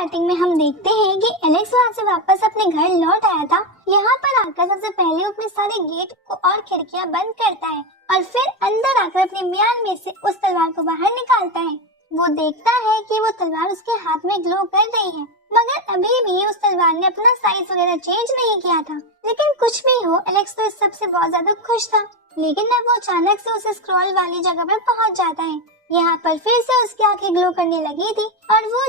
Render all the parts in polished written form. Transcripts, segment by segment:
Starting में हम देखते हैं कि एलेक्स वहाँ से वापस अपने घर लौट आया था। यहाँ पर आकर सबसे पहले अपने सारे गेट को और खिड़कियाँ बंद करता है और फिर अंदर आकर अपनी म्यान में से उस तलवार को बाहर निकालता है। वो देखता है कि वो तलवार उसके हाथ में ग्लो कर रही है, मगर अभी भी उस तलवार ने अपना साइज वगैरह चेंज नहीं किया था। लेकिन कुछ भी हो, एलेक्स तो इस सबसे बहुत ज्यादा खुश था। लेकिन अब वो अचानक से उस स्क्रॉल वाली जगह पर पहुंच जाता है। यहाँ पर फिर से उसकी आंखें ग्लो करने लगी थी और वो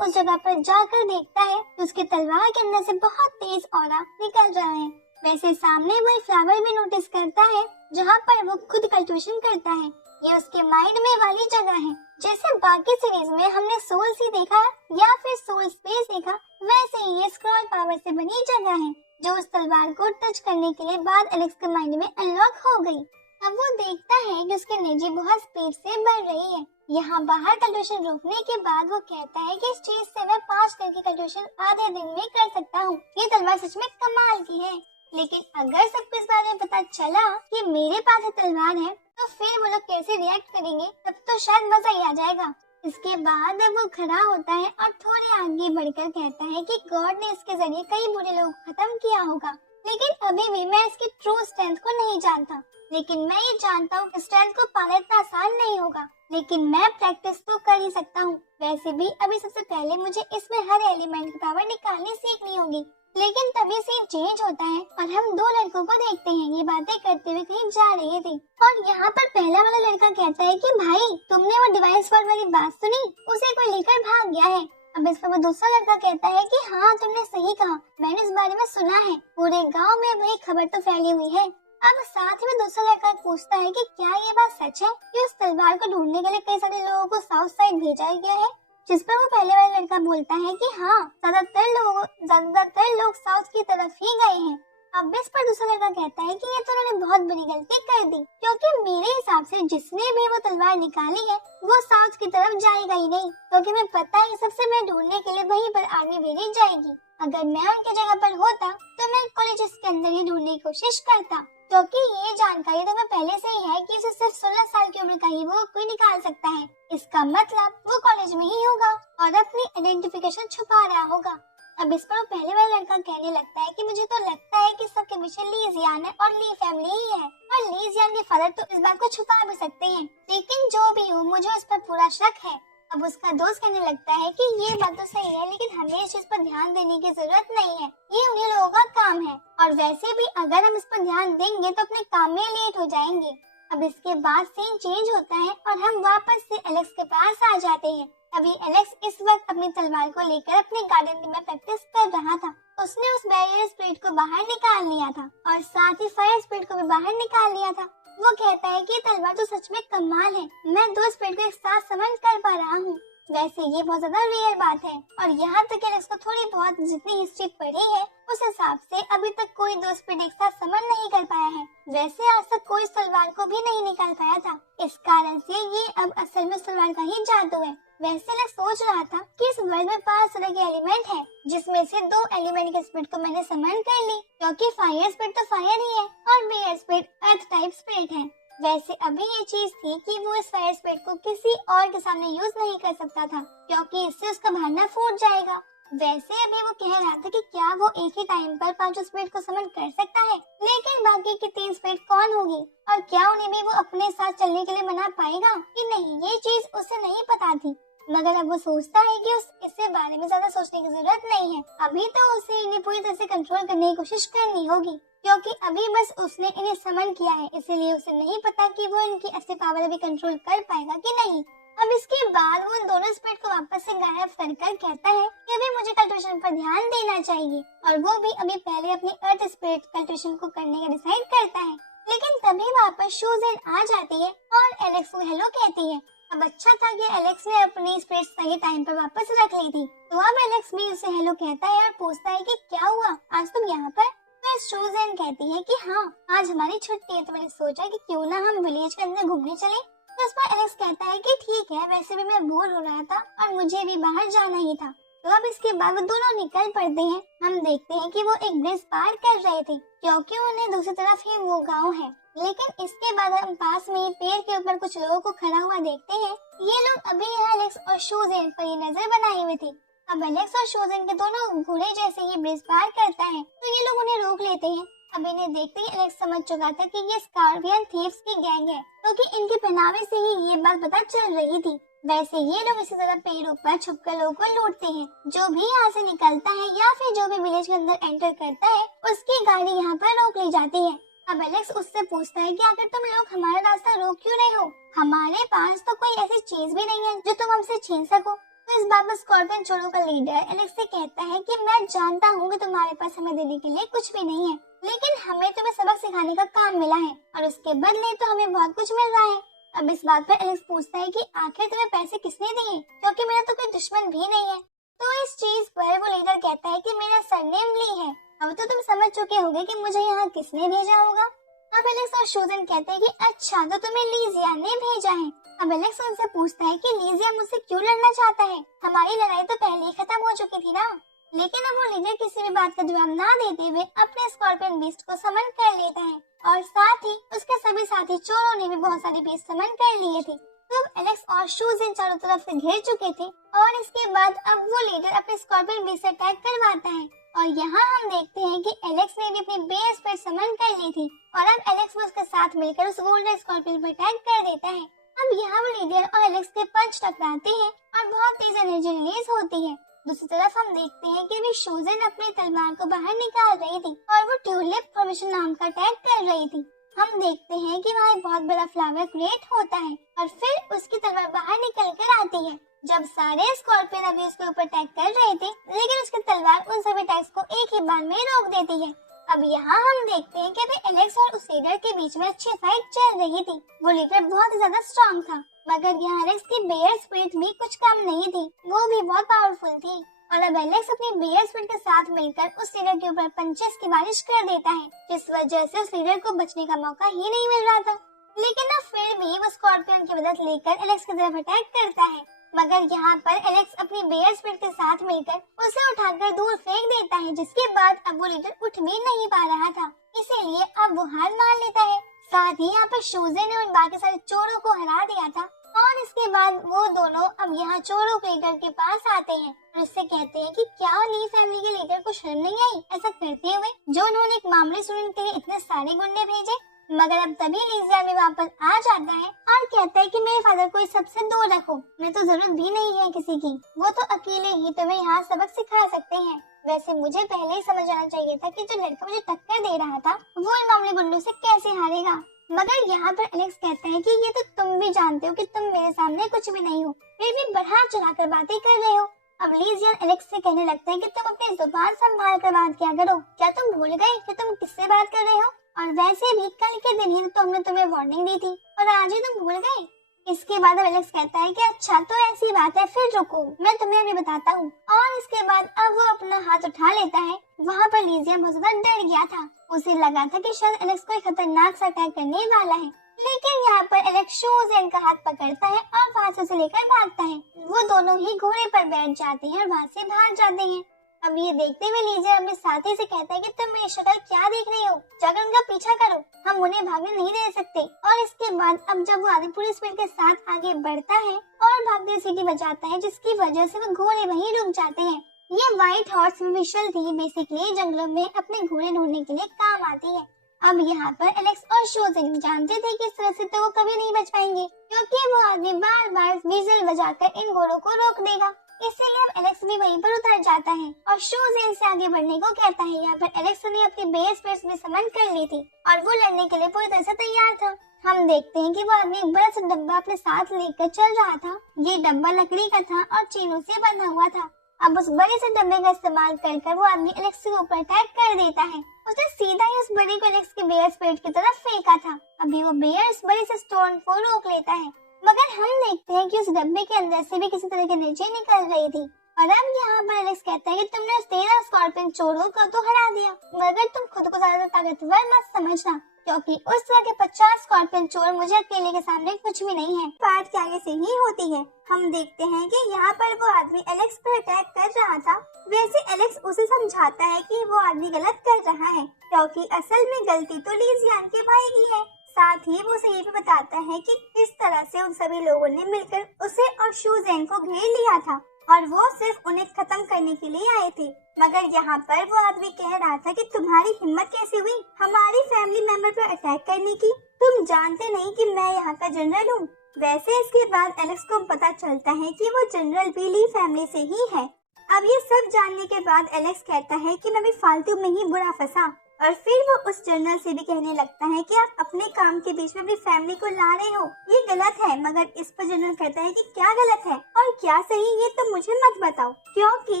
उस जगह पर जाकर देखता है कि उसकी तलवार के अंदर से बहुत तेज ऑरा निकल रहा है। वैसे सामने वो एक फ्लावर भी नोटिस करता है जहाँ पर वो खुद कल्टिवेशन करता है। ये उसके माइंड में वाली जगह है। जैसे बाकी सीरीज में हमने सोल सी देखा या फिर सोल स्पेस देखा, वैसे ही ये स्क्रॉल पावर से बनी जगह है जो उस तलवार को टच करने के लिए बाद एलेक्स के माइंड में अनलॉक हो गई। अब वो देखता है कि उसकी एनर्जी बहुत स्पीड से बढ़ रही है। यहाँ बाहर कल्टिवेशन रोकने के बाद वो कहता है कि इस चीज से मैं 5 दिन की कल्टिवेशन आधे दिन में कर सकता हूँ। ये तलवार सच में कमाल की है। लेकिन अगर सबको इस बारे में पता चला कि मेरे पास ये तलवार है तो फिर वो लोग कैसे रिएक्ट करेंगे, तब तो शायद मजा ही आ जाएगा। इसके बाद वो खड़ा होता है और थोड़े आगे बढ़कर कहता है कि गॉड ने इसके जरिए कई बुरे लोगों को खत्म किया होगा, लेकिन अभी भी मैं इसकी ट्रू स्ट्रेंथ को नहीं जानता। लेकिन मैं ये जानता हूँ स्ट्रेंथ को पाना इतना आसान नहीं होगा, लेकिन मैं प्रैक्टिस तो कर ही सकता हूँ। वैसे भी अभी सबसे पहले मुझे इसमें हर एलिमेंट की पावर निकालनी सीखनी होगी। लेकिन तभी सीन चेंज होता है और हम 2 लड़कों को देखते हैं। ये बातें करते हुए कहीं जा रहे थे और यहाँ पर पहला वाला लड़का कहता है कि भाई तुमने वो डिवाइस वर्ड वाली बात सुनी, उसे कोई लेकर भाग गया है। अब इस पर वो दूसरा लड़का कहता है कि हाँ तुमने सही कहा, मैंने इस बारे में सुना है, पूरे गाँव में वही खबर तो फैली हुई है। अब साथ ही में दूसरा लड़का पूछता है कि क्या ये बात सच है कि उस तलवार को ढूंढने के लिए कई सारे लोगों को साउथ साइड भेजा गया है। जिस पर वो पहले वाला लड़का बोलता है कि हाँ ज्यादातर लोग साउथ की तरफ ही गए हैं। अब इस पर दूसरा लड़का कहता है कि ये तो उन्होंने बहुत बड़ी गलती कर दी, क्योंकि मेरे हिसाब से जिसने भी वो तलवार निकाली है वो साउथ की तरफ जाएगा ही नहीं, क्योंकि मैं पता है सबसे मैं ढूंढने के लिए वहीं पर आर्मी भेजी जाएगी। अगर मैं उनकी जगह पर होता तो मैं कॉलेज के अंदर ही ढूंढने की कोशिश करता, क्योंकि ये जानकारी तो मैं पहले से ही है कि उसे सिर्फ 16 साल की उम्र का ही वो कोई निकाल सकता है। इसका मतलब वो कॉलेज में ही होगा और अपनी आइडेंटिफिकेशन छुपा रहा होगा। अब इस पर पहले वाला लड़का कहने लगता है कि मुझे तो लगता है कि सबके पीछे ली जियान है और ली फैमिली ही है, और ली जियान के फादर तो इस बात को छुपा भी सकते हैं। लेकिन जो भी हो, मुझे इस पर पूरा शक है। अब उसका दोस्त कहने लगता है कि ये बात तो सही है, लेकिन हमें इस चीज पर ध्यान देने की जरूरत नहीं है, ये उन्हीं लोगों का काम है, और वैसे भी अगर हम इस पर ध्यान देंगे तो अपने काम में लेट हो जाएंगे। अब इसके बाद सीन चेंज होता है और हम वापस से एलेक्स के पास आ जाते हैं। अभी एलेक्स इस वक्त अपनी तलवार को लेकर अपने गार्डन में प्रैक्टिस कर रहा था। उसने उस बैरियर स्पिरिट को बाहर निकाल लिया था और साथ ही फायर स्पिरिट को भी बाहर निकाल लिया था। वो कहता है कि तलवार तो सच में कमाल है, मैं 2 स्पिरिट को एक साथ समन कर पा रहा हूँ। वैसे ये बहुत ज्यादा रेयर बात है, और यहाँ तक एलेक्स को थोड़ी बहुत जितनी हिस्ट्री पढ़ी है उस हिसाब से अभी तक कोई 2 स्पिरिट एक साथ समन नहीं कर पाया है। वैसे आज तक कोई तलवार को भी नहीं निकाल पाया था, इस कारण से ये अब असल में तलवार का ही जादू है। वैसे मैं सोच रहा था कि इस वर्ल्ड में 5 तरह के एलिमेंट हैं, जिसमें से 2 एलिमेंट के स्पिरिट को मैंने समन कर ली, क्योंकि फायर स्पिरिट तो फायर ही है और एयर स्पिरिट अर्थ टाइप स्पिरिट है। वैसे अभी ये चीज थी कि वो इस फायर स्पिरिट को किसी और के सामने यूज नहीं कर सकता था, क्योंकि इससे उसका भांडा फूट जाएगा। वैसे अभी वो कह रहा था कि क्या वो एक ही टाइम पर 5 स्पिरिट को समन कर सकता है, लेकिन बाकी की 3 स्पिरिट कौन होगी और क्या उन्हें भी वो अपने साथ चलने के लिए मना पाएगा कि नहीं, ये चीज उसे नहीं पता थी। मगर अब वो सोचता है कि इससे बारे में ज्यादा सोचने की जरूरत नहीं है, अभी तो उसे इन्हें पूरी तरह से कंट्रोल करने की कोशिश करनी होगी, क्योंकि अभी बस उसने इन्हें समन किया है, इसीलिए उसे नहीं पता कि वो इनकी असली पावर अभी कंट्रोल कर पाएगा कि नहीं। अब इसके बाद वो दोनों स्पिरिट को वापस से गायब कर कहता है कि अभी मुझे कल्टिवेशन पर ध्यान देना चाहिए, और वो भी अभी पहले अपनी अर्थ स्पिरिट कल्टिवेशन को करने का डिसाइड करता है। लेकिन तभी वापस शूजेन आ जाती है और एलेक्स को हेलो कहती है। अब अच्छा था कि एलेक्स ने अपनी स्पिरिट सही टाइम पर वापस रख ली थी, तो अब एलेक्स भी उसे हेलो कहता है और पूछता है कि क्या हुआ, आज तुम यहाँ पर। तो शूजेन कहती है कि हाँ, आज हमारी छुट्टी है, तो मैंने सोचा कि क्यों ना हम विलेज के अंदर घूमने चले। तो इस पर एलेक्स कहता है कि ठीक है, वैसे भी मैं बोर हो रहा था और मुझे भी बाहर जाना ही था। तो अब इसके बाद वो दोनों निकल पड़ते हैं। हम देखते हैं कि वो एक ब्रिज पार कर रहे थे, क्योंकि उन्हें दूसरी तरफ ही वो गांव है। लेकिन इसके बाद हम पास में पेड़ के ऊपर कुछ लोगों को खड़ा हुआ देखते हैं। ये लोग अभी यहाँ एलेक्स और शूजेन पर नजर बनाए हुए थे। अब एलेक्स और शोजन के दोनों घोड़े जैसे ही ब्रिज पार करता है तो ये लोग उन्हें रोक लेते हैं। अब इन्हें देखते ही एलेक्स समझ चुका था कि ये स्कॉर्पियन थीव्स की गैंग है, क्योंकि इनके पहनावे से ही ये बात पता चल रही थी। वैसे ये लोग इसी तरह पेड़ों पर छुपकर लोगों को लूटते हैं। जो भी यहाँ से निकलता है या फिर जो भी विलेज के अंदर एंटर करता है उसकी गाड़ी यहाँ पर रोक ली जाती है। अब एलेक्स उससे पूछता है कि आखिर तुम लोग हमारा रास्ता रोक क्यों रहे हो? हमारे पास तो कोई ऐसी चीज भी नहीं है जो तुम हमसे छीन सको। तो इस बात पर स्कॉर्पियन चोरों का लीडर एलेक्स से कहता है कि मैं जानता हूँ कि तुम्हारे पास हमें देने के लिए कुछ भी नहीं है, लेकिन हमें तुम्हें सबक सिखाने का काम मिला है और उसके बदले तो हमें बहुत कुछ मिल रहा है। अब इस बात पर एलेक्स पूछता है कि आखिर तुम्हें पैसे किसने दिए, क्योंकि मेरा तो कोई दुश्मन भी नहीं है। तो इस चीज पर वो लीडर कहता है कि मेरा सरनेम ली है। अब तो तुम समझ चुके होगे कि मुझे यहाँ किसने भेजा होगा। अब एलेक्स और शोजन कहते हैं कि अच्छा, तो तुम्हें लीजिया ने भेजा है। अब एलेक्स उनसे पूछता है कि लीजिया मुझसे क्यों लड़ना चाहता है? हमारी लड़ाई तो पहले ही खत्म हो चुकी थी ना। लेकिन अब वो लीडर किसी भी बात का जवाब ना देते हुए अपने स्कॉर्पियन बीस्ट को समन कर लेता है और साथ ही उसके सभी साथी चोरों ने भी बहुत सारी बीस्ट समन कर लिए थे। तो अब एलेक्स और शोजन चारों तरफ से घिर चुके थे और इसके बाद अब वो लीडर अपने स्कॉर्पियन बीस्ट से अटैक करवाता है और यहाँ हम देखते हैं कि एलेक्स ने भी अपनी बेस पर समन कर ली थी और अब एलेक्स भी उसके साथ मिलकर उस गोल्डन स्कॉर्पियन पर अटैक कर देता है। अब यहाँ वो लीडर और एलेक्स के पंच टकराते हैं और बहुत तेज एनर्जी रिलीज होती है। दूसरी तरफ हम देखते हैं कि अभी शोजन अपनी तलवार को बाहर निकाल रही थी और वो ट्यूलिप फॉर्मेशन नाम का अटैक कर रही थी। हम देखते हैं कि वहाँ एक बहुत बड़ा फ्लावर क्रिएट होता है और फिर उसकी तलवार बाहर निकल कर आती है। जब सारे स्कॉर्पियन अभी उसके ऊपर अटैक कर रहे थे, लेकिन उसकी तलवार उन सभी अटैक्स को एक ही बार में रोक देती है। अब यहाँ हम देखते हैं कि अभी एलेक्स और उस लीडर के बीच में अच्छी फाइट चल रही थी। वो लीडर बहुत ही ज्यादा स्ट्रॉन्ग था, मगर यहाँ एलेक्स की बेयर स्पिरिट भी कुछ कम नहीं थी, वो भी बहुत पावरफुल थी। और अब एलेक्स अपनी बेयर स्पिरिट के साथ मिलकर उस लीडर के ऊपर पंचेस की बारिश कर देता है, जिस वजह से उस लीडर को बचने का मौका ही नहीं मिल रहा था। लेकिन अब फिर भी वो स्कॉर्पियन की मदद लेकर एलेक्स की तरफ अटैक करता है, मगर यहाँ पर एलेक्स अपनी बेयर स्पिरिट के साथ मिलकर उसे उठाकर दूर फेंक देता है, जिसके बाद अब वो लीडर उठ भी नहीं पा रहा था, इसीलिए अब वो हार मान लेता है। साथ ही यहाँ पर शोजन ने उन बाकी सारे चोरों को हरा दिया था और इसके बाद वो दोनों अब यहाँ चोरों के लीडर के पास आते हैं और उससे कहते हैं कि क्या ली फैमिली के लीडर को शर्म नहीं आई ऐसा करते हुए जो उन्होंने एक मामले सुनने के लिए इतने सारे गुंडे भेजे। मगर अब तभी लीजिया में वापस आ जाता है और कहता है कि मेरे फादर को इस सबसे दूर रखो, मैं तो जरूरत भी नहीं है किसी की, वो तो अकेले ही तुम्हें यहाँ सबक सिखा सकते हैं। वैसे मुझे पहले ही समझ आना चाहिए था कि जो लड़का मुझे टक्कर दे रहा था वो इन मामले गुंडों से कैसे हारेगा। मगर यहाँ पर एलेक्स कहता है कि ये तो तुम भी जानते हो कि तुम मेरे सामने कुछ भी नहीं हो, फिर भी बढ़ा चढ़ाकर बातें कर रहे हो। अब लीजियन एलेक्स से कहने लगता है कि तुम अपनी जुबान संभाल कर बात किया करो, क्या तुम भूल गए कि तुम किससे बात कर रहे हो? और वैसे भी कल के दिन ही तो हमने तुम्हें वार्निंग दी थी और आज ही तुम भूल गए। इसके बाद अब एलेक्स कहता है कि अच्छा तो ऐसी बात है, फिर रुको मैं तुम्हें अभी बताता हूँ। और इसके बाद अब वो अपना हाथ उठा लेता है। वहाँ पर लीजिया बहुत ज्यादा डर गया था, उसे लगा था कि शायद एलेक्स कोई खतरनाक सा अटैक करने वाला है, लेकिन यहाँ पर एलेक्स शोजन का हाथ पकड़ता है और वहाँ से उसे लेकर भागता है। वो दोनों ही घोड़े पर बैठ जाते हैं और वहाँ से भाग जाते हैं। अब ये देखते हुए लीजिया अपने साथी से कहता है कि तुम मेरी शक्ल क्या देख रही हो, जाकर उनका पीछा करो, हम उन्हें भागने नहीं दे सकते। और इसके बाद अब जब वो आधी पूरी स्पीड के साथ आगे बढ़ता है और भागते सीटी बजाता है, जिसकी वजह से वो घोड़े वहीं रुक जाते हैं। ये व्हाइट हॉर्स विजुअल थी, बेसिकली जंगलों में अपने घोड़े ढूंढने के लिए काम आती है। अब यहाँ पर एलेक्स और शोजन जानते थे कि इस तरह से तो वो कभी नहीं बच पाएंगे, क्योंकि वो आदमी बार बार विजल बजाकर इन घोड़ों को रोक देगा। इसीलिए अब एलेक्स भी वहीं पर उतर जाता है और शोजन से आगे बढ़ने को कहता है। यहाँ पर एलेक्स ने अपनी बेस पेस में समन कर ली थी और वो लड़ने के लिए पूरी तरह से तैयार था। हम देखते हैं कि वो आदमी एक बड़ा सा डब्बा अपने साथ लेकर चल रहा था। ये डब्बा लकड़ी का था और चेनों से बंधा हुआ था। अब उस बड़े से डब्बे का इस्तेमाल कर वो आदमी एलेक्स के ऊपर अटैक कर देता है। उसने सीधा ही उस बड़े को एलेक्स के बेयर स्पिरिट की तरफ फेंका था। अभी वो बेयर उस बड़े से स्टोन को रोक लेता है, मगर हम देखते हैं कि उस डब्बे के अंदर से भी किसी तरह की एनर्जी निकल रही थी। और अब यहाँ पर एलेक्स कहता है कि तुमने उस 13 स्कॉर्पियन चोरों को तो हरा दिया, मगर तुम खुद को ज्यादा ताकतवर मत समझना, क्योंकि उस तरह के 50 स्कॉर्पियन चोर मुझे अकेले के सामने कुछ भी नहीं है। बात के आगे से ही होती है। हम देखते हैं कि यहाँ पर वो आदमी एलेक्स पर अटैक कर रहा था। वैसे एलेक्स उसे समझाता है कि वो आदमी गलत कर रहा है, क्योंकि असल में गलती तो लीजियन के भाई की है। साथ ही वो उसे ये भी बताता है कि किस तरह से उन सभी लोगों ने मिलकर उसे और शूजेन को घेर लिया था और वो सिर्फ उन्हें खत्म करने के लिए आए थे। मगर यहाँ पर वो आदमी कह रहा था कि तुम्हारी हिम्मत कैसे हुई हमारी फैमिली मेंबर पर अटैक करने की? तुम जानते नहीं कि मैं यहाँ का जनरल हूँ। वैसे इसके बाद एलेक्स को पता चलता है कि वो जनरल भी ली फैमिली से ही है। अब ये सब जानने के बाद एलेक्स कहता है कि मैं भी फालतू में ही बुरा फंसा, और फिर वो उस जनरल से भी कहने लगता है कि आप अपने काम के बीच में अपनी फैमिली को ला रहे हो, ये गलत है। मगर इस पर जनरल कहता है कि क्या गलत है और क्या सही ये तो मुझे मत बताओ, क्योंकि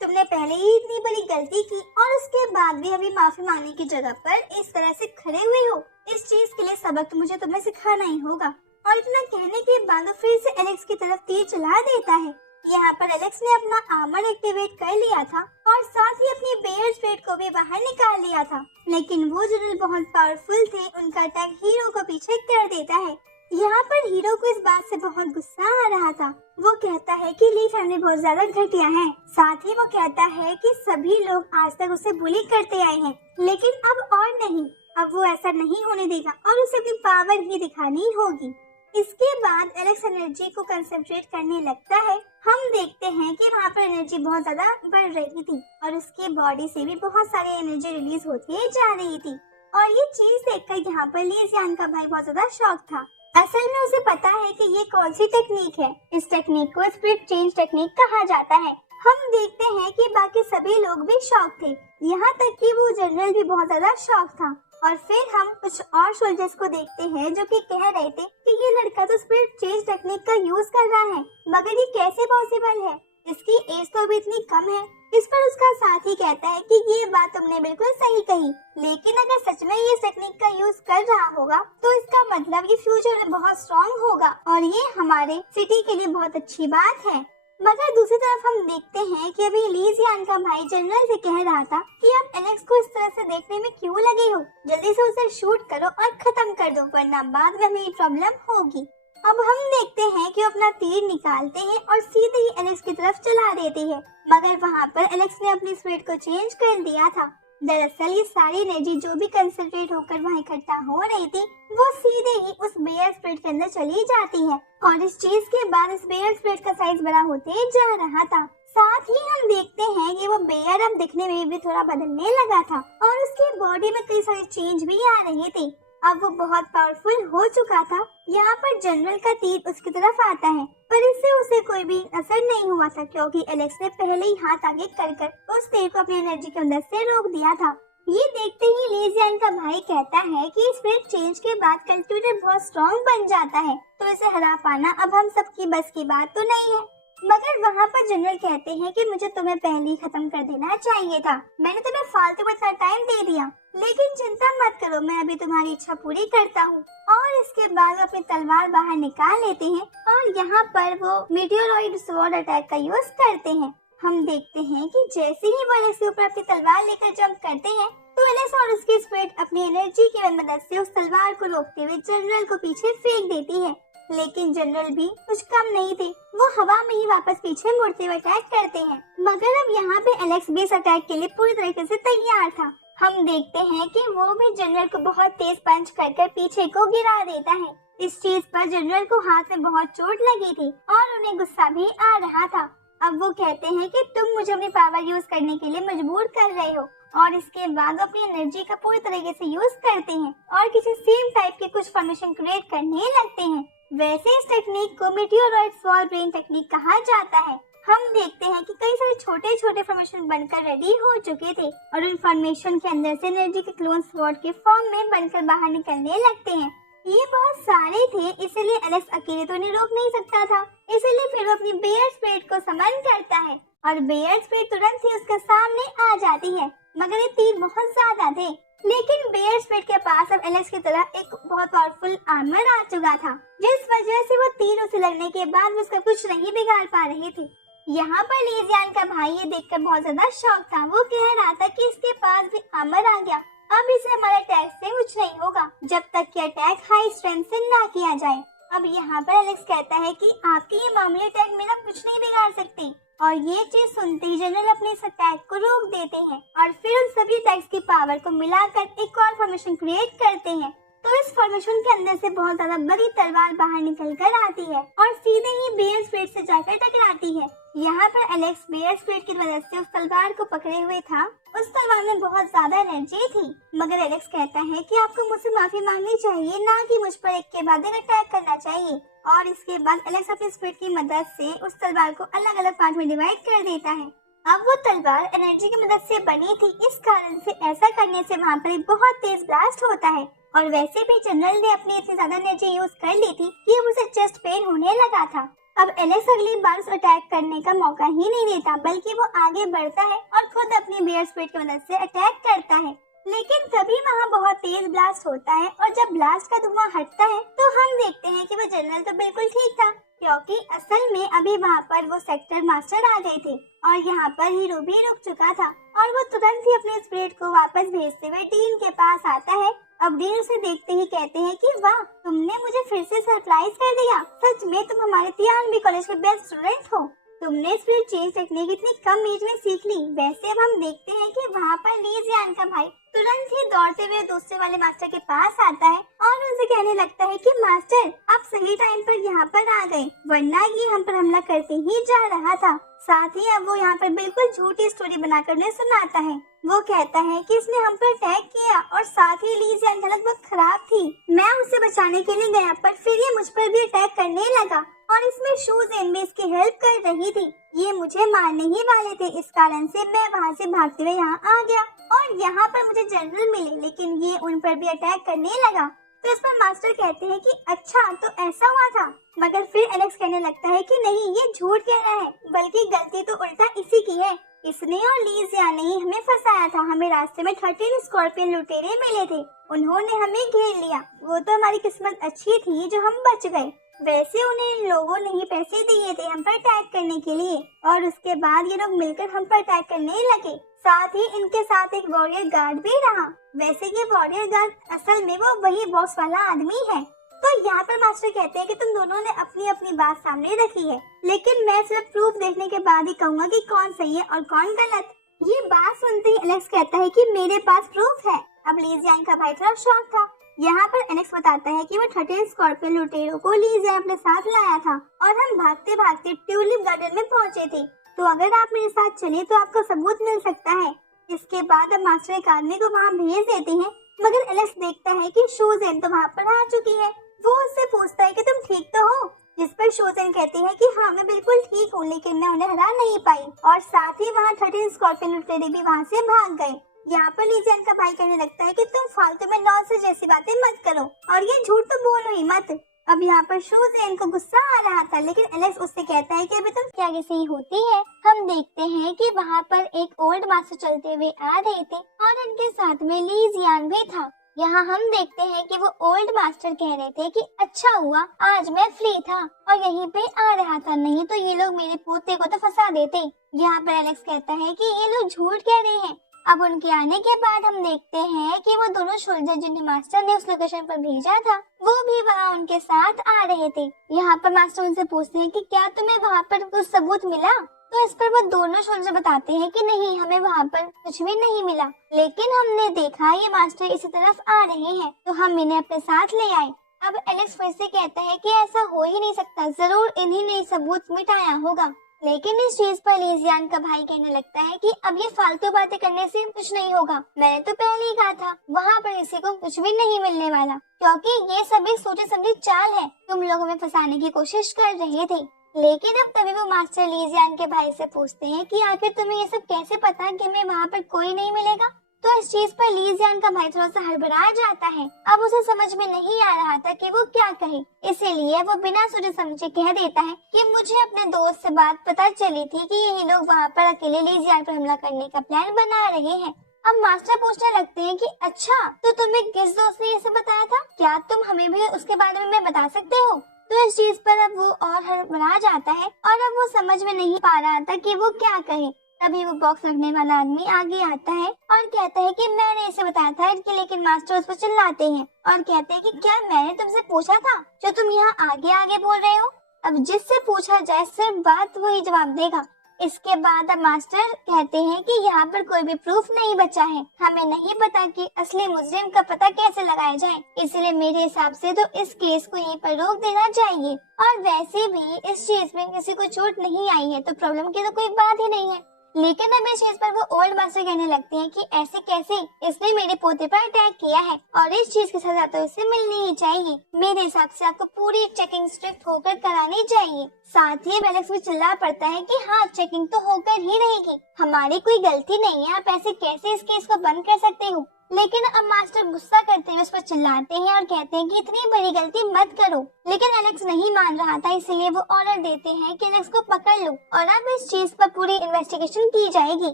तुमने पहले ही इतनी बड़ी गलती की और उसके बाद भी अभी माफी मांगने की जगह पर इस तरह से खड़े हुए हो। इस चीज के लिए सबक मुझे तुम्हें सिखाना ही होगा। और इतना कहने के बाद फिर से एलेक्स की तरफ तीर चला देता है। यहाँ पर एलेक्स ने अपना आर्मर एक्टिवेट कर लिया था और साथ ही अपनी बेयर स्प्रेड को भी बाहर निकाल लिया था, लेकिन वो जनरल बहुत पावरफुल थे, उनका अटैक हीरो को पीछे कर देता है। यहाँ पर हीरो को इस बात से बहुत गुस्सा आ रहा था। वो कहता है कि ली फैमिली बहुत ज्यादा घटिया है। साथ ही वो कहता है कि सभी लोग आज तक उसे बुली करते आए हैं, लेकिन अब और नहीं, अब वो ऐसा नहीं होने देगा और उसे अपनी पावर ही दिखानी होगी। इसके बाद एलेक्स एनर्जी को कंसंट्रेट करने लगता है। हम देखते हैं कि वहाँ पर एनर्जी बहुत ज्यादा बढ़ रही थी और उसके बॉडी से भी बहुत सारी एनर्जी रिलीज होती जा रही थी। और ये चीज देखकर यहाँ पर लिजियान का भाई बहुत ज्यादा शॉक था। असल में उसे पता है कि ये कौन सी टेक्निक है। इस टेक्निक को स्पिरिट चेंज टेक्निक कहा जाता है। हम देखते हैं कि बाकी सभी लोग भी शॉक थे, यहाँ तक कि वो जनरल भी बहुत ज्यादा शॉक था। और फिर हम कुछ और सोल्जर्स को देखते हैं जो कि कह रहे थे कि ये लड़का तो स्पिरिट चेंज टेक्निक का यूज कर रहा है, मगर ये कैसे पॉसिबल है, इसकी एज तो अभी इतनी कम है। इस पर उसका साथी कहता है कि ये बात तुमने बिल्कुल सही कही, लेकिन अगर सच में ये टेक्निक का यूज कर रहा होगा तो इसका मतलब ये फ्यूचर में बहुत स्ट्रॉन्ग होगा और ये हमारे सिटी के लिए बहुत अच्छी बात है। मगर दूसरी तरफ हम देखते हैं कि अभी लिजियान का भाई जनरल से कह रहा था कि आप एलेक्स को इस तरह से देखने में क्यों लगे हो, जल्दी से उसे शूट करो और खत्म कर दो, वरना बाद में हमें प्रॉब्लम होगी। अब हम देखते हैं कि वो अपना तीर निकालते हैं और सीधे ही एलेक्स की तरफ चला देते हैं, मगर वहाँ पर एलेक्स ने अपनी स्पीड को चेंज कर दिया था। दरअसल ये सारी एनर्जी जो भी कंसंट्रेट होकर वहाँ इकट्ठा हो रही थी वो सीधे ही उस बेयर स्प्रिट के अंदर चली जाती है और इस चीज के बाद इस बेयर स्प्रिट का साइज बड़ा होते जा रहा था। साथ ही हम देखते हैं कि वो बेयर अब दिखने में भी थोड़ा बदलने लगा था और उसकी बॉडी में कई सारे चेंज भी आ रहे थे। अब वो बहुत पावरफुल हो चुका था। यहाँ पर जनरल का तीर उसकी तरफ आता है, पर इससे उसे कोई भी असर नहीं हुआ था, क्योंकि एलेक्स ने पहले ही हाथ आगे कर उस तीर को अपनी एनर्जी के अंदर से रोक दिया था। ये देखते ही लिजियान का भाई कहता है कि स्पिरिट चेंज के बाद कल्टिवेटर बहुत स्ट्रॉन्ग बन जाता है, तो इसे हरा पाना अब हम सबकी बस की बात तो नहीं है। मगर वहाँ पर जनरल कहते हैं कि मुझे तुम्हें पहले ही खत्म कर देना चाहिए था, मैंने तुम्हें फालतू में इतना टाइम दे दिया, लेकिन चिंता मत करो, मैं अभी तुम्हारी इच्छा पूरी करता हूँ। और इसके बाद अपनी तलवार बाहर निकाल लेते हैं और यहाँ पर वो मीटियोरॉइड स्वॉर्ड अटैक का यूज करते हैं। हम देखते हैं कि जैसे ही वो एलेक्स के ऊपर अपनी तलवार लेकर जंप करते हैं तो एलेक्स और उसकी स्पिरिट अपनी एनर्जी की मदद से उस तलवार को रोकते हुए जनरल को पीछे फेंक देती है, लेकिन जनरल भी कुछ कम नहीं थे, वो हवा में ही वापस पीछे मुड़ते हुए अटैक करते हैं। मगर अब यहाँ पे एलेक्स भी इस अटैक के लिए पूरी तरीके से तैयार था। हम देखते हैं कि वो भी जनरल को बहुत तेज पंच कर पीछे को गिरा देता है। इस चीज पर जनरल को हाथ में बहुत चोट लगी थी और उन्हें गुस्सा भी आ रहा था। अब वो कहते हैं कि तुम मुझे अपनी पावर यूज करने के लिए मजबूर कर रहे हो, और इसके बाद अपनी एनर्जी का पूरी तरीके से यूज करते हैं और किसी सेम टाइप के कुछ फॉर्मेशन क्रिएट करने लगते हैं। वैसे इस टेक्निक को मीटियोरॉइड स्वॉर्ड ब्रेन टेक्निक कहा जाता है। हम देखते हैं कि कई सारे छोटे छोटे फॉर्मेशन बनकर रेडी हो चुके थे और उन फॉर्मेशन के अंदर से एनर्जी के क्लोन स्वॉर्ड के फॉर्म में बनकर बाहर निकलने लगते हैं। ये बहुत सारे थे, इसलिए एलेक्स अकेले तो इन्हें रोक नहीं सकता था, इसलिए फिर वो अपनी बेयर स्पिरिट को समन करता है और बेयर स्पिरिट तुरंत ही उसके सामने आ जाती है। मगर ये तीर बहुत ज्यादा थे, लेकिन बेयर स्पिरिट के पास अब एलेक्स की तरह एक बहुत पावरफुल आर्मर आ चुका था, जिस वजह से वो तीर उसे लगने के बाद उसका कुछ नहीं बिगाड़ पा रहे थे। यहाँ पर लिजियान का भाई ये देखकर बहुत ज्यादा शॉक था। वो कह रहा था कि इसके पास भी आर्मर आ गया, अब इसे हमारे अटैक से कुछ नहीं होगा जब तक कि अटैक हाई स्ट्रेंथ से ना किया जाए। अब यहाँ पर एलेक्स कहता है कि आपके ये मामूली अटैक मेरा कुछ नहीं बिगाड़ सकते, और ये चीज सुनते ही जनरल अपने इस अटैक को रोक देते हैं और फिर उन सभी अटैक्स की पावर को मिलाकर एक और फॉर्मेशन क्रिएट करते हैं। तो इस फॉर्मेशन के अंदर से बहुत ज्यादा बड़ी तलवार बाहर निकल कर आती है और सीधे ही बेयर स्पिरिट से जाकर टकराती है। यहाँ पर एलेक्स बेयर स्पिरिट की मदद से उस तलवार को पकड़े हुए था। उस तलवार में बहुत ज्यादा एनर्जी थी, मगर एलेक्स कहता है कि आपको मुझसे माफी मांगनी चाहिए, ना कि मुझ पर एक के बाद एक अटैक करना चाहिए। और इसके बाद एलेक्स अपनी स्पिरिट की मदद से उस तलवार को अलग अलग पार्ट में डिवाइड कर देता है। अब वो तलवार एनर्जी की मदद से बनी थी, इस कारण से ऐसा करने से वहाँ पर एक बहुत तेज ब्लास्ट होता है। और वैसे भी जनरल ने अपनी इतनी ज्यादा एनर्जी यूज कर ली थी कि अब उसे चेस्ट पेन होने लगा था। अब एलेक्स अगली बार उस अटैक करने का मौका ही नहीं देता, बल्कि वो आगे बढ़ता है और खुद अपनी बेयर स्पिरिट की मदद से अटैक करता है। लेकिन तभी वहाँ बहुत तेज ब्लास्ट होता है और जब ब्लास्ट का धुआं हटता है तो हम देखते हैं कि वो जनरल तो बिल्कुल ठीक था, क्योंकि असल में अभी वहाँ पर वो सेक्टर मास्टर आ गए थे और यहाँ पर हीरो भी रुक चुका था। और वो तुरंत ही अपने स्पिरिट को वापस भेजते हुए डीन के पास आता है। अब डीन उसे देखते ही कहते हैं कि वाह, तुमने मुझे फिर से सरप्राइज कर दिया, सच में तुम हमारे तियानवे कॉलेज के बेस्ट स्टूडेंट हो। तुमने स्पिरिट चेंज टेक्निक इतनी कम एज में सीख ली। वैसे अब हम देखते हैं कि वहाँ पर ली जियान का भाई तुरंत ही दौड़ते हुए दूसरे वाले मास्टर के पास आता है और उनसे कहने लगता है कि मास्टर, आप सही टाइम पर यहाँ पर आ गए, वरना ये हम पर हमला करते ही जा रहा था। साथ ही अब वो यहाँ पर बिल्कुल झूठी स्टोरी बनाकर उन्हें सुनाता है। वो कहता है कि इसने हम पर अटैक किया और साथ ही ली जियान की हालत बहुत खराब थी। मैं उसे बचाने के लिए गया, पर फिर ये मुझ पर भी अटैक करने लगा और इसमें शूज़ेन भी इसकी हेल्प कर रही थी। ये मुझे मारने ही वाले थे, इस कारण से मैं वहाँ से भागते हुए यहाँ आ गया और यहाँ पर मुझे जनरल मिले, लेकिन ये उन पर भी अटैक करने लगा। तो इस पर मास्टर कहते हैं कि अच्छा, तो ऐसा हुआ था। मगर फिर एलेक्स कहने लगता है कि नहीं, ये झूठ कह रहा है, बल्कि गलती तो उल्टा इसी की है। इसने और ली जियान ने ही हमें फंसाया था। हमें रास्ते में 13 स्कॉर्पियन लुटेरे मिले थे, उन्होंने हमें घेर लिया। वो तो हमारी किस्मत अच्छी थी जो हम बच गए। वैसे उन्हें इन लोगों ने ही पैसे दिए थे हम पर अटैक करने के लिए और उसके बाद ये लोग मिलकर हम पर अटैक करने लगे। साथ ही इनके साथ एक वॉरियर गार्ड भी रहा। वैसे ये वॉरियर गार्ड असल में वो वही बॉस वाला आदमी है। तो यहाँ पर मास्टर कहते हैं कि तुम दोनों ने अपनी अपनी बात सामने रखी है, लेकिन मैं सिर्फ प्रूफ देखने के बाद ही कहूँगा कि कौन सही है और कौन गलत। ये बात सुनते ही एलेक्स कहता है कि मेरे पास प्रूफ है। अब ली जियान का भाई थोड़ा शॉक था। यहाँ पर एलेक्स बताता है कि वो 13 स्कॉर्पियन लुटेरों को ली जियान अपने साथ लाया था और हम भागते भागते ट्यूलिप गार्डन में पहुँचे थे। तो अगर आप मेरे साथ चले तो आपको सबूत मिल सकता है। इसके बाद अब मास्टर एक आदमी को वहाँ भेज देते हैं, मगर एलेक्स देखता है कि शूज़ेन तो वहाँ पर आ चुकी है। वो उससे पूछता है कि तुम ठीक तो हो, जिस पर शूज़ेन कहती है कि हाँ, मैं बिल्कुल ठीक हूँ, लेकिन मैं उन्हें हरा नहीं पाई। और साथ ही वहाँ 13 स्कॉर्पियन लुटेरे भी वहाँ से भाग गए। यहाँ पर ली जियान का भाई कहने लगता है कि तुम फालतू में नॉनसेंस जैसी बातें मत करो और ये झूठ तो बोलो ही मत। अब यहाँ पर शूज़ेन को गुस्सा आ रहा था, लेकिन एलेक्स उससे कहता है कि अभी तुम क्या सही होती है। हम देखते हैं कि वहाँ पर एक ओल्ड मास्टर चलते हुए आ रहे थे और उनके साथ में ली जियान भी था। यहाँ हम देखते हैं कि वो ओल्ड मास्टर कह रहे थे कि अच्छा हुआ आज मैं फ्री था और यहीं पे आ रहा था, नहीं तो ये लोग मेरे पोते को तो फंसा देते। यहाँ पर एलेक्स कहता है कि ये लोग झूठ कह रहे हैं। अब उनके आने के बाद हम देखते हैं कि वो दोनों सोल्जर जिन्हें मास्टर ने उस लोकेशन पर भेजा था, वो भी वहाँ उनके साथ आ रहे थे। यहाँ पर मास्टर उनसे पूछते हैं कि क्या तुम्हें वहाँ पर कुछ सबूत मिला। तो इस पर वो दोनों सोल्जर बताते हैं कि नहीं, हमें वहाँ पर कुछ भी नहीं मिला, लेकिन हमने देखा ये मास्टर इसी तरफ आ रहे हैं, तो हम इन्हें अपने साथ ले आए। अब एलेक्स फिर से कहता है कि ऐसा हो ही नहीं सकता, जरूर इन्हीं ने सबूत मिटाया होगा। लेकिन इस चीज पर ली जियान का भाई कहने लगता है कि अब ये फालतू बातें करने से कुछ नहीं होगा। मैंने तो पहले ही कहा था वहाँ पर किसी को कुछ भी नहीं मिलने वाला, क्योंकि ये सब एक सोचे समझी चाल है, तुम लोगों में फंसाने की कोशिश कर रहे थे। लेकिन अब तभी वो मास्टर ली जियान के भाई से पूछते हैं कि आखिर तुम्हें ये सब कैसे पता कि हमें वहाँ पर कोई नहीं मिलेगा। तो इस चीज पर ली जियान का भाई थोड़ा सा हड़बड़ा जाता है। अब उसे समझ में नहीं आ रहा था कि वो क्या कहे, इसीलिए वो बिना सोचे समझे कह देता है कि मुझे अपने दोस्त से बात पता चली थी कि यही लोग वहाँ पर अकेले ली जियान पर हमला करने का प्लान बना रहे हैं। अब मास्टर पूछने लगते हैं कि अच्छा, तो तुम्हें किस दोस्त ने ये सब बताया था, क्या तुम हमें भी उसके बारे में बता सकते हो। तो इस चीज पर अब वो और हड़बड़ा जाता है और अब वो समझ में नहीं पा रहा था कि वो क्या कहे। तभी वो बॉक्स रखने वाला आदमी आगे आता है और कहता है कि मैंने इसे बताया था कि, लेकिन मास्टर उस पर चिल्लाते हैं और कहते हैं कि क्या मैंने तुमसे पूछा था जो तुम यहाँ आगे आगे बोल रहे हो। अब जिससे पूछा जाए सिर्फ बात वही जवाब देगा। इसके बाद अब मास्टर कहते हैं कि यहाँ पर कोई भी प्रूफ नहीं बचा है, हमें नहीं पता कि असली मुजरिम का पता कैसे लगाया जाए, इसलिए मेरे हिसाब से तो इस केस को यहीं पर रोक देना चाहिए। और वैसे भी इस चीज में किसी को चोट नहीं आई है तो प्रॉब्लम की तो कोई बात ही नहीं है। लेकिन अब इस चीज पर वो ओल्ड मास्टर कहने लगते हैं कि ऐसे कैसे, इसने मेरे पोते पर अटैक किया है और इस चीज की सजा तो इसे मिलनी ही चाहिए। मेरे हिसाब से आपको पूरी चेकिंग स्ट्रिक्ट होकर करानी चाहिए। साथ ही एलेक्स भी चिल्ला पड़ता है कि हाँ, चेकिंग तो होकर ही रहेगी, हमारी कोई गलती नहीं है, आप ऐसे कैसे इस केस को बंद कर सकते हो। लेकिन अब मास्टर गुस्सा करते हुए उस पर चिल्लाते हैं और कहते हैं कि इतनी बड़ी गलती मत करो। लेकिन एलेक्स नहीं मान रहा था, इसलिए वो ऑर्डर देते हैं कि एलेक्स को पकड़ लो और अब इस चीज पर पूरी इन्वेस्टिगेशन की जाएगी।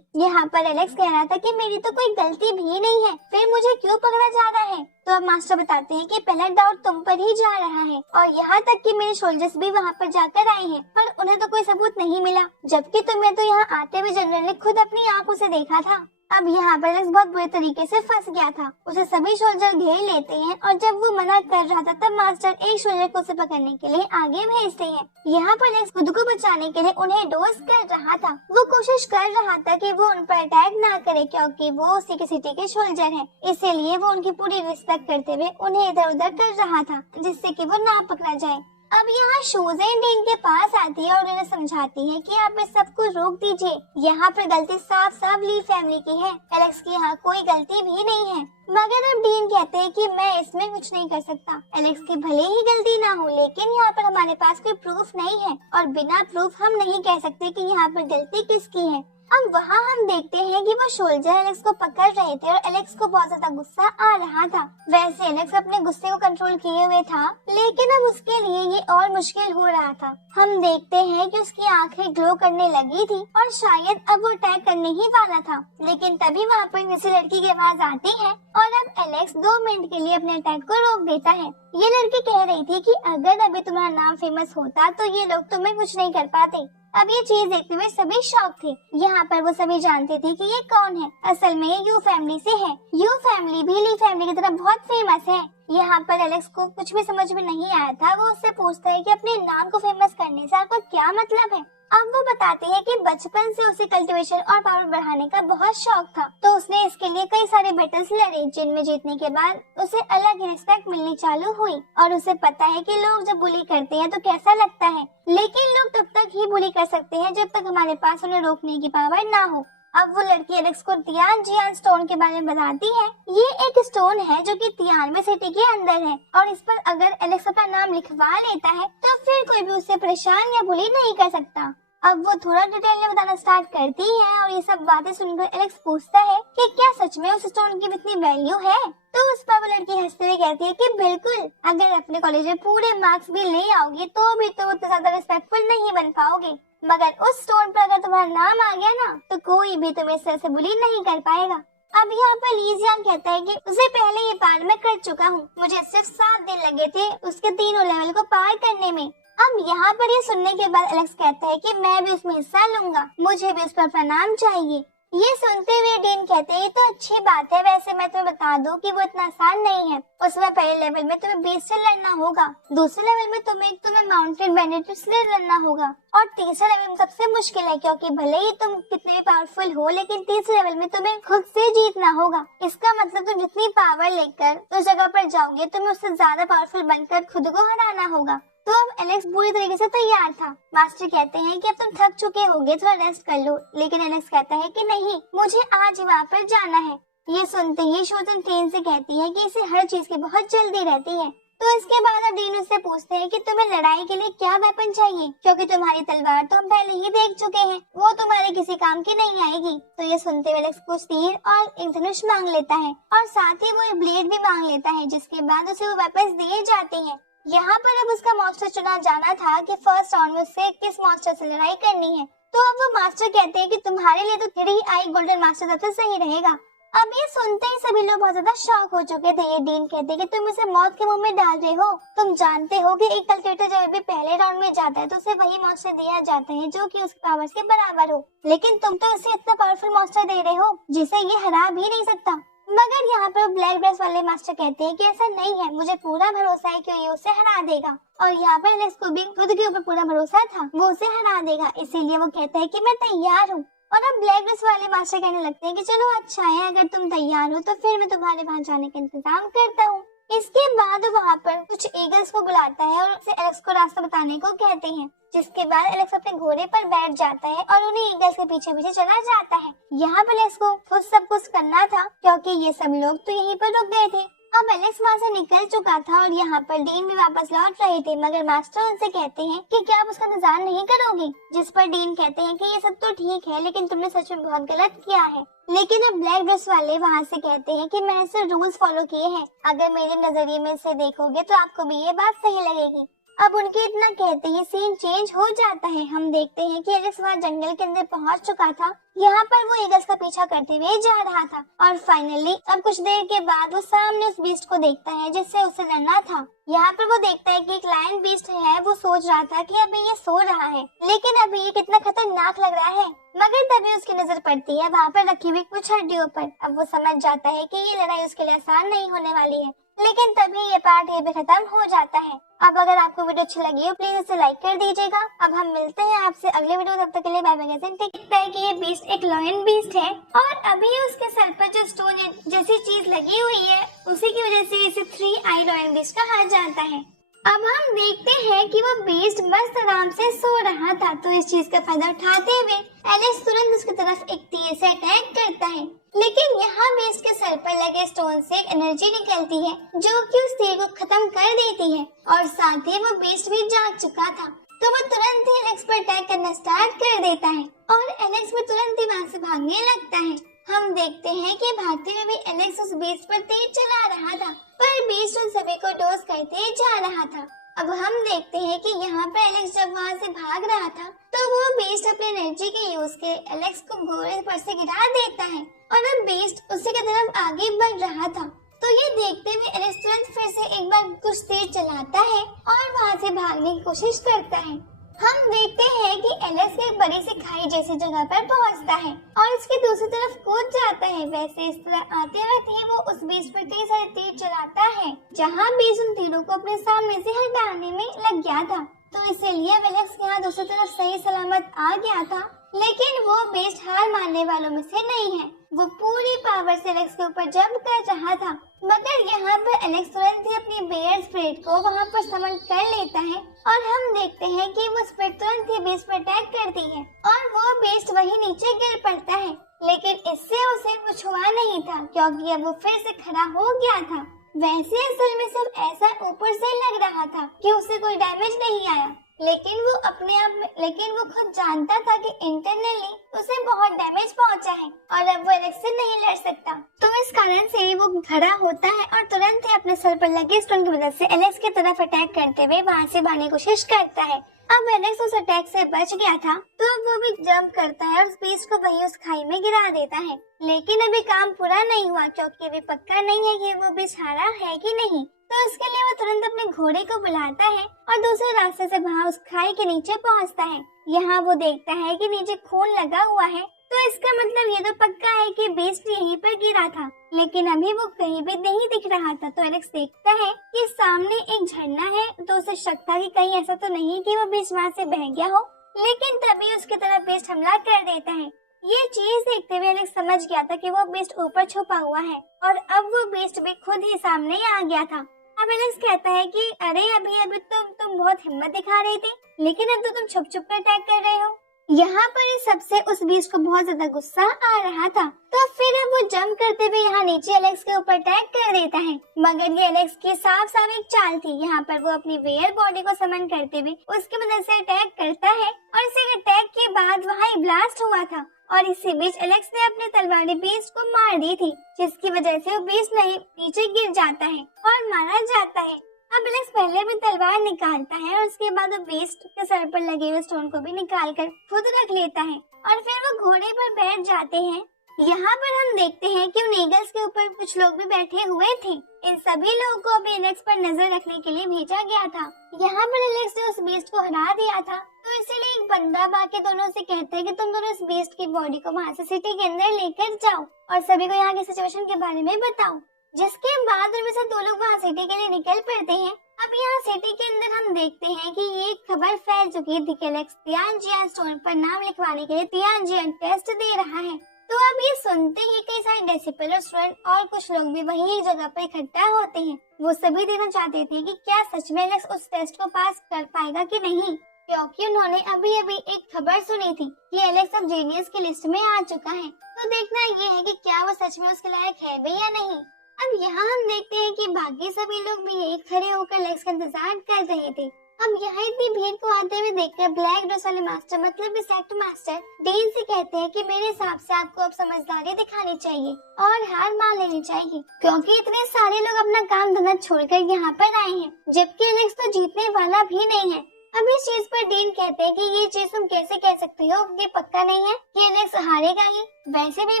यहाँ पर एलेक्स कह रहा था कि मेरी तो कोई गलती भी नहीं है, फिर मुझे क्यों पकड़ा जा रहा है। तो अब मास्टर बताते हैं कि पहला डाउट तुम पर ही जा रहा है और यहाँ तक कि मेरे सोल्जर्स भी वहाँ पर जाकर आए हैं पर उन्हें तो कोई सबूत नहीं मिला, जबकि तुमने तो यहाँ आते हुए जनरल ने खुद अपनी आंखों से देखा था। अब यहाँ पर एलेक्स बहुत बुरे तरीके से फंस गया था। उसे सभी सोल्जर घेर लेते हैं और जब वो मना कर रहा था तब मास्टर एक सोल्जर को उसे पकड़ने के लिए आगे भेजते हैं। यहाँ पर एलेक्स खुद को बचाने के लिए उन्हें डोज कर रहा था। वो कोशिश कर रहा था कि वो उन पर अटैक ना करे क्योंकि वो उसी की सिटी के सोल्जर हैं, इसीलिए वो उनकी पूरी रिस्पेक्ट करते हुए उन्हें इधर उधर कर रहा था जिससे कि वो ना पकड़ा जाए। अब यहाँ शूजेन डीन के पास आती है और उन्हें समझाती है कि आप इस सब को रोक दीजिए, यहाँ पर गलती साफ साफ ली फैमिली की है, एलेक्स की यहाँ कोई गलती भी नहीं है। मगर अब डीन कहते हैं कि मैं इसमें कुछ नहीं कर सकता, एलेक्स की भले ही गलती ना हो लेकिन यहाँ पर हमारे पास कोई प्रूफ नहीं है और बिना प्रूफ हम नहीं कह सकते कि यहाँ पर गलती किसकी है। अब वहाँ हम देखते हैं कि वो सोल्जर एलेक्स को पकड़ रहे थे और एलेक्स को बहुत ज्यादा गुस्सा आ रहा था। वैसे एलेक्स अपने गुस्से को कंट्रोल किए हुए था लेकिन अब उसके लिए ये और मुश्किल हो रहा था। हम देखते हैं कि उसकी आंखें ग्लो करने लगी थी और शायद अब वो अटैक करने ही वाला था, लेकिन तभी वहाँ पर किसी लड़की की आवाज आती है और अब एलेक्स 2 मिनट के लिए अपने अटैक को रोक देता है। ये लड़की कह रही थी कि अगर अभी तुम्हारा नाम फेमस होता तो ये लोग तुम्हें कुछ नहीं कर पाते। अब ये चीज देखते हुए सभी शॉक थे। यहाँ पर वो सभी जानते थे कि ये कौन है, असल में ये यू फैमिली से है। यू फैमिली भी ली फैमिली की तरह बहुत फेमस है। यहाँ पर एलेक्स को कुछ भी समझ में नहीं आया था। वो उससे पूछता है कि अपने नाम को फेमस करने से आपको क्या मतलब है। अब वो बताते हैं कि बचपन से उसे कल्टीवेशन और पावर बढ़ाने का बहुत शौक था, तो उसने इसके लिए कई सारे बैटल्स लड़े जिनमें जीतने के बाद उसे अलग ही रिस्पेक्ट मिलनी चालू हुई और उसे पता है कि लोग जब बुली करते हैं तो कैसा लगता है, लेकिन लोग तब तक ही बुली कर सकते हैं जब तक हमारे पास उन्हें रोकने की पावर ना हो। अब वो लड़की एलेक्स को तियान जियान स्टोन के बारे में बताती है। ये एक स्टोन है जो कि तियान में सिटी के अंदर है और इस पर अगर एलेक्स अपना नाम लिखवा लेता है तो फिर कोई भी उसे परेशान या बुली नहीं कर सकता। अब वो थोड़ा डिटेल में बताना स्टार्ट करती है और ये सब बातें सुनकर एलेक्स पूछता है कि क्या सच में उस स्टोन की इतनी वैल्यू है। तो उस पर वो लड़की हंसते हुए कहती है कि बिल्कुल, अगर अपने कॉलेज में पूरे मार्क्स भी ले आओगे तो भी तो उतना ज्यादा रिस्पेक्टफुल नहीं बन पाओगे, मगर उस स्टोन पर अगर तुम्हारा नाम आ गया ना तो कोई भी तुम्हें इस तरह से बुली नहीं कर पाएगा। अब यहाँ पर लीजियान कहता है कि उसे पहले ये पार मैं कर चुका हूँ, मुझे सिर्फ 7 दिन लगे थे उसके तीनों लेवल को पार करने में। अब यहाँ पर ये सुनने के बाद एलेक्स कहता है कि मैं भी उसमें हिस्सा लूंगा, मुझे भी उस पर प्रणाम चाहिए। ये सुनते हुए डीन कहते हैं तो अच्छी बात है, वैसे मैं तुम्हें बता दूं कि वो इतना आसान नहीं है। उसमें पहले लेवल में तुम्हें बीस्ट से लड़ना होगा, दूसरे लेवल में तुम्हें माउंटेन बैंडिट से लड़ना होगा और तीसरे लेवल में सबसे मुश्किल है क्योंकि भले ही तुम कितने भी पावरफुल हो लेकिन तीसरे लेवल में तुम्हें खुद से जीतना होगा। इसका मतलब तुम जितनी पावर लेकर उस जगह पर जाओगे तुम्हें उससे ज्यादा पावरफुल बनकर खुद को हराना होगा। तो अब एलेक्स पूरी तरीके से तैयार था। मास्टर कहते हैं कि अब तुम थक चुके होगे, थोड़ा रेस्ट कर लो, लेकिन एलेक्स कहता है कि नहीं, मुझे आज ही वहाँ पर जाना है। ये सुनते ही शोजन ट्रेन से कहती है कि इसे हर चीज की बहुत जल्दी रहती है। तो इसके बाद अब डीन उससे पूछते हैं कि तुम्हें लड़ाई के लिए क्या वेपन चाहिए, क्योंकि तुम्हारी तलवार तो हम पहले ही देख चुके हैं, वो तुम्हारे किसी काम की नहीं आएगी। तो ये सुनते हुए एलेक्स कुछ तीर और एक धनुष मांग लेता है और साथ ही वो एक ब्लेड भी मांग लेता है, जिसके बाद उसे वो वेपन दिए जाते हैं। यहाँ पर अब उसका मॉन्स्टर चुना जाना था कि फर्स्ट राउंड में उससे किस मॉन्स्टर से लड़ाई करनी है। तो अब वो मास्टर कहते हैं कि तुम्हारे लिए तो 3 आई गोल्डन मास्टर सबसे सही रहेगा। अब ये सुनते ही सभी लोग बहुत ज्यादा शॉक हो चुके थे। ये डीन कहते हैं कि तुम इसे मौत के मुंह में डाल रहे हो, तुम जानते हो कि एक कल्टिवेटर जब भी पहले राउंड में जाता है तो उसे वही मॉन्स्टर दिया जाता है जो कि उसके पावर्स के बराबर हो, लेकिन तुम तो उसे इतना पावरफुल मॉन्स्टर दे रहे हो जिसे ये हरा भी नहीं सकता। मगर यहाँ पर ब्लैक ड्रेस वाले मास्टर कहते हैं कि ऐसा नहीं है, मुझे पूरा भरोसा है कि ये उसे हरा देगा। और यहाँ पर एलेक्स को भी खुद के ऊपर पूरा भरोसा था, वो उसे हरा देगा, इसीलिए वो कहता है कि मैं तैयार हूँ। और अब ब्लैक ड्रेस वाले मास्टर कहने लगते हैं कि चलो अच्छा है, अगर तुम तैयार हो तो फिर मैं तुम्हारे वहाँ जाने का इंतजाम करता हूँ। इसके बाद वहाँ पर कुछ ईगल्स को बुलाता है और उसे एलेक्स को रास्ता बताने को कहते हैं, जिसके बाद एलेक्स अपने घोड़े पर बैठ जाता है और उन्हीं ईगल्स के पीछे पीछे चला जाता है। यहाँ पर एलेक्स को खुद सब कुछ करना था क्योंकि ये सब लोग तो यहीं पर रुक गए थे। अब एलेक्स वहाँ से निकल चुका था और यहाँ पर डीन भी वापस लौट रहे थे, मगर मास्टर उनसे कहते हैं कि क्या आप उसका इंतजार नहीं करोगे। जिस पर डीन कहते हैं कि ये सब तो ठीक है, लेकिन तुमने सच में बहुत गलत किया है। लेकिन अब ब्लैक ड्रेस वाले वहाँ से कहते हैं कि मैंने सिर्फ रूल्स फॉलो किए हैं, अगर मेरे नजरिए में से देखोगे तो आपको भी ये बात सही लगेगी। अब उनके इतना कहते ही सीन चेंज हो जाता है। हम देखते हैं कि एलेक्स वहाँ जंगल के अंदर पहुँच चुका था। यहाँ पर वो ईगल्स का पीछा करते हुए जा रहा था और फाइनली अब कुछ देर के बाद वो सामने उस बीस्ट को देखता है जिससे उसे लड़ना था। यहाँ पर वो देखता है कि एक लायन बीस्ट है। वो सोच रहा था कि अभी ये सो रहा है, लेकिन अभी ये कितना खतरनाक लग रहा है। मगर तभी उसकी नजर पड़ती है वहाँ पर रखी हुई कुछ हड्डियों पर। अब वो समझ जाता है कि ये लड़ाई उसके लिए आसान नहीं होने वाली है, लेकिन तभी ये पार्ट ये भी खत्म हो जाता है। अब अगर आपको वीडियो अच्छी लगी हो प्लीज इसे लाइक कर दीजिएगा। अब हम मिलते हैं आपसे अगले वीडियो, तब तक के लिए बाय बाय। दिखता है कि ये बीस्ट एक लायन बीस्ट है और अभी उसके सर पर जो स्टोन जैसी चीज लगी हुई है उसी की वजह से इसे 3 आई लायन बीस्ट कहा जाता है। अब हम देखते हैं कि वो बीस्ट मस्त आराम से सो रहा था, तो इस चीज का फायदा उठाते हुए एलेक्स तुरंत उसकी तरफ एक तीर से अटैक करता है। लेकिन यहाँ बीस्ट के सर पर लगे स्टोन से एक एनर्जी निकलती है जो कि उस तीर को खत्म कर देती है और साथ ही वो बीस्ट भी जाग चुका था, तो वो तुरंत ही एलेक्स पर अटैक करना स्टार्ट कर देता है और एलेक्स भी तुरंत ही वहाँ से भागने लगता है। हम देखते हैं कि भागते हुए भी एलेक्स उस बीस्ट पर तीर चला रहा था, पर बीस्ट उन सभी को डोज करते जा रहा था। अब हम देखते हैं कि यहाँ पर एलेक्स जब वहाँ से भाग रहा था तो वो बीस्ट अपने एनर्जी के यूज के एलेक्स को घोड़े पर से गिरा देता है और अब बीस्ट उसी की तरफ आगे बढ़ रहा था। तो ये देखते हुए एलेक्स तुरंत फिर से एक बार कुछ तेज चलाता है और वहाँ से भागने की कोशिश करता है। हम देखते हैं कि एलेक्स एक बड़ी सी खाई जैसी जगह पर पहुंचता है और इसकी दूसरी तरफ कूद जाता है। वैसे इस तरह आते रहते हैं वो उस बीच पर कई सारे तीर चलाता है, जहां बीच उन तीरों को अपने सामने से हटाने में लग गया था। तो इसीलिए एलेक्स यहाँ दूसरी तरफ सही सलामत आ गया था। लेकिन वो बेस्ट हार मानने वालों में से नहीं है, वो पूरी पावर से एलेक्स के ऊपर जंप कर रहा था। मगर यहाँ पर एलेक्स तुरंत ही अपनी बेयर स्प्रिट को वहाँ पर समन कर लेता है और हम देखते हैं कि वो स्प्रिट तुरंत ही बेस्ट पर अटैक करती है और वो बेस्ट वही नीचे गिर पड़ता है। लेकिन इससे उसे कुछ हुआ नहीं था क्योंकि अब वो फिर से खड़ा हो गया था। वैसे असल में सब ऐसा ऊपर से लग रहा था कि उसे कोई डैमेज नहीं आया, लेकिन वो खुद जानता था कि इंटरनली उसे बहुत डैमेज पहुंचा है और अब वो एलेक्स से नहीं लड़ सकता। तो इस कारण से वो खड़ा होता है और तुरंत ही अपने सर पर लगे स्टोन की मदद से एलेक्स की तरफ अटैक करते हुए वहाँ से भागने की कोशिश करता है। अब एलेक्स उस अटैक से बच गया था, तो अब वो भी जंप करता है और उस बीस्ट को वहीं उस खाई में गिरा देता है। लेकिन अभी काम पूरा नहीं हुआ क्योंकि अभी पक्का नहीं है कि वो बीस्ट हारा है कि नहीं। तो इसके लिए वो तुरंत अपने घोड़े को बुलाता है और दूसरे रास्ते से वहाँ उस खाई के नीचे पहुँचता है। यहाँ वो देखता है कि नीचे खून लगा हुआ है, तो इसका मतलब ये तो पक्का है कि बीस्ट यहीं पर गिरा था। लेकिन अभी वो कहीं भी नहीं दिख रहा था। तो एलेक्स देखता है कि सामने एक झरना है, तो उसे शक था कि कहीं ऐसा तो नहीं कि वो बीस्ट वहाँ से बह गया हो। लेकिन तभी उसकी तरफ बीस्ट हमला कर देता है। ये चीज देखते हुए एलेक्स समझ गया था कि वो बीस्ट ऊपर छुपा हुआ है और अब वो बीस्ट भी खुद ही सामने आ गया था। अब एलेक्स कहता है कि अरे अभी तुम बहुत हिम्मत दिखा रहे थे, लेकिन अब तो तुम छुप छुप कर अटैक कर रहे हो। यहाँ पर इस सबसे उस बीस्ट को बहुत ज्यादा गुस्सा आ रहा था, तो फिर अब वो जंप करते हुए यहाँ नीचे एलेक्स के ऊपर अटैक कर देता है। मगर ये एलेक्स की साफ एक चाल थी। यहाँ पर वो अपनी वेयर बॉडी को समन करते हुए उसकी मदद से अटैक करता है और इस अटैक के बाद वहाँ ब्लास्ट हुआ था और इसी बीच एलेक्स ने अपने तलवारी बीस्ट को मार दी थी, जिसकी वजह से वो बीस्ट नहीं नीचे गिर जाता है और मारा जाता है। अब एलेक्स पहले भी तलवार निकालता है और उसके बाद वो बीस्ट के सर पर लगे हुए स्टोन को भी निकाल कर खुद रख लेता है और फिर वो घोड़े पर बैठ जाते हैं यहाँ पर हम देखते हैं कि उन ईगल्स के ऊपर कुछ लोग भी बैठे हुए थे। इन सभी लोगों को अभी एलेक्स पर नजर रखने के लिए भेजा गया था। यहाँ पर एलेक्स ने उस बीस्ट को हरा दिया था, तो इसीलिए एक बंदा बाकी दोनों से कहता है कि तुम दोनों इस बीस्ट की बॉडी को वहाँ से सिटी के अंदर लेकर जाओ और सभी को यहाँ की सिचुएशन के बारे में बताओ। जिसके बाद उनमें से 2 लोग वहाँ सिटी के लिए निकल पड़ते हैं। अब यहाँ सिटी के अंदर हम देखते हैं कि ये खबर फैल चुकी थी कि एलेक्स तियानजियान स्टोन पर नाम लिखवाने के लिए तियानजियान टेस्ट दे रहा है। तो अब ये सुनते ही कई सारे डेसिपल स्टूडेंट और कुछ लोग भी वही एक जगह पर इकट्ठा होते हैं। वो सभी देखना चाहते थे कि क्या सच में एलेक्स उस टेस्ट को पास कर पाएगा कि नहीं, क्योंकि उन्होंने अभी अभी एक खबर सुनी थी कि एलेक्स अब जीनियस की लिस्ट में आ चुका है। तो देखना ये है कि क्या वो सच में उसके लायक है भी या नहीं। अब यहाँ हम देखते हैं कि बाकी सभी लोग भी एक खड़े होकर एलेक्स का इंतजार कर रहे थे। अब यहाँ इतनी भीड़ को आते हुए देखकर ब्लैक ड्रेस वाले मास्टर मतलब सेक्ट मास्टर डीन से कहते हैं कि मेरे हिसाब से आपको अब समझदारी दिखानी चाहिए और हार मान लेनी चाहिए, क्योंकि इतने सारे लोग अपना काम धंधा छोड़कर यहाँ पर आए हैं, जबकि एलेक्स तो जीतने वाला भी नहीं है। अब इस चीज पर डीन कहते हैं कि ये चीज तुम कैसे कह सकते हो, ये पक्का नहीं है कि एलेक्स हारेगा ही, वैसे भी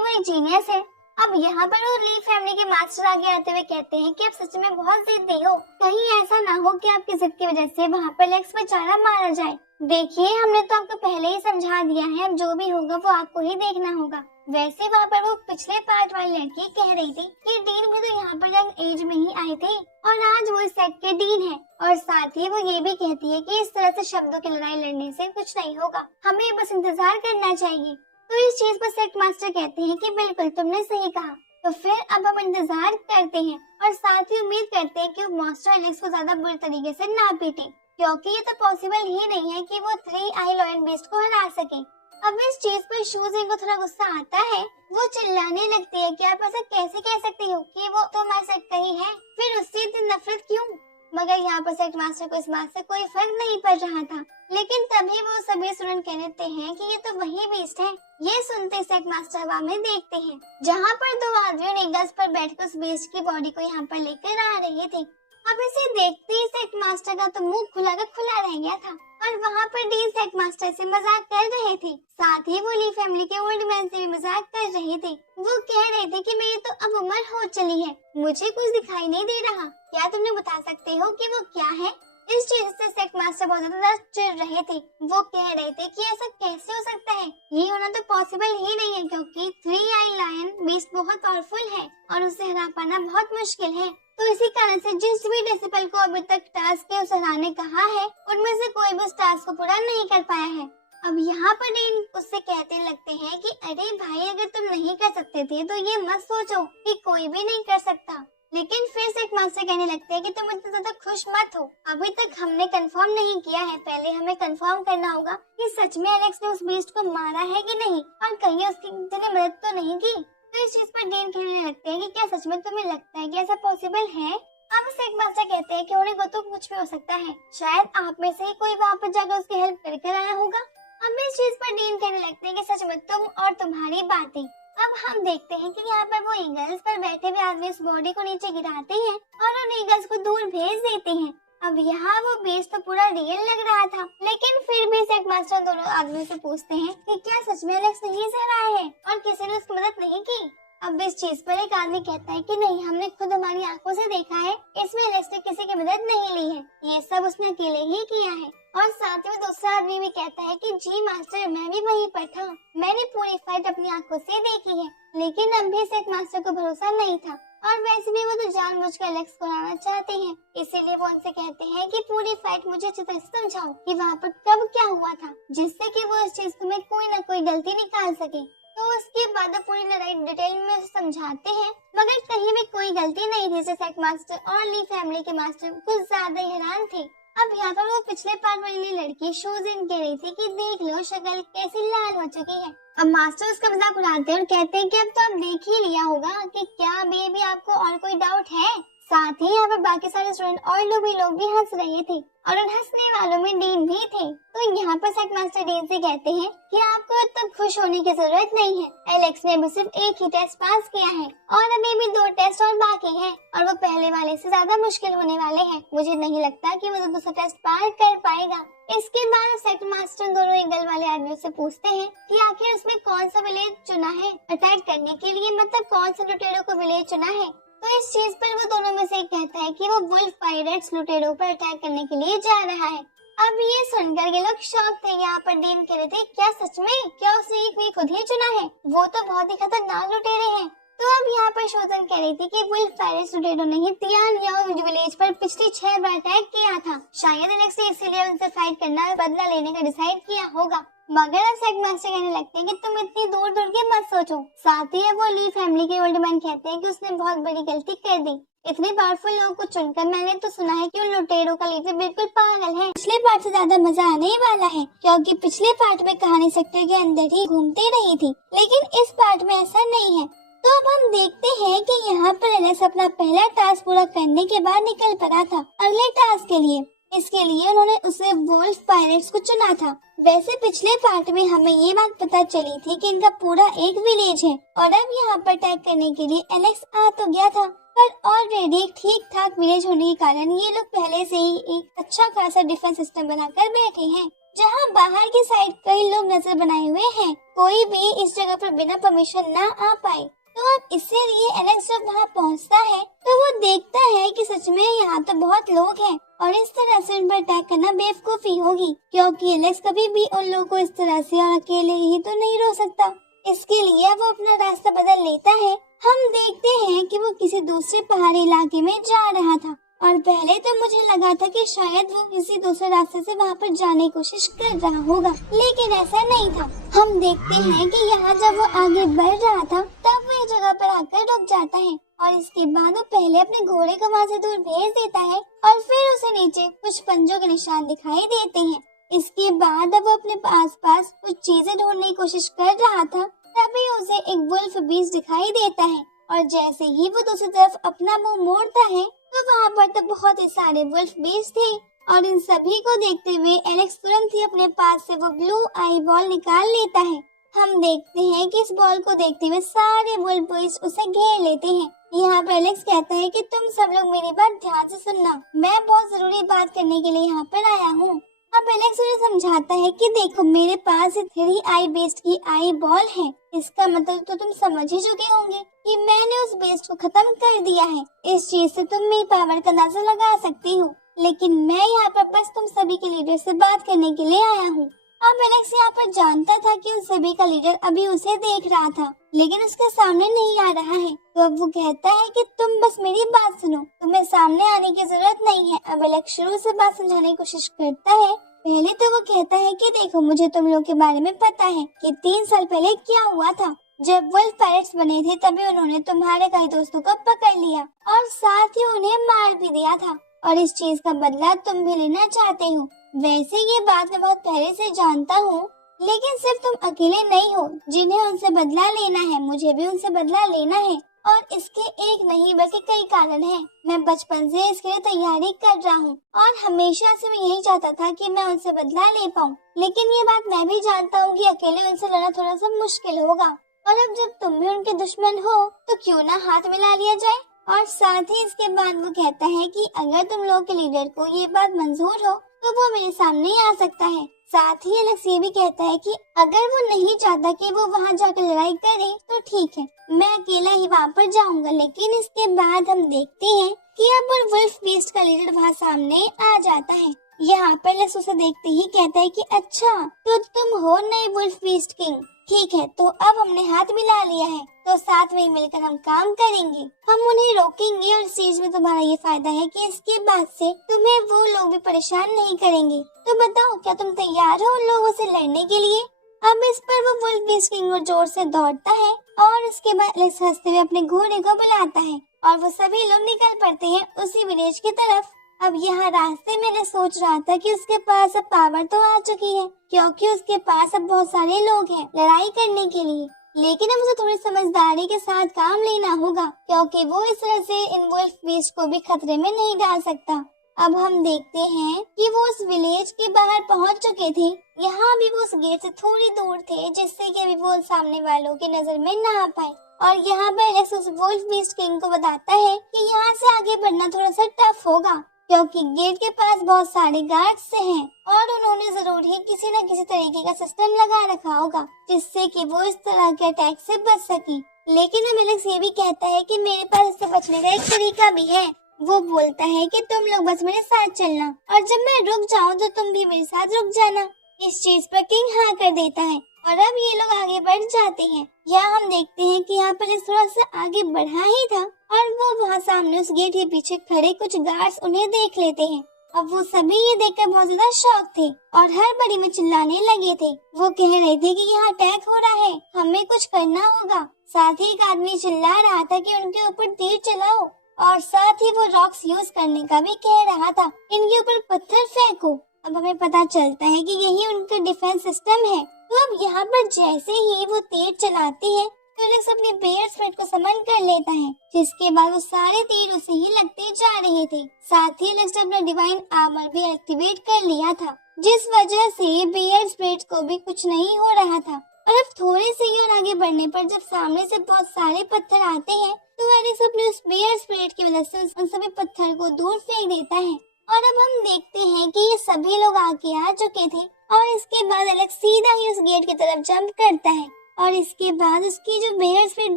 वो जीनियस है। अब यहाँ पर वो ली फैमिली के मास्टर आगे आते हुए कहते हैं कि आप सच में बहुत जिद्दी हो, कहीं ऐसा ना हो कि आपकी जिद की वजह से वहाँ पर एलेक्स बेचारा मारा जाए। देखिए हमने तो आपको पहले ही समझा दिया है, अब जो भी होगा वो आपको ही देखना होगा। वैसे वहाँ पर वो पिछले पार्ट वाली लड़की कह रही थी कि डीन भी तो यहाँ पर यंग एज में ही आए थे और आज वो इस सेट के डीन है, और साथ ही वो ये भी कहती है कि इस तरह से शब्दों की लड़ाई लड़ने से कुछ नहीं होगा, हमें बस इंतजार करना चाहिए। तो इस चीज पर सेक्ट मास्टर कहते हैं कि बिल्कुल तुमने सही कहा। तो फिर अब हम इंतजार करते हैं और साथ ही उम्मीद करते हैं कि वो मॉन्स्टर एलेक्स को ज्यादा बुरे तरीके से ना पीटे, क्योंकि ये तो पॉसिबल ही नहीं है कि वो 3 आई लॉयन बीस्ट को हरा सके। अब इस चीज पर शूजिंग को थोड़ा गुस्सा आता है, वो चिल्लाने लगती है कि आप ऐसा कैसे कह सकती हो कि वो तो हमारे सेट का ही है, फिर उससे इतनी नफरत क्यों। मगर यहाँ पर सेक्ट मास्टर को इस बात से कोई फर्क नहीं पड़ रहा था, लेकिन तभी वो सभी स्टूडेंट कहते हैं कि ये तो वही बीस्ट है। ये सुनते सेक्ट मास्टर हवा में देखते हैं जहाँ पर 2 आदमी नीगल्स पर बैठकर उस बीस्ट की बॉडी को यहाँ पर लेकर आ रहे थे। अब इसे देखते ही सेक्ट मास्टर का तो मुंह खुला का खुला रह गया था और वहाँ पर डीन सेक्ट मास्टर से मजाक कर रहे थे, साथ ही वो ली फैमिली के ओल्ड मैन से भी मजाक कर रहे थे। वो कह रहे थे कि मेरी तो अब उम्र हो चली है, मुझे कुछ दिखाई नहीं दे रहा, क्या तुमने बता सकते हो कि वो क्या है। इस चीज से सेक्ट मास्टर बहुत ज्यादा चिढ़ रहे थे। वो कह रहे थे कि ऐसा कैसे हो सकता है, ये होना तो पॉसिबल ही नहीं है, क्योंकि 3 आई लायन बीस्ट बहुत पावरफुल है और उसे हरा पाना बहुत मुश्किल है। तो इसी कारण से जिस भी डेसिपल को अभी तक टास्क के उसे हराने कहा है, उनमें से कोई भी उस टास्क को पूरा नहीं कर पाया है। अब यहाँ पर डीन उससे कहते लगते हैं कि अरे भाई अगर तुम नहीं कर सकते थे तो ये मत सोचो कि कोई भी नहीं कर सकता। लेकिन फिर सेक्ट मास्टर कहने लगते हैं कि तुम इतना ज्यादा खुश मत हो, अभी तक हमने कंफर्म नहीं किया है, पहले हमें कंफर्म करना होगा कि सच में एलेक्स ने उस बीस्ट को मारा है कि नहीं और कहीं उसकी ने मदद तो नहीं की। तो इस चीज पर डीन कहने लगते हैं कि क्या सच में तुम्हें लगता है कि ऐसा पॉसिबल है। अब सेक्ट मास्टर कहते हैं कि होने को तो कुछ भी हो सकता है, शायद आप में से ही कोई वहाँ पर जाकर उसकी हेल्प करके आया होगा। अब इस चीज पर डीन कहने लगते हैं कि सच में तुम और तुम्हारी बातें। अब हम देखते हैं कि यहाँ पर वो ईगल्स पर बैठे हुए आदमी इस बॉडी को नीचे गिराते हैं और उन ईगल्स को दूर भेज देते हैं। अब यहाँ वो बेस तो पूरा रियल लग रहा था, लेकिन फिर भी सेक्ट मास्टर दोनों आदमियों से पूछते हैं कि क्या सच में एलेक्स नहीं सह रहा है और किसी ने उसकी मदद नहीं की। अब इस चीज पर एक आदमी कहता है कि नहीं, हमने खुद हमारी आंखों से देखा है, इसमें एलेक्स ने किसी की मदद नहीं ली है, ये सब उसने अकेले ही किया है। और साथ ही दूसरा आदमी भी कहता है कि जी मास्टर, मैं भी वहीं पर था, मैंने पूरी फाइट अपनी आंखों से देखी है, लेकिन अब भी सेक्ट मास्टर को भरोसा नहीं था और वैसे भी वो तो जानबूझकर एलेक्स को हराना चाहते हैं। इसीलिए वो उनसे कहते हैं कि पूरी फाइट मुझे अच्छी तरह से समझाओ कि वहाँ पर कब क्या हुआ था, जिससे कि वो इस चीज में कोई न कोई गलती निकाल सके। तो उसके बाद पूरी लड़ाई डिटेल में समझाते हैं, मगर कहीं भी कोई गलती नहीं थी। सेक्ट मास्टर और ली फैमिली के मास्टर कुछ ज्यादा ही हैरान थे। अब यहाँ पर वो पिछले पार्ट वाली लड़की शूजिन कह रही थी कि देख लो शक्ल कैसी लाल हो चुकी है। अब मास्टर उसका मजाक उड़ाते हैं और कहते हैं कि अब तो आप देख ही लिया होगा कि क्या अभी भी आपको और कोई डाउट है। साथ ही यहाँ पर बाकी सारे स्टूडेंट और लोग भी हंस रहे थे और उन हंसने वालों में डीन भी थे। तो यहाँ पर सेक्ट मास्टर डीन से कहते हैं कि आपको तब खुश होने की जरूरत नहीं है, एलेक्स ने अभी सिर्फ एक ही टेस्ट पास किया है और अभी भी 2 टेस्ट और बाकी है और वो पहले वाले से ज्यादा मुश्किल होने वाले हैं। मुझे नहीं लगता कि वो दूसरा टेस्ट पार कर पाएगा। इसके बाद सेक्ट मास्टर दोनों ईगल वाले आदमियों से पूछते हैं कि आखिर उसमें कौन सा विलेज चुना है अटैक करने के लिए, मतलब कौन सा लुटेरों को विलेज चुना है। तो इस चीज पर वो दोनों में से एक कहता है कि वो वुल्फ पायरेट्स लुटेरों पर अटैक करने के लिए जा रहा है। अब ये सुनकर ये लोग शॉक थे। यहाँ पर डीन कह रहे थे क्या सच में, क्या उसने एक खुद ही चुना है, वो तो बहुत ही खतरनाक लुटेरे हैं। तो अब यहाँ पर शोधन कह रही थी कि वुल्फ पायरेट्स लुटेरों ने ही तियान याओ विलेज पर पिछले 6 बार अटैक किया था, शायद एलेक्स ने इसीलिए उनसे फाइट करना और बदला लेने का डिसाइड किया होगा। मगर अब सेक्ट मास्टर कहने लगते हैं कि तुम इतनी दूर दूर के मत सोचो। साथ ही वो ली फैमिली के ओल्ड मैन कहते हैं कि उसने बहुत बड़ी गलती कर दी, इतने पावरफुल लोगों को चुनकर। मैंने तो सुना है कि उन लुटेरों का लीडर बिल्कुल पागल है। पिछले पार्ट से ज्यादा मजा आने ही वाला है, क्योंकि पिछले पार्ट में कहानी सेक्टर के अंदर ही घूमती रही थी, लेकिन इस पार्ट में ऐसा नहीं है। तो अब हम देखते हैं कि यहाँ पर एलेक्स अपना पहला टास्क पूरा करने के बाद निकल पड़ा था अगले टास्क के लिए। इसके लिए उन्होंने उसे वुल्फ पायरेट्स को चुना था। वैसे पिछले पार्ट में हमें ये बात पता चली थी कि इनका पूरा एक विलेज है और अब यहाँ पर अटैक करने के लिए एलेक्स आ तो गया था, पर ऑलरेडी एक ठीक ठाक विलेज होने के कारण ये लोग पहले से ही एक अच्छा खासा डिफेंस सिस्टम बनाकर बैठे हैं, जहाँ बाहर की साइड कई लोग नजर बनाए हुए हैं, कोई भी इस जगह पर बिना परमिशन ना आ पाए। तो अब इसीलिए एलेक्स जब वहाँ पहुँचता है तो वो देखता है कि सच में यहाँ तो बहुत लोग हैं और इस तरह से उन पर अटैक करना बेवकूफी होगी, क्योंकि एलेक्स कभी भी उन लोगों को इस तरह से और अकेले ही तो नहीं रोक सकता। इसके लिए वो अपना रास्ता बदल लेता है। हम देखते हैं कि वो किसी दूसरे पहाड़ी इलाके में जा रहा था और पहले तो मुझे लगा था कि शायद वो किसी दूसरे रास्ते से वहाँ पर जाने की कोशिश कर रहा होगा, लेकिन ऐसा नहीं था। हम देखते हैं कि यहाँ जब वो आगे बढ़ रहा था तब वो एक जगह पर आकर रुक जाता है और इसके बाद वो पहले अपने घोड़े को वहाँ से दूर भेज देता है और फिर उसे नीचे कुछ पंजों के निशान दिखाई देते हैं। इसके बाद अब वो अपने आसपास कुछ चीजें ढूंढने की कोशिश कर रहा था, तभी उसे एक वुल्फ बीस्ट दिखाई देता है और जैसे ही वो दूसरी तरफ अपना मुंह मोड़ता है तो वहाँ पर तो बहुत ही सारे वुल्फ बीस्ट थे और इन सभी को देखते हुए एलेक्स तुरंत ही अपने पास से वो ब्लू आई बॉल निकाल लेता है। हम देखते हैं कि इस बॉल को देखते हुए सारे वुल्फ बीस्ट उसे घेर लेते हैं। यहाँ पर एलेक्स कहता है कि तुम सब लोग मेरी बात ध्यान से सुनना, मैं बहुत जरूरी बात करने के लिए यहाँ पर आया हूँ। अब एलेक्स उन्हें समझाता है कि देखो मेरे पास 3 आई बेस्ट की आई बॉल है, इसका मतलब तो तुम समझ ही चुके होंगे कि मैंने उस बेस्ट को खत्म कर दिया है। इस चीज से तुम मेरी पावर का अंदाजा लगा सकती हो, लेकिन मैं यहाँ पर बस तुम सभी के लीडर से बात करने के लिए आया हूँ। अब एलेक्स यहाँ पर जानता था कि उन सभी का लीडर अभी उसे देख रहा था, लेकिन उसके सामने नहीं आ रहा है। तो अब वो कहता है कि तुम बस मेरी बात सुनो, तुम्हें सामने आने की जरूरत नहीं है। अब एलेक्स शुरू से बात समझाने की कोशिश करता है। पहले तो वो कहता है कि देखो मुझे तुम लोग के बारे में पता है कि 3 साल पहले क्या हुआ था। जब वुल्फ पायरेट्स बने थे तभी उन्होंने तुम्हारे कई दोस्तों को पकड़ लिया और साथ ही उन्हें मार भी दिया था और इस चीज का बदला तुम भी लेना चाहते हो। वैसे ये बात मैं बहुत पहले से जानता हूँ, लेकिन सिर्फ तुम अकेले नहीं हो जिन्हें उनसे बदला लेना है, मुझे भी उनसे बदला लेना है और इसके एक नहीं बल्कि कई कारण हैं। मैं बचपन से इसके लिए तैयारी कर रहा हूँ और हमेशा से मैं यही चाहता था कि मैं उनसे बदला ले पाऊँ, लेकिन ये बात मैं भी जानता हूँ कि अकेले उनसे लड़ना थोड़ा सा मुश्किल होगा और अब जब तुम भी उनके दुश्मन हो तो क्यों ना हाथ मिला लिया जाए। और साथ ही इसके बाद वो कहता है कि अगर तुम लोग के लीडर को ये बात मंजूर हो तो वो मेरे सामने ही आ सकता है। साथ ही एलेक्स ये भी कहता है कि अगर वो नहीं चाहता कि वो वहाँ जाकर लड़ाई करे तो ठीक है, मैं अकेला ही वहाँ पर जाऊंगा। लेकिन इसके बाद हम देखते हैं कि अब वुल्फ बीस्ट का लीडर वहाँ सामने आ जाता है। यहाँ पर एलेक्स उसे देखते ही कहता है कि अच्छा तो तुम हो नए वुल्फ बीस्ट किंग, ठीक है, तो अब हमने हाथ मिला लिया है तो साथ में मिलकर हम काम करेंगे, हम उन्हें रोकेंगे और इस चीज में तुम्हारा ये फायदा है कि इसके बाद से तुम्हें वो लोग भी परेशान नहीं करेंगे। तो बताओ क्या तुम तैयार हो उन लोगों से लड़ने के लिए। अब इस पर वो वुल्फ बीस्ट किंग जोर से दौड़ता है और उसके बाद एलेक्स हंसते हुए अपने घोड़े को बुलाता है और वो सभी लोग निकल पड़ते हैं उसी विलेज की तरफ। अब यहाँ रास्ते में मैं सोच रहा था कि उसके पास अब पावर तो आ चुकी है, क्योंकि उसके पास अब बहुत सारे लोग हैं लड़ाई करने के लिए, लेकिन अब उसे थोड़ी समझदारी के साथ काम लेना होगा, क्योंकि वो इस तरह से इन वुल्फ बीस्ट को भी खतरे में नहीं डाल सकता। अब हम देखते हैं कि वो उस विलेज के बाहर पहुंच चुके थे। यहाँ भी वो उस गेट से थोड़ी दूर थे, जिससे कि अभी वो सामने वालों की नजर में न आ पाए। और यहाँ पर एलेक्स उस वुल्फ बीस्ट किंग को बताता है कि यहाँ से आगे बढ़ना थोड़ा सा टफ होगा, क्योंकि गेट के पास बहुत सारे गार्ड्स हैं और उन्होंने जरूर ही किसी न किसी तरीके का सिस्टम लगा रखा होगा जिससे कि वो इस तरह के अटैक से बच सके। लेकिन अब एलेक्स ये भी कहता है कि मेरे पास इससे बचने का एक तरीका भी है। वो बोलता है कि तुम लोग बस मेरे साथ चलना और जब मैं रुक जाऊं तो तुम भी मेरे साथ रुक जाना। इस चीज पर किंग हाँ कर देता है और अब ये लोग आगे बढ़ जाते हैं। यहाँ हम देखते हैं कि यहाँ पर इस थोड़ा सा आगे बढ़ा ही था और वो वहाँ सामने उस गेट के पीछे खड़े कुछ गार्ड्स उन्हें देख लेते हैं। अब वो सभी ये देखकर बहुत ज्यादा शॉक थे और हर बड़ी में चिल्लाने लगे थे। वो कह रहे थे कि यहाँ अटैक हो रहा है, हमें कुछ करना होगा। साथ ही एक आदमी चिल्ला रहा था कि उनके ऊपर तीर चलाओ और साथ ही वो रॉक्स यूज करने का भी कह रहा था, इनके ऊपर पत्थर फेंको। अब हमें पता चलता है कि यही उनका डिफेंस सिस्टम है। तो अब यहाँ पर जैसे ही वो तीर चलाती है तो एलेक्स अपने बेयर स्प्रिट को समन कर लेता है, जिसके बाद वो सारे तीर उसे ही लगते जा रहे थे। साथ ही एलेक्स ने अपना डिवाइन आर्मर भी एक्टिवेट कर लिया था, जिस वजह से बेयर स्प्रिट को भी कुछ नहीं हो रहा था। और अब थोड़े से ही और आगे बढ़ने पर जब सामने से बहुत सारे पत्थर आते हैं तो एलेक्स अपने उस बेयर स्प्रिट की वजह से उन सभी पत्थर को दूर फेंक देता है। और अब हम देखते हैं कि ये सभी लोग आके आ चुके थे और इसके बाद एलेक्स सीधा ही उस गेट की तरफ जंप करता है और इसके बाद उसकी जो बेयर स्प्रिट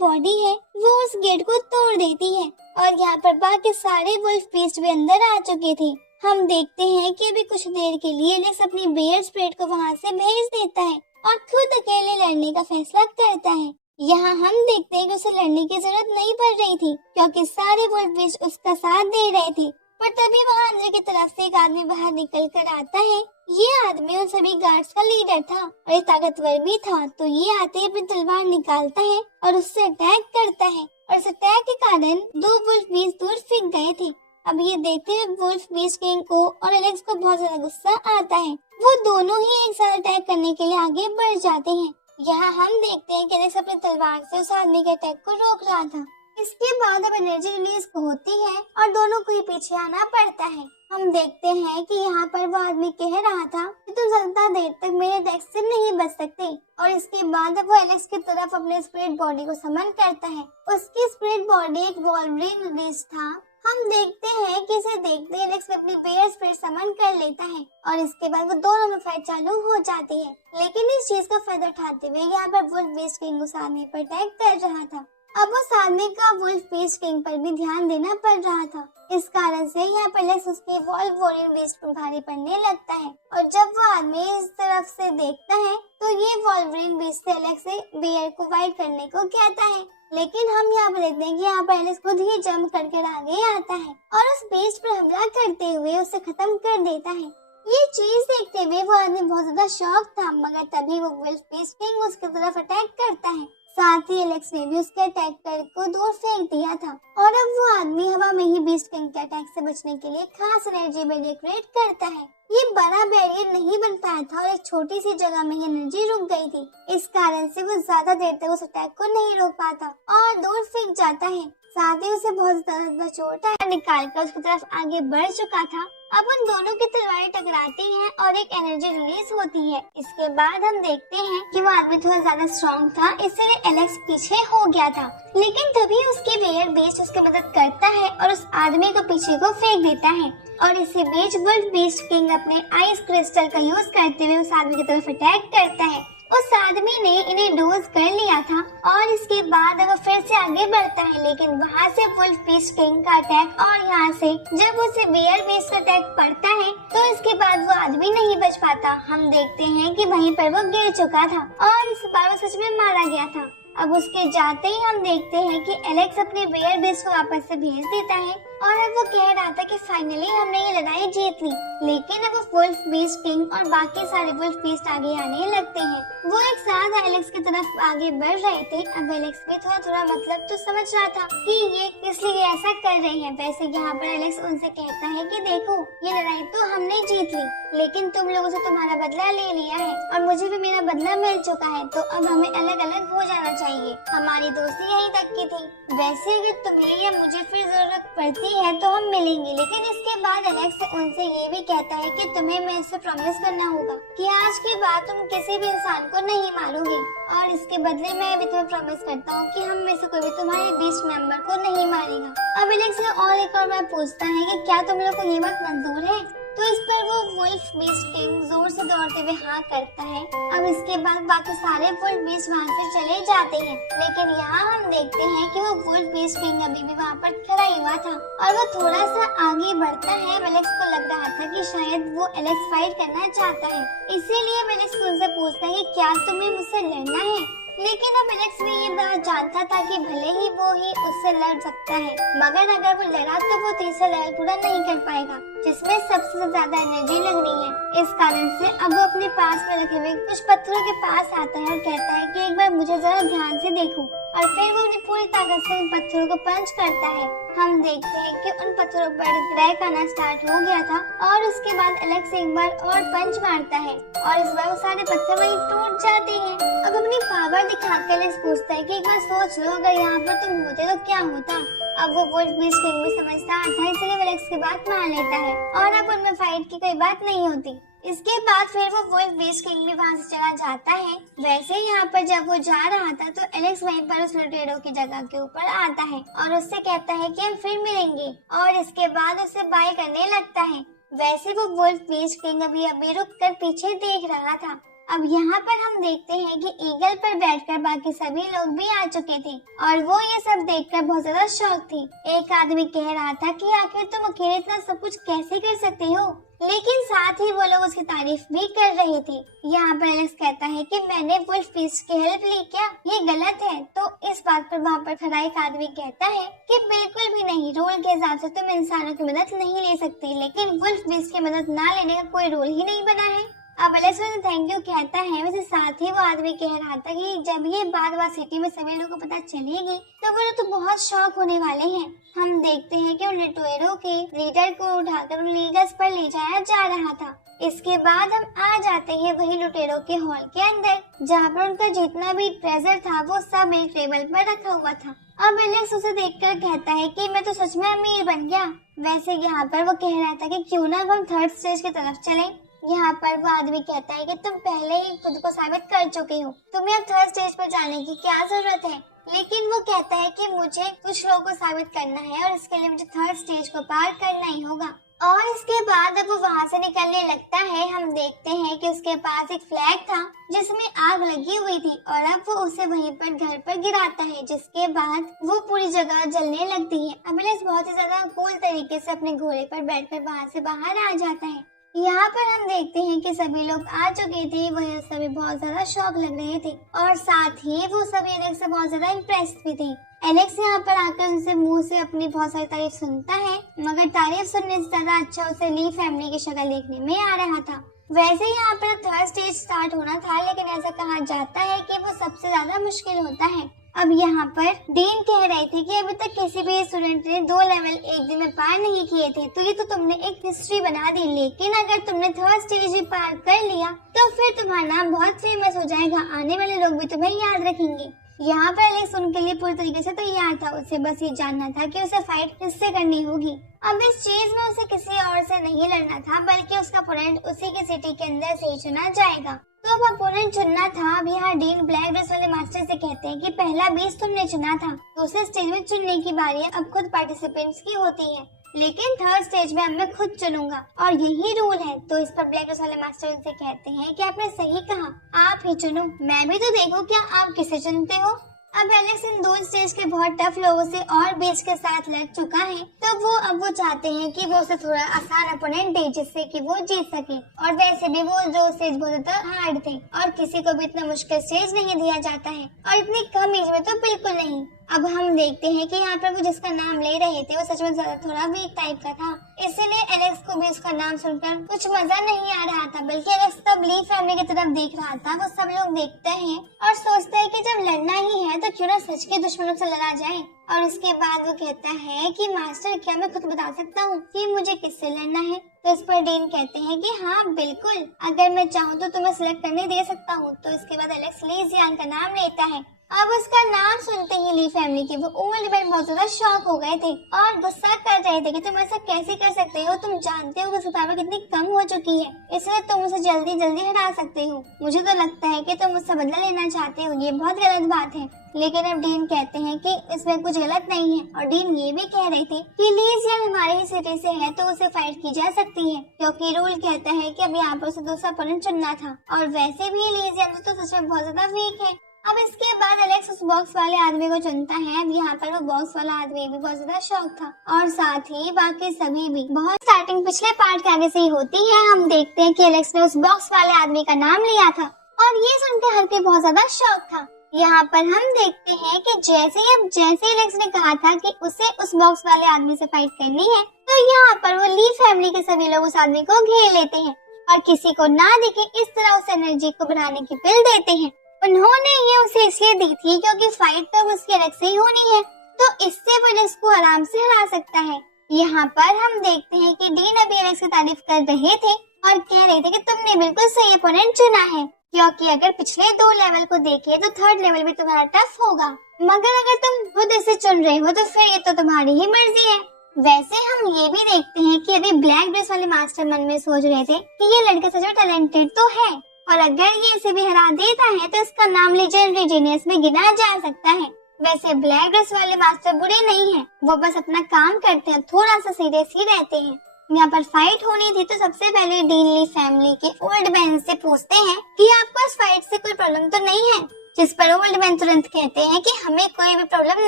बॉडी है वो उस गेट को तोड़ देती है और यहाँ पर बाकी सारे वुल्फ बीस्ट भी अंदर आ चुके थे। हम देखते हैं कि अभी कुछ देर के लिए एलेक्स अपनी बेयर स्प्रिट को वहाँ से भेज देता है और खुद अकेले लड़ने का फैसला करता है। यहाँ हम देखते हैं कि उसे लड़ने की जरूरत नहीं पड़ रही थी क्योंकि सारे वुल्फ बीस्ट उसका साथ दे रहे थे। पर तभी वहाँ अंदर की तरफ से एक आदमी बाहर निकल कर आता है। ये आदमी उन सभी गार्ड्स का लीडर था और एक ताकतवर भी था। तो ये आते ही अपनी तलवार निकालता है और उससे अटैक करता है और इस अटैक के कारण दो वुल्फ बीस्ट दूर फेंक गए थे। अब ये देखते हुए वुल्फ बीस्ट किंग को और एलेक्स को बहुत ज्यादा गुस्सा आता है। वो दोनों ही एक साथ अटैक करने के लिए आगे बढ़ जाते हैं। यहाँ हम देखते हैं कि एलेक्स अपनी तलवार से उस आदमी के अटैक को रोक रहा था। इसके बाद अब एनर्जी रिलीज होती है और दोनों को ही पीछे आना पड़ता है। हम देखते हैं कि यहाँ पर वो आदमी कह रहा था कि तुम ज्यादा देर तक मेरे अटैक से नहीं बच सकते और इसके बाद अब वो एलेक्स की तरफ अपने स्पिरिट बॉडी को समन करता है। उसकी स्पिरिट बॉडी एक वोल्वरिन बीस्ट था। हम देखते हैं कि इसे देखते एलेक्स अपनी बेयर स्पिरिट समन कर लेता है और इसके बाद वो दोनों में फाइट चालू हो जाती है। लेकिन इस चीज का फायदा उठाते हुए यहाँ पर वुल्फ बीस्ट किंग उस आदमी पर अटैक कर रहा था। अब उस आदमी का वुल्फ बीस्ट किंग पर भी ध्यान देना पड़ रहा था। इस कारण से यहाँ पर एलेक्स उसके वोल्वरिन बीस्ट पर भारी पड़ने लगता है और जब वो आदमी इस तरफ से देखता है तो ये वोल्वरिन बीस्ट से एलेक्स से बेयर को फाइट करने को कहता है। लेकिन हम यहाँ पर देखते हैं कि यहाँ पर एलेक्स खुद ही जंप करके आगे आता है और उस बीस्ट पर हमला करते हुए उसे खत्म कर देता है। ये चीज देखते हुए वो आदमी बहुत ज्यादा शॉक था, मगर तभी वो वुल्फ बीस्ट किंग उसकी तरफ अटैक करता है। साथ ही एलेक्स ने भी उसके अटैक को दूर फेंक दिया था और अब वो आदमी हवा में ही बीस्ट किंग के अटैक से बचने के लिए खास एनर्जी बैरियर क्रिएट करता है। ये बड़ा बैरियर नहीं बन पाया था और एक छोटी सी जगह में ही एनर्जी रुक गई थी। इस कारण से वो ज्यादा देर तक उस अटैक को नहीं रोक पाता और दूर फेंक जाता है। साथ ही उसे बहुत ज्यादा चोट है, निकाल कर उसकी तरफ आगे बढ़ चुका था। अब उन दोनों की तलवारें टकराती हैं और एक एनर्जी रिलीज होती है। इसके बाद हम देखते हैं कि वो आदमी थोड़ा ज्यादा स्ट्रॉन्ग था, इसलिए एलेक्स पीछे हो गया था। लेकिन तभी उसके बेयर बीस्ट उसकी मदद करता है और उस आदमी को पीछे को फेंक देता है और इसी बीच वुल्फ बीस्ट किंग अपने आइस क्रिस्टल का यूज करते हुए उस आदमी की तरफ अटैक करता है। उस आदमी ने इन्हें डोज कर लिया था और इसके बाद वो फिर से आगे बढ़ता है। लेकिन वहाँ से वुल्फ बीस्ट किंग का अटैक और यहाँ से जब उसे बेयर बीस्ट का अटैक पड़ता है तो इसके बाद वो आदमी नहीं बच पाता। हम देखते हैं कि वहीं पर वो गिर चुका था और इस बार वो सच में मारा गया था। अब उसके जाते ही हम देखते हैं कि एलेक्स अपने बेयर बीस्ट को वापस से भेज देता है और अब वो कह रहा था कि फाइनली हमने ये लड़ाई जीत ली। लेकिन अब वो वुल्फ बीस्ट किंग और बाकी सारे वुल्फ बीस्ट आगे आने लगते हैं। वो एक साथ एलेक्स की तरफ आगे बढ़ रहे थे। अब एलेक्स भी थोड़ा थोड़ा मतलब तो समझ रहा था कि ये किस लिए ऐसा कर रहे हैं। वैसे यहाँ पर एलेक्स उनसे कहता है कि देखो ये लड़ाई तो हमने जीत ली, लेकिन तुम लोगों से तुम्हारा बदला ले लिया है और मुझे भी मेरा बदला मिल चुका है। तो अब हमें अलग अलग हो जाना चाहिए। हमारी दोस्ती यहीं तक की थी। वैसे अगर तुम्हें या मुझे फिर जरूरत पड़ती है तो हम मिलेंगे। लेकिन इसके बाद एलेक्स उनसे ये भी कहता है कि तुम्हें मेरे से प्रॉमिस करना होगा कि आज के बाद तुम किसी भी इंसान को नहीं मारोगे, और इसके बदले मैं भी तुम्हें प्रॉमिस करता हूँ कि हम में से कोई भी तुम्हारे 20 मेंबर को नहीं मारेगा। अब एलेक्स और एक और बार पूछता है कि क्या तुम लोग को ये बात मंजूर है? तो इस पर वो वुल्फ बीस्ट किंग जोर से दौड़ते हुए हाँ करता है। अब इसके बाद बाकी सारे वुल्फ बीस्ट वहाँ से चले जाते हैं, लेकिन यहाँ हम देखते हैं कि वो वुल्फ बीस्ट किंग अभी भी वहाँ पर खड़ा ही हुआ था और वो थोड़ा सा आगे बढ़ता है। एलेक्स को लग रहा था कि शायद वो एलेक्स फाइट करना चाहता है, इसीलिए एलेक्स उनसे पूछता है कि क्या तुम्हें मुझसे लड़ना है? लेकिन अब एलेक्स भी ये बात जानता था कि भले ही वो ही उससे लड़ सकता है, मगर अगर वो लड़ा तो वो तीसरा लेवल पूरा नहीं कर पाएगा, जिसमें सबसे ज्यादा एनर्जी लगनी है। इस कारण से अब वो अपने पास में रखे हुए कुछ पत्थरों के पास आता है और कहता है कि एक बार मुझे जरा ध्यान से देखो, और फिर वो उन्हें पूरी ताकत से उन पत्थरों को पंच करता है। हम देखते हैं कि उन पत्थरों पर क्रैक आना स्टार्ट हो गया था और उसके बाद एलेक्स एक बार और पंच मारता है और इस बार वो सारे पत्थर वहीं टूट जाते हैं। अब अपनी पावर दिखाकर एलेक्स पूछता है कि एक बार सोच लो, अगर यहाँ पर तुम होते तो क्या होता? अब वो वुल्फ बीस्ट किंग भी समझदार था, इसलिए एलेक्स की बात मान लेता है और अब उनमें फाइट की कोई बात नहीं होती। इसके बाद फिर वो वुल्फ बीस्ट किंग भी वहाँ से चला जाता है। वैसे यहाँ पर जब वो जा रहा था तो एलेक्स वहीं पर उस लुटेरों की जगह के ऊपर आता है और उससे कहता है कि हम फिर मिलेंगे, और इसके बाद उसे बाय करने लगता है। वैसे वो वुल्फ बीस्ट किंग अभी रुक कर पीछे देख रहा था। अब यहाँ पर हम देखते हैं कि ईगल पर बैठकर बाकी सभी लोग भी आ चुके थे और वो ये सब देखकर बहुत ज्यादा शॉक थी। एक आदमी कह रहा था कि आखिर तुम अकेले इतना सब कुछ कैसे कर सकते हो, लेकिन साथ ही वो लोग उसकी तारीफ भी कर रहे थे। यहाँ पर एलेक्स कहता है कि मैंने वुल्फ बीस्ट की हेल्प ली क्या, ये गलत है? तो इस बात पर वहाँ पर खड़ा एक आदमी कहता है कि बिल्कुल भी नहीं, रूल के हिसाब से तुम इंसानों की मदद नहीं ले सकती, लेकिन वुल्फ बीस्ट की मदद ना लेने का कोई रूल ही नहीं बना है। अब एलेक्स थैंक यू कहता है। वैसे साथ ही वो आदमी कह रहा था कि जब ये बात वहाँ सिटी में सभी लोगों को पता चलेगी तो वो लोग तो बहुत शॉक होने वाले हैं। हम देखते हैं कि उन लुटेरों के लीडर को उठाकर उन लीगर्स पर ले जाया जा रहा था। इसके बाद हम आ जाते हैं वही लुटेरों के हॉल के अंदर, जहाँ पर उनका जितना भी ट्रेजर था वो सब एक टेबल पर रखा हुआ था। अब एलेक्स उसे देखकर कहता है कि मैं तो सच में अमीर बन गया। वैसे यहाँ पर वो कह रहा था कि क्यों ना हम थर्ड स्टेज की तरफ चलें। यहाँ पर वो आदमी कहता है कि तुम पहले ही खुद को साबित कर चुके हो, तुम्हें अब थर्ड स्टेज पर जाने की क्या जरूरत है? लेकिन वो कहता है कि मुझे कुछ लोगों को साबित करना है और इसके लिए मुझे थर्ड स्टेज को पार करना ही होगा। और इसके बाद अब वो वहाँ से निकलने लगता है। हम देखते हैं कि उसके पास एक फ्लैग था जिसमें आग लगी हुई थी और अब वो उसे वहीं पर घर पर गिराता है, जिसके बाद वो पूरी जगह जलने लगती है। अब एलेक्स बहुत ही ज्यादा कूल तरीके से अपने घोड़े पर बैठकर वहाँ से बाहर आ जाता है। यहाँ पर हम देखते हैं कि सभी लोग आ चुके थे, वह सभी बहुत ज्यादा शॉक लग रहे थे और साथ ही वो सभी एलेक्स से बहुत ज्यादा इम्प्रेस्ड भी थे। एलेक्स यहाँ पर आकर उनसे मुंह से अपनी बहुत सारी तारीफ सुनता है, मगर तारीफ सुनने से ज्यादा अच्छा उसे ली फैमिली की शक्ल देखने में आ रहा था। वैसे यहाँ पर थर्ड स्टेज स्टार्ट होना था, लेकिन ऐसा कहा जाता है कि वो सबसे ज्यादा मुश्किल होता है। अब यहाँ पर डीन कह रहे थे कि अभी तक किसी भी स्टूडेंट ने 2 लेवल एक दिन में पार नहीं किए थे, तो ये तो तुमने एक हिस्ट्री बना दी, लेकिन अगर तुमने थर्ड स्टेज भी पार कर लिया तो फिर तुम्हारा नाम बहुत फेमस हो जाएगा, आने वाले लोग भी तुम्हें याद रखेंगे। यहाँ पर एलेक्स उनके लिए पूरी तरीके से तैयार था, उसे बस ये जानना था कि उसे फाइट किससे करनी होगी। अब इस चीज में उसे किसी और से नहीं लड़ना था, बल्कि उसका अपोनेंट उसी के सिटी के अंदर से ही चुना जाएगा। तो अब अपोनेंट चुनना था। अब यहाँ डीन ब्लैक ड्रेस वाले मास्टर से कहते हैं कि पहला 20 तुमने चुना था, दूसरे स्टेज में चुनने की बारी अब खुद पार्टिसिपेंट्स की होती है, लेकिन थर्ड स्टेज में अब मैं खुद चुनूंगा और यही रूल है। तो इस पर ब्लैक ड्रेस वाले मास्टर उनसे कहते हैं कि आपने सही कहा, आप ही चुनो, मैं भी तो देखूं क्या आप किसे चुनते हो। अब एलेक्स इन 2 स्टेज के बहुत टफ लोगों से और बीच के साथ लड़ चुका है, तो वो चाहते हैं कि वो उसे थोड़ा आसान अपोनेंट दे जिससे कि वो जीत सके। और वैसे भी वो 2 स्टेज बहुत ज्यादा हार्ड थे और किसी को भी इतना मुश्किल स्टेज नहीं दिया जाता है, और इतनी कम एज में तो बिल्कुल नहीं। अब हम देखते हैं कि यहाँ पर वो जिसका नाम ले रहे थे वो सच में ज्यादा थोड़ा वीक टाइप का था, इसलिए एलेक्स को भी उसका नाम सुनकर कुछ मजा नहीं आ रहा था, बल्कि एलेक्स तब ली फैमिली की तरफ देख रहा था। वो सब लोग देखते हैं और सोचते हैं कि जब लड़ना ही है तो क्यों ना सच के दुश्मनों से लड़ा जाए। और उसके बाद वो कहता है कि मास्टर क्या मैं खुद बता सकता हूँ कि मुझे किससे लड़ना है। तो इस पर डीन कहते हैं कि हाँ बिल्कुल, अगर मैं चाहूँ तो तुम्हें सिलेक्ट करने दे सकता हूँ। तो इसके बाद एलेक्स ली जियांग का नाम लेता है अब उसका नाम सुनते ही ली फैमिली के वो ओल्ड मैन बहुत ज्यादा शॉक हो गए थे और गुस्सा कर रहे थे कि तुम ऐसा कैसे कर सकते हो, तुम जानते हो कि उसकी पावर कितनी कम हो चुकी है, इसलिए तुम उसे जल्दी जल्दी हरा सकते हो। मुझे तो लगता है कि तुम उससे बदला लेना चाहते हो, ये बहुत गलत बात है। लेकिन अब डीन कहते हैं कि इसमें कुछ गलत नहीं है और डीन ये भी कह रहे थे कि ली जियान हमारे ही सिटी से है तो उसे फाइट की जा सकती है, क्योंकि रूल कहता है कि अब यहाँ पर उसे दूसरा अपोनेंट चुनना था और वैसे भी ली जियान तो सच में बहुत ज्यादा वीक है। अब इसके बाद एलेक्स उस बॉक्स वाले आदमी को चुनता है। अब यहाँ पर वो बॉक्स वाला आदमी भी बहुत ज्यादा शॉक था और साथ ही बाकी सभी भी। बहुत स्टार्टिंग पिछले पार्ट के आगे से ही होती है। हम देखते हैं कि एलेक्स ने उस बॉक्स वाले आदमी का नाम लिया था और ये सुनकर हर कोई बहुत ज्यादा शॉक था। यहाँ पर हम देखते हैं कि जैसे एलेक्स ने कहा था कि उसे उस बॉक्स वाले आदमी से फाइट करनी है, तो यहाँ पर वो ली फैमिली के सभी लोग उस आदमी को घेर लेते हैं और किसी को ना दिखे इस तरह उस एनर्जी को बढ़ाने की पिल देते हैं। उन्होंने ये उसे इसलिए दी थी क्योंकि फाइट तो उसके एलेक्स से ही होनी है, तो इससे वो एलेक्स को आराम से हरा सकता है। यहाँ पर हम देखते हैं कि डीन अभी एलेक्स की तारीफ कर रहे थे और कह रहे थे कि तुमने बिल्कुल सही अपोनेंट चुना है, क्योंकि अगर पिछले 2 लेवल को देखे तो 3rd लेवल भी तुम्हारा टफ होगा, मगर अगर तुम खुद इसे चुन रहे हो तो फिर ये तो तुम्हारी ही मर्जी है। वैसे हम ये भी देखते हैं कि अभी ब्लैक ड्रेस वाले मास्टर मन में सोच रहे थे कि ये लड़का सच में टैलेंटेड तो है और अगर ये इसे भी हरा देता है तो इसका नाम लेजेंडरी जीनियस में गिना जा सकता है। वैसे ब्लैक ड्रेस वाले मास्टर बुरे नहीं है, वो बस अपना काम करते हैं, थोड़ा सा सीरियस ही रहते हैं। यहाँ पर फाइट होनी थी तो सबसे पहले डीन ली फैमिली के ओल्ड मैन से पूछते हैं कि आपको इस फाइट से कोई प्रॉब्लम तो नहीं है, जिस पर ओल्ड मैन तुरंत कहते हैं कि हमें कोई भी प्रॉब्लम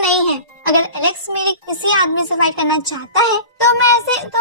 नहीं है। अगर एलेक्स मेरे किसी आदमी से फाइट करना चाहता है तो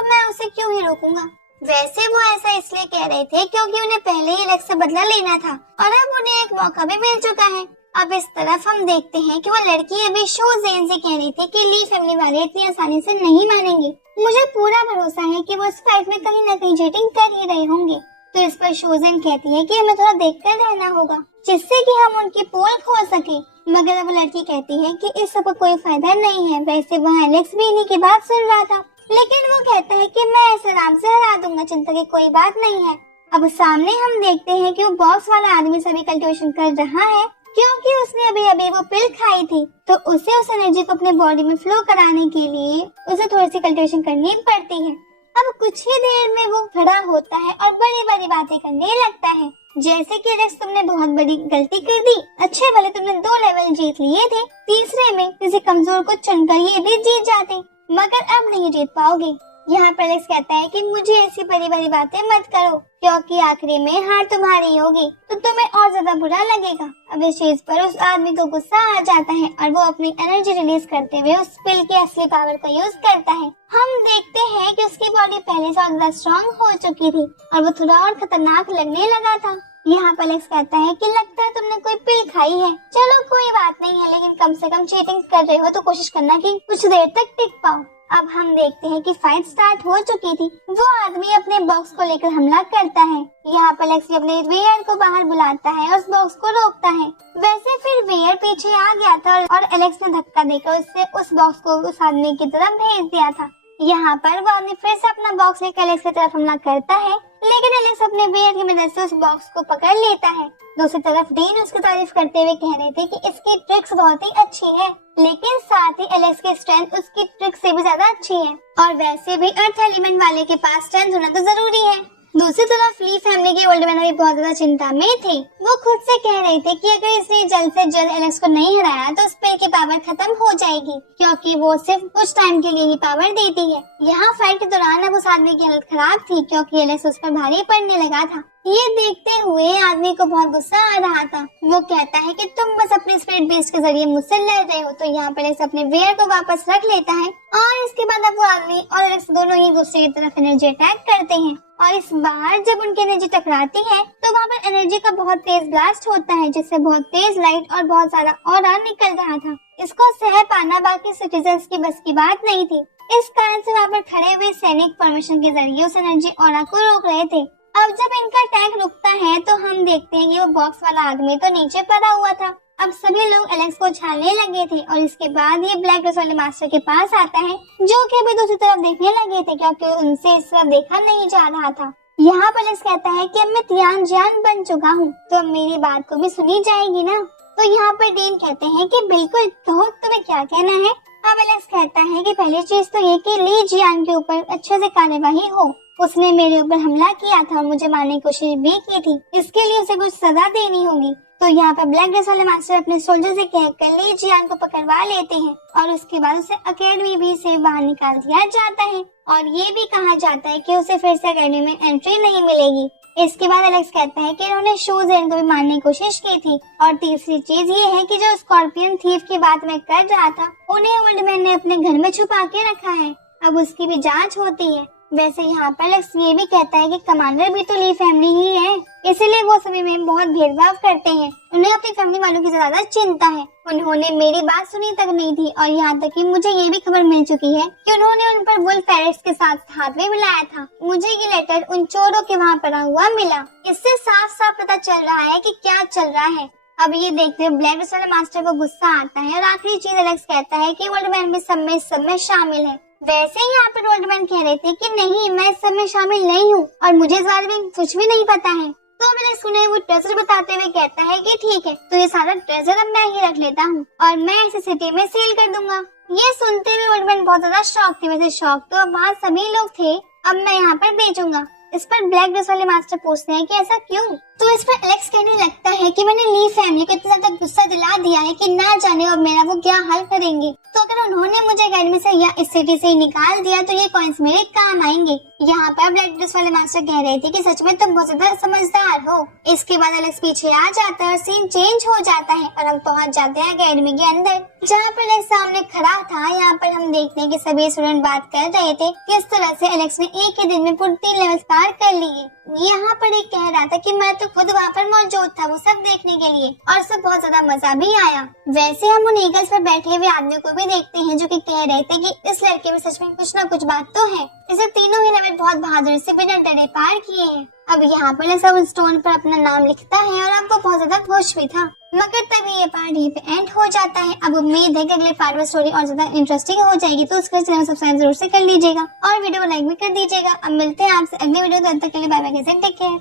मैं उसे क्यों ही रोकूंगा। वैसे वो ऐसा इसलिए कह रहे थे क्योंकि उन्हें पहले ही एलेक्स से बदला लेना था और अब उन्हें एक मौका भी मिल चुका है। अब इस तरफ हम देखते हैं कि वो लड़की अभी शो जेन से कह रही थी कि ली फैमिली वाले इतनी आसानी से नहीं मानेंगे। मुझे पूरा भरोसा है कि वो इस फाइट में कहीं न कहीं चीटिंग कर ही रहे होंगे। तो इस पर शोजेन कहती है कि हमें थोड़ा देखकर रहना होगा जिससे कि हम उनकी पोल खोल सके, मगर अब लड़की कहती है कि इस सब कोई फायदा नहीं है। वैसे वहाँ एलेक्स भी इन्हीं की बात सुन रहा था, लेकिन वो कहता है कि मैं ऐसे आराम से हरा दूंगा, चिंता की कोई बात नहीं है। अब सामने हम देखते हैं कि वो बॉक्स वाला आदमी सभी कल्टिवेशन कर रहा है क्योंकि उसने अभी वो पिल खाई थी, तो उसे उस एनर्जी को अपने बॉडी में फ्लो कराने के लिए उसे थोड़ी सी कल्टिवेशन करनी पड़ती है। अब कुछ ही देर में वो खड़ा होता है और बड़ी बड़ी बातें करने लगता है, जैसे कि एलेक्स तुमने बहुत बड़ी गलती कर दी, अच्छे भले तुमने 2 लेवल जीत लिए थे, तीसरे में किसी कमजोर को चुनकर ये भी जीत जाते, मगर अब नहीं जीत पाओगे। यहाँ पर एलेक्स कहता है कि मुझे ऐसी बड़ी बड़ी बातें मत करो क्योंकि आखिरी में हार तुम्हारी होगी तो तुम्हें और ज्यादा बुरा लगेगा। अब इस चीज पर उस आदमी को गुस्सा आ जाता है और वो अपनी एनर्जी रिलीज करते हुए उस पिल की असली पावर का यूज करता है। हम देखते हैं कि उसकी बॉडी पहले से ज्यादा स्ट्रॉन्ग हो चुकी थी और वो थोड़ा और खतरनाक लगने लगा था। यहाँ पर एलेक्स कहता है कि लगता है तुमने कोई पिल खाई है, चलो कोई बात नहीं है, लेकिन कम से कम चीटिंग कर रहे हो तो कोशिश करना कि कुछ देर तक टिक पाओ। अब हम देखते हैं कि फाइट स्टार्ट हो चुकी थी। वो आदमी अपने बॉक्स को लेकर हमला करता है। यहाँ पर एलेक्स अपने वेयर को बाहर बुलाता है और उस बॉक्स को रोकता है। वैसे फिर वेयर पीछे आ गया था और एलेक्स ने धक्का देकर उससे उस बॉक्स को उस आदमी की तरफ भेज दिया था। यहाँ पर वो आदमी फिर से अपना बॉक्स लेकर एलेक्स की तरफ हमला करता है, लेकिन एलेक्स अपने वेयर की मदद से उस बॉक्स को पकड़ लेता है। दूसरी तरफ डीन उसकी तारीफ करते हुए कह रहे थे कि इसकी ट्रिक्स बहुत ही अच्छी है, लेकिन साथ ही एलेक्स की स्ट्रेंथ उसकी ट्रिक से भी ज्यादा अच्छी है और वैसे भी अर्थ एलिमेंट वाले के पास स्ट्रेंथ होना तो जरूरी है। दूसरी तरफ ली फैमिली के ओल्ड मैन भी बहुत ज्यादा चिंता में थे। वो खुद से कह रहे थे कि अगर इसने जल्द से जल्द एलेक्स को नहीं हराया तो स्पेल की पावर खत्म हो जाएगी, क्योंकि वो सिर्फ कुछ टाइम के लिए ही पावर देती है। यहाँ फाइट के दौरान अब उस आदमी की हालत खराब थी क्योंकि एलेक्स उस पर भारी पड़ने लगा था। ये देखते हुए आदमी को बहुत गुस्सा आ रहा था। वो कहता है कि तुम बस अपने स्पिरिट बीस्ट के जरिए मुझसे लड़ रहे हो। तो यहाँ पर एलेक्स अपने वेयर को वापस रख लेता है और इसके बाद अब वो आदमी और एलेक्स दोनों ही दूसरे की तरफ एनर्जी अटैक करते हैं और इस बार जब उनकी एनर्जी टकराती है तो वहाँ पर एनर्जी का बहुत तेज ब्लास्ट होता है, जिससे बहुत तेज लाइट और बहुत सारा ऑरा निकल रहा था। इसको सह पाना बाकी सिटीजन्स की बस की बात नहीं थी। इस कारण से वहाँ पर खड़े हुए सैनिक फॉर्मेशन के जरिए उस एनर्जी ऑरा को रोक रहे थे। अब जब इनका अटैक रुकता है तो हम देखते हैं कि वो बॉक्स वाला आदमी तो नीचे पड़ा हुआ था। अब सभी लोग एलेक्स को छानने लगे थे और इसके बाद ये ब्लैक ड्रेस वाले मास्टर के पास आता है, जो कि अभी दूसरी तरफ देखने लगे थे क्योंकि उनसे इस तरफ देखा नहीं जा रहा था। यहाँ पर एलेक्स कहता है कि अब मैं तियान जान बन चुका हूँ तो अब मेरी बात को भी सुनी जाएगी ना। तो यहाँ पर डीन कहते हैं कि बिल्कुल कहो, तुम्हें क्या कहना है। अब एलेक्स कहता है कि पहली चीज तो ये कि ली जियान के ऊपर अच्छे से कार्यवाही हो। उसने मेरे ऊपर हमला किया था और मुझे मारने की कोशिश भी की थी, इसके लिए उसे कुछ सजा देनी होगी। तो यहाँ पर ब्लैक ड्रेस वाले मास्टर अपने सोल्जर से कहकर ली जियान को पकड़वा लेते हैं और उसके बाद उसे अकेडमी भी से बाहर निकाल दिया जाता है और ये भी कहा जाता है कि उसे फिर से अकेडमी में एंट्री नहीं मिलेगी। इसके बाद एलेक्स कहता है कि उन्होंने शूजेन को भी मारने की कोशिश की थी और तीसरी चीज ये है कि जो स्कॉर्पियन थीफ की बात मैं कर रहा था उन्हें ओल्ड मैन ने अपने घर में छुपा के रखा है, अब उसकी भी जांच होती है। वैसे यहाँ पर एलेक्स ये भी कहता है कि कमांडर भी तो ली फैमिली ही है, इसीलिए वो सभी में बहुत भेदभाव करते हैं, उन्हें अपनी फैमिली वालों की ज्यादा चिंता है। उन्होंने मेरी बात सुनी तक नहीं थी और यहाँ तक कि मुझे ये भी खबर मिल चुकी है कि उन्होंने उन पर वुल्फ पैरेट्स के साथ हाथ में मिलाया था। मुझे ये लेटर उन चोरों के वहाँ पड़ा हुआ मिला, इससे साफ साफ पता चल रहा है कि क्या चल रहा है। अब ये देखते हुए ब्लैक ड्रेस वाले मास्टर को गुस्सा आता है और आखिरी चीज एलेक्स कहता है कि ओल्ड मैन भी सब में शामिल है। वैसे ही यहाँ पर ओल्ड मैन कह रहे थे कि नहीं, मैं सब में शामिल नहीं हूँ और मुझे इस बारे में कुछ भी नहीं पता है। तो मैंने सुने वो ट्रेजर बताते हुए कहता है कि ठीक है, तो ये सारा ट्रेजर अब मैं ही रख लेता हूँ और मैं इसे सिटी में सेल कर दूंगा। ये सुनते हुए ओल्ड मैन बहुत ज्यादा शॉक थे। वैसे शॉक तो अब वहाँ सभी लोग थे, अब मैं यहाँ पर बेचूंगा। इस पर ब्लैक ड्रेस वाले मास्टर पूछते हैं कि ऐसा क्यों। तो इस पर एलेक्स कहने लगता है कि मैंने ली फैमिली को इतना ज्यादा गुस्सा दिला दिया है कि ना जाने अब मेरा वो क्या हल करेंगे। तो अगर उन्होंने मुझे अकेडमी से या इस सिटी से निकाल दिया तो ये कॉइंस मेरे काम आएंगे। यहाँ पर ब्लैक ड्रेस वाले मास्टर कह रहे थे कि सच में तुम बहुत ज्यादा समझदार हो। इसके बाद एलेक्स पीछे आ जाता है और सीन चेंज हो जाता है और हम पहुँच जाते हैं अकेडमी के अंदर, जहाँ पर एलेक्स सामने खड़ा था। यहाँ पर हम देखते हैं कि सभी स्टूडेंट बात कर रहे थे किस तरह से एलेक्स ने एक ही दिन में पूरे 3 लेवल्स पार कर लिए। यहाँ पर एक कह रहा था कि मैं तो खुद वहाँ पर मौजूद था वो सब देखने के लिए और सब बहुत ज्यादा मजा भी आया। वैसे हम उन ईगल्स पर बैठे हुए आदमी को भी देखते हैं जो कि कह रहे थे कि इस लड़के में सच में कुछ ना कुछ बात तो है, इसे तीनों ही लेवल बहुत बहादुरी से बिना डरे पार किए हैं। अब यहाँ पर सब स्टोन पर अपना नाम लिखता है और अब वो बहुत ज्यादा खुश भी था। मगर तभी ये पार्ट यहीं पे एंड हो जाता है। अब उम्मीद है कि अगले पार्ट में स्टोरी और ज्यादा इंटरेस्टिंग हो जाएगी, तो उसका चैनल सब्सक्राइब जरूर से कर लीजिएगा और वीडियो को लाइक भी कर दीजिएगा। अब मिलते हैं आपसे अगले वीडियो, तब तक के लिए बाय बाय, टेक केयर।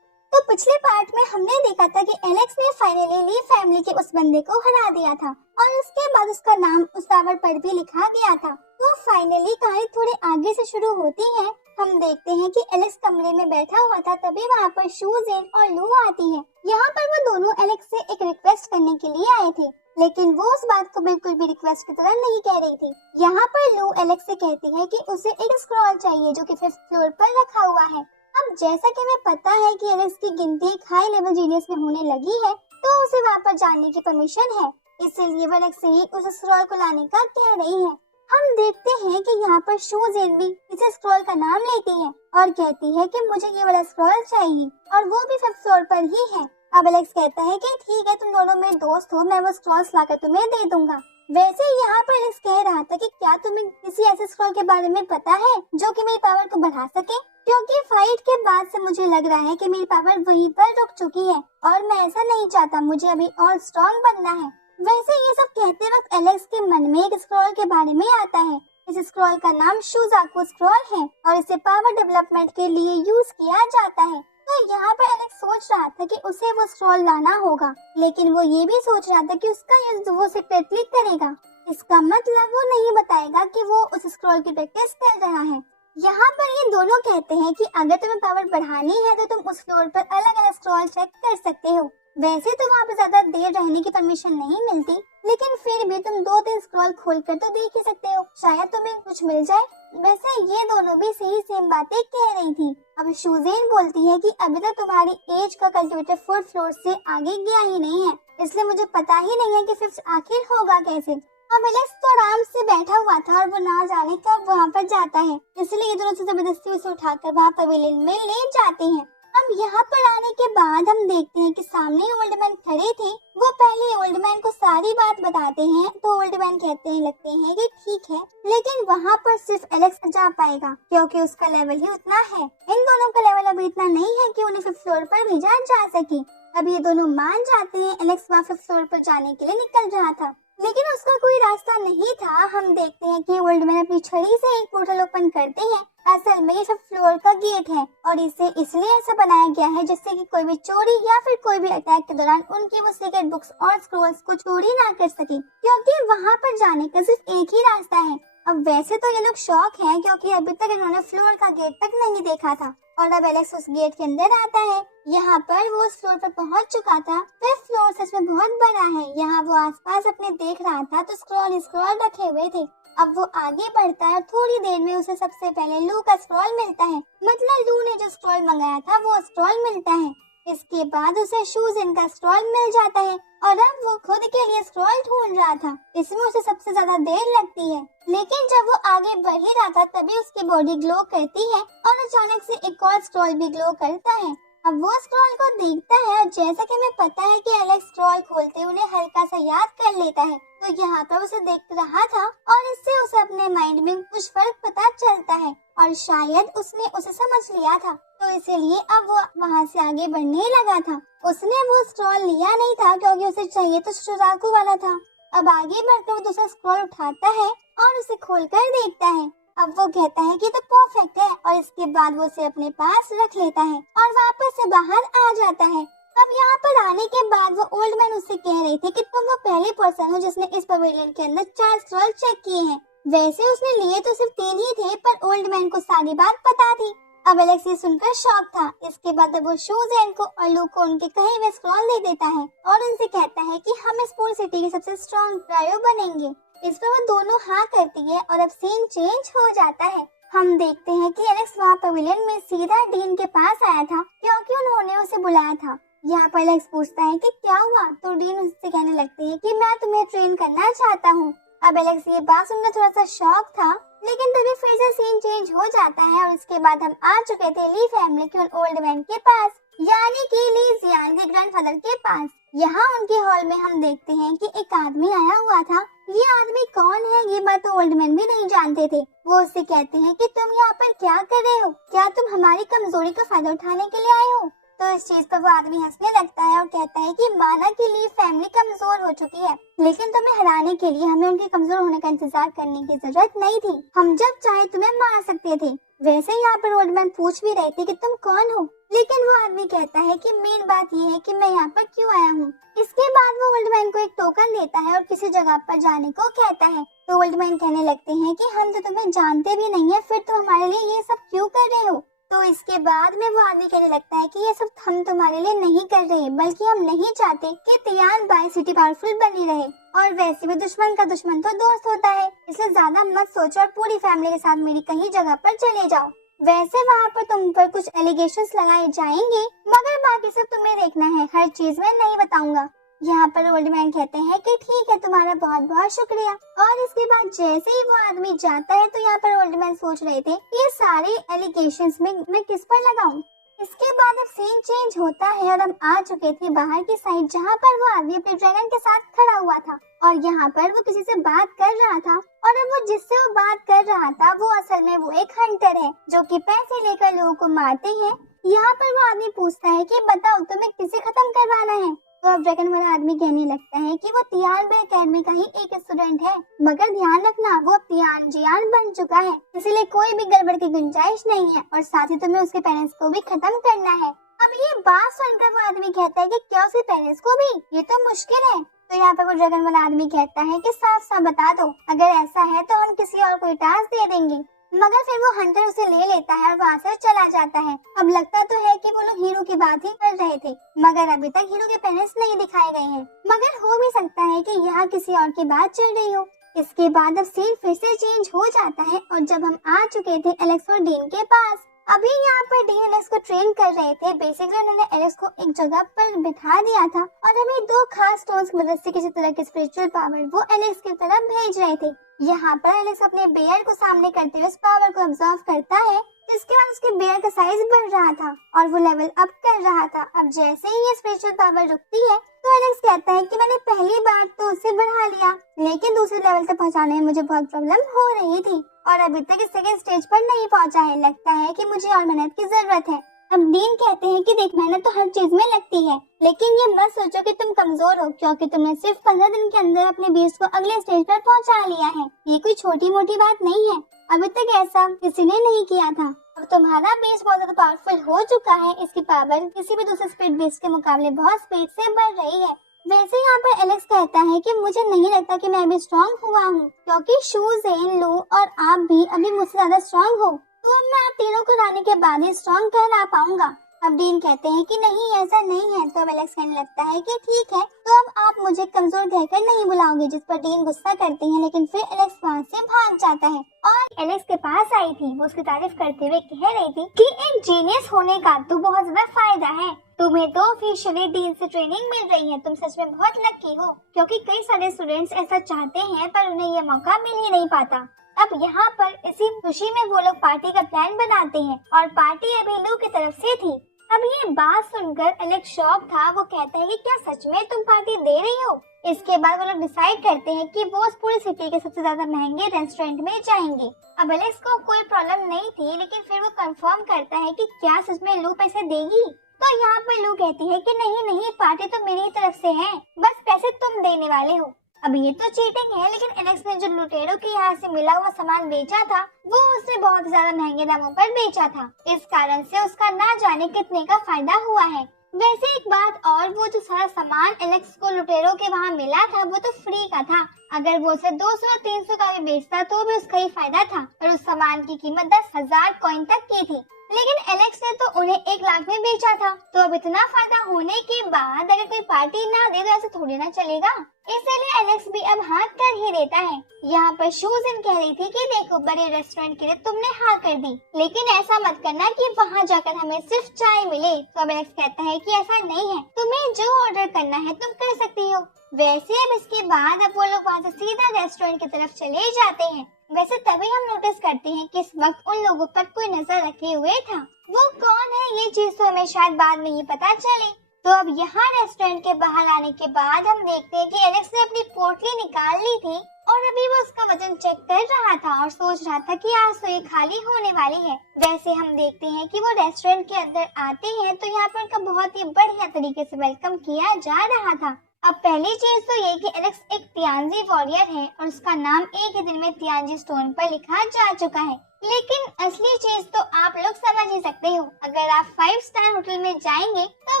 तो पिछले पार्ट में हमने देखा था कि एलेक्स ने फाइनली ली फैमिली के उस बंदे को हरा दिया था और उसके बाद उसका नाम उस टावर पर भी लिखा गया था। तो फाइनली कहानी थोड़ी आगे से शुरू होती है। हम देखते हैं कि एलेक्स कमरे में बैठा हुआ था, तभी वहाँ पर शूजेन और लू आती है। यहाँ पर वो दोनों एलेक्स से एक रिक्वेस्ट करने के लिए आए थे, लेकिन वो उस बात को बिल्कुल भी रिक्वेस्ट की तरह नहीं कह रही थी। यहाँ पर लू एलेक्स से कहती है कि उसे एक स्क्रॉल चाहिए जो कि 5th फ्लोर पर रखा हुआ है। अब जैसा कि हमें पता है कि एलेक्स की गिनती एक हाई लेवल जीनियस में होने लगी है, तो उसे वहाँ पर जाने की परमिशन है, इसीलिए वो एलेक्स से ही उस स्क्रॉल को लाने का कह रही है। हम देखते हैं कि यहाँ पर शूजेन भी इस स्क्रॉल का नाम लेती है और कहती है कि मुझे ये वाला स्क्रॉल चाहिए और वो भी 5th फ्लोर पर ही है। अब एलेक्स कहता है कि ठीक है, तुम दोनों मेरे दोस्त हो, मैं वो स्क्रॉल्स लाकर तुम्हें दे दूंगा। वैसे यहाँ पर एलेक्स कह रहा था कि क्या तुम्हें किसी ऐसे स्क्रॉल के बारे में पता है जो कि मेरी पावर को बढ़ा सके, क्योंकि फाइट के बाद से मुझे लग रहा है कि मेरी पावर वहीं पर रुक चुकी है और मैं ऐसा नहीं चाहता, मुझे अभी और स्ट्रॉन्ग बनना है। वैसे ये सब कहते वक्त एलेक्स के मन में एक स्क्रॉल के बारे में आता है। इस स्क्रॉल का नाम शुजाकू स्क्रॉल है और इसे पावर डेवलपमेंट के लिए यूज किया जाता है। तो यहाँ पर एलेक्स सोच रहा था कि उसे वो स्क्रॉल लाना होगा, लेकिन वो ये भी सोच रहा था कि उसका यूज वो सीक्रेटली करेगा। इसका मतलब वो नहीं बताएगा कि वो उस स्क्रॉल की प्रैक्टिस कर रहा है। यहाँ पर ये दोनों कहते हैं कि अगर तुम्हें पावर बढ़ानी है तो तुम उस फ्लोर पर अलग अलग स्क्रॉल चेक कर सकते हो। वैसे तो वहाँ पे ज्यादा देर रहने की परमिशन नहीं मिलती, लेकिन फिर भी तुम 2-3 स्क्रॉल खोल कर तो देख ही सकते हो, शायद तुम्हें कुछ मिल जाए। वैसे ये दोनों भी सेम बातें कह रही थी। अब शूजेन बोलती है कि अभी तक तुम्हारी एज का कल्टीवेटर 4th फ्लोर से आगे गया ही नहीं है, इसलिए मुझे पता ही नहीं है कि 5th आखिर होगा कैसे। अब एलेक्स तो आराम से बैठा हुआ था और वो ना जाने कब वहाँ पर जाता है, इसलिए ये दोनों से जबरदस्ती उसे उठाकर वहाँ पवेलियन में ले जाते हैं। अब यहाँ पर आने के बाद हम देखते हैं कि सामने ओल्ड मैन खड़े थे। वो पहले ओल्ड मैन को सारी बात बताते हैं, तो ओल्ड मैन कहते हैं लगते हैं कि ठीक है, लेकिन वहाँ पर सिर्फ एलेक्स जा पाएगा क्योंकि उसका लेवल ही उतना है। इन दोनों का लेवल अभी इतना नहीं है कि उन्हें 5th फ्लोर पर भेजा जा सके। अब ये दोनों मान जाते हैं। एलेक्स वहाँ 5th फ्लोर पर जाने के लिए निकल रहा था, लेकिन उसका कोई रास्ता नहीं था। हम देखते हैं कि ओल्ड मैन अपनी छड़ी से एक पोर्टल ओपन करते हैं असल में ये सब फ्लोर का गेट है और इसे इसलिए ऐसा बनाया गया है जिससे कि कोई भी चोरी या फिर कोई भी अटैक के दौरान उनकी वो सीक्रेट बुक्स और स्क्रोल्स को चोरी ना कर सके, क्योंकि वहाँ पर जाने का सिर्फ एक ही रास्ता है। अब वैसे तो ये लोग शौक हैं क्योंकि अभी तक इन्होंने फ्लोर का गेट तक नहीं देखा था और अब एलेक्स उस गेट के अंदर आता है। यहाँ पर वो उस फ्लोर पर पहुँच चुका था। वह फ्लोर सच में बहुत बड़ा है। यहाँ वो आसपास अपने देख रहा था तो स्क्रॉल रखे हुए थे। अब वो आगे बढ़ता है और थोड़ी देर में उसे सबसे पहले लू का स्क्रॉल मिलता है, मतलब लू ने जो स्क्रॉल मंगाया था वो स्क्रॉल मिलता है। इसके बाद उसे शूज इनका स्क्रॉल मिल जाता है और अब वो खुद के लिए स्क्रॉल ढूंढ रहा था। इसमें उसे सबसे ज्यादा देर लगती है, लेकिन जब वो आगे बढ़ ही रहा था तभी उसकी बॉडी ग्लो करती है और अचानक से एक और स्क्रॉल भी ग्लो करता है। अब वो स्क्रॉल को देखता है और जैसा कि हमें पता है कि एलेक्स स्क्रॉल खोलते उन्हें हल्का सा याद कर लेता है, तो यहाँ पर उसे देख रहा था और इससे उसे अपने माइंड में कुछ फर्क पता चलता है और शायद उसने उसे समझ लिया था, तो इसीलिए अब वो वहाँ से आगे बढ़ने लगा था। उसने वो स्क्रॉल लिया नहीं था क्योंकि उसे चाहिए तो सुराकू वाला था। अब आगे बढ़कर वो दूसरा स्क्रॉल उठाता है और उसे खोलकर देखता है। अब वो कहता है कि तो परफेक्ट है और इसके बाद वो उसे अपने पास रख लेता है और वापस से बाहर आ जाता है। अब यहाँ पर आने के बाद वो ओल्ड मैन उससे कह रहे थे कि तुम वो पहले पर्सन हो जिसने इस पवेलियन के अंदर 4 स्क्रॉल चेक किए हैं। वैसे उसने लिए तो सिर्फ 3 ही थे, पर ओल्ड मैन को सारी बात पता थी। अब एलेक्स ये सुनकर शॉक था। इसके बाद वो शूज़ को और लू को उनके कहे हुए स्क्रॉल दे देता है और उनसे कहता है कि हम इस पूरी सिटी के सबसे स्ट्रॉन्ग ट्रायो बनेंगे। इस पर वो दोनों हाँ करती है और अब सीन चेंज हो जाता है। हम देखते हैं कि एलेक्स वहाँ पवेलियन में सीधा डीन के पास आया था क्योंकि उन्होंने उसे बुलाया था। यहाँ पर एलेक्स पूछता है कि क्या हुआ, तो डीन उससे कहने लगती है कि मैं तुम्हें ट्रेन करना चाहता हूँ। अब एलेक्स ये बात सुनकर थोड़ा सा शॉक था, लेकिन तभी फिर से सीन चेंज हो जाता है और इसके बाद हम आ चुके थे ली फैमिली के उन ओल्ड मैन के पास, यानी कि ली जियान के ग्रैंडफादर के पास। यहाँ उनके हॉल में हम देखते हैं कि एक आदमी आया हुआ था। ये आदमी कौन है ये बात तो ओल्ड मैन भी नहीं जानते थे। वो उससे कहते हैं कि तुम यहाँ पर क्या कर रहे हो, क्या तुम हमारी कमजोरी का फायदा उठाने के लिए आए हो। तो इस चीज पर वो आदमी हंसने लगता है और कहता है कि माना कि ली फैमिली कमजोर हो चुकी है, लेकिन तुम्हें हराने के लिए हमें उनके कमजोर होने का इंतजार करने की जरूरत नहीं थी। हम जब चाहे तुम्हें मार सकते थे। वैसे यहाँ पर ओल्ड मैन पूछ भी रहे थे कि तुम कौन हो, लेकिन वो आदमी कहता है कि मेन बात ये है कि मैं यहाँ पर क्यों आया हूँ। इसके बाद वो ओल्ड मैन को एक टोकन देता है और किसी जगह पर जाने को कहता है। तो ओल्ड मैन कहने लगते हैं कि हम तो तुम्हें जानते भी नहीं है, फिर तुम हमारे लिए ये सब क्यों कर रहे हो। तो इसके बाद में वो आदमी कहने लगता है कि ये सब हम तुम्हारे लिए नहीं कर रहे, बल्कि हम नहीं चाहते कि तियान बाई सिटी पावरफुल बनी रहे, और वैसे भी दुश्मन का दुश्मन तो दोस्त होता है, इसलिए ज्यादा मत सोचो और पूरी फैमिली के साथ मेरी कहीं जगह पर चले जाओ। वैसे वहाँ पर तुम पर कुछ एलिगेशंस लगाए जाएंगे, मगर बाकी सब तुम्हें देखना है, हर चीज में नहीं बताऊंगा। यहाँ पर ओल्ड मैन कहते हैं कि ठीक है, तुम्हारा बहुत बहुत शुक्रिया। और इसके बाद जैसे ही वो आदमी जाता है तो यहाँ पर ओल्ड मैन सोच रहे थे ये सारे एलिगेशंस में मैं किस पर लगाऊं। इसके बाद अब सीन चेंज होता है और हम आ चुके थे बाहर की साइड, जहाँ पर वो आदमी अपने ड्रैगन के साथ खड़ा हुआ था और यहाँ पर वो किसी से बात कर रहा था, और अब वो जिससे वो बात कर रहा था वो असल में वो एक हंटर है जो कि पैसे लेकर लोगों को मारते हैं। यहाँ पर वो आदमी पूछता है कि बताओ तुम्हें किसे खत्म करवाना है। तो अब ड्रैगन वाला आदमी कहने लगता है कि वो तियान बे अकेडमी का ही एक स्टूडेंट है, मगर ध्यान रखना वो अब तियान जियान बन चुका है, इसलिए कोई भी गड़बड़ की गुंजाइश नहीं है, और साथ ही तुम्हें उसके पेरेंट्स को भी खत्म करना है। अब ये बात सुनकर वो आदमी कहता है कि क्या उसके पेरेंट्स को भी, ये तो मुश्किल है। तो यहाँ पर वो ड्रैगन वाला आदमी कहता है कि साफ साफ बता दो, अगर ऐसा है तो हम किसी और को टास्क दे देंगे। मगर फिर वो हंटर उसे ले लेता है और वहाँ से चला जाता है। अब लगता तो है कि वो लोग हीरो की बात ही कर रहे थे, मगर अभी तक हीरो के पेरेंट्स नहीं दिखाए गए हैं, मगर हो भी सकता है कि यहाँ किसी और की बात चल रही हो। इसके बाद अब सीन फिर से चेंज हो जाता है और जब हम आ चुके थे एलेक्स और डीन के पास। अभी यहाँ पर डीन एलेक्स को ट्रेन कर रहे थे। बेसिकली उन्होंने एलेक्स को एक जगह पर बिठा दिया था और अभी 2 खास स्टोन्स की मदद से किसी तरह की स्पिरिचुअल पावर वो एलेक्स की तरफ भेज रहे थे। यहाँ पर एलेक्स अपने बेयर को सामने करते हुए उस पावर को ऑब्जर्व करता है, जिसके बाद उसके बेयर का साइज बढ़ रहा था और वो लेवल अप कर रहा था। अब जैसे ही ये स्पिरिचुअल पावर रुकती है तो एलेक्स कहता है कि मैंने पहली बार तो उसे बढ़ा लिया, लेकिन दूसरे लेवल तक पहुँचाने में मुझे बहुत प्रॉब्लम हो रही थी और अभी तक इस सेकंड स्टेज पर नहीं पहुँचा है। लगता है कि मुझे और मेहनत की जरूरत है। अब डीन कहते हैं कि देख, मेहनत तो हर चीज में लगती है, लेकिन ये मत सोचो कि तुम कमजोर हो, क्योंकि तुमने सिर्फ 15 दिन के अंदर अपने बीस्ट को अगले स्टेज पर पहुंचा लिया है। ये कोई छोटी मोटी बात नहीं है। अभी तक ऐसा किसी ने नहीं किया था। अब तुम्हारा बेस बहुत ज्यादा पावरफुल हो चुका है, इसकी पावर किसी भी दूसरे स्पीड बेस के मुकाबले बहुत स्पीड से बढ़ रही है। वैसे यहाँ पर एलेक्स कहता है कि मुझे नहीं लगता कि मैं अभी स्ट्रॉन्ग हुआ हूँ, क्योंकि शू, ज़ेन, लू और आप भी अभी मुझसे ज्यादा स्ट्रॉन्ग हो, तो अब मैं आप तीनों को हराने के बाद ही स्ट्रॉन्ग कहला पाऊंगा। अब डीन कहते हैं कि नहीं, ऐसा नहीं है। तो अब एलेक्स कहने लगता है कि ठीक है, तो अब आप मुझे कमजोर कहकर नहीं बुलाओगे, जिस पर डीन गुस्सा करती है। लेकिन फिर एलेक्स वहाँ से भाग जाता है और एलेक्स के पास आई थी, वो उसकी तारीफ करते हुए कह रही थी कि एक जीनियस होने का तो बहुत ज्यादा फायदा है। तुम्हें तो ऑफिशियली डीन से ट्रेनिंग मिल रही है, तुम सच में बहुत लकी हो, क्योंकि कई सारे स्टूडेंट्स ऐसा चाहते हैं पर उन्हें ये मौका मिल ही नहीं पाता। अब यहाँ पर इसी खुशी में वो लोग पार्टी का प्लान बनाते हैं और पार्टी अभी लू की तरफ से थी। अब ये बात सुनकर एलेक्स शॉक था। वो कहता है कि क्या सच में तुम पार्टी दे रही हो? इसके बाद वो लोग डिसाइड करते हैं कि वो उस पूरी सिटी के सबसे ज्यादा महंगे रेस्टोरेंट में जाएंगे। अब एलेक्स को कोई प्रॉब्लम नहीं थी, लेकिन फिर वो कंफर्म करता है कि क्या सच में लू पैसे देगी। तो यहाँ पर लू कहती है कि नहीं नहीं, पार्टी तो मेरी तरफ से है, बस पैसे तुम देने वाले हो। अब ये तो चीटिंग है, लेकिन एलेक्स ने जो लुटेरों के यहाँ से मिला हुआ सामान बेचा था वो उसने बहुत ज्यादा महंगे दामों पर बेचा था। इस कारण से उसका ना जाने कितने का फायदा हुआ है। वैसे एक बात और, वो जो सारा सामान एलेक्स को लुटेरों के वहाँ मिला था वो तो फ्री का था। अगर वो उसे 200-300 का भी बेचता तो भी उसका ही फायदा था, और उस सामान की कीमत 10,000 कॉइन तक की थी। लेकिन एलेक्स ने तो उन्हें 1 लाख में बेचा था। तो अब इतना फायदा होने के बाद अगर कोई पार्टी ना दे तो ऐसे थोड़ी ना चलेगा। इसलिए एलेक्स भी अब हाँ कर ही देता है। यहाँ पर शूजन कह रही थी कि देखो, बड़े रेस्टोरेंट के लिए तुमने हाँ कर दी, लेकिन ऐसा मत करना कि वहाँ जाकर हमें सिर्फ चाय मिले। तो अब एलेक्स कहता है कि ऐसा नहीं है, तुम्हें जो ऑर्डर करना है तुम कर सकती हो। वैसे अब इसके बाद अब वो लोग वहाँ से सीधा रेस्टोरेंट की तरफ चले जाते हैं। वैसे तभी हम नोटिस करते हैं कि इस वक्त उन लोगों पर कोई नजर रखे हुए था। वो कौन है ये चीज तो हमें शायद बाद में ही पता चले। तो अब यहाँ रेस्टोरेंट के बाहर आने के बाद हम देखते हैं कि एलेक्स ने अपनी पोटली निकाल ली थी और अभी वो उसका वजन चेक कर रहा था और सोच रहा था कि आज तो ये खाली होने वाली है। वैसे हम देखते हैं कि वो रेस्टोरेंट के अंदर आते हैं तो यहाँ पर उनका बहुत ही बढ़िया तरीके से वेलकम किया जा रहा था। अब पहली चीज तो ये कि एलेक्स एक तियांजी वॉरियर है और उसका नाम एक ही दिन में तियांजी स्टोन पर लिखा जा चुका है। लेकिन असली चीज तो आप लोग समझ ही सकते हो, अगर आप 5 स्टार होटल में जाएंगे तो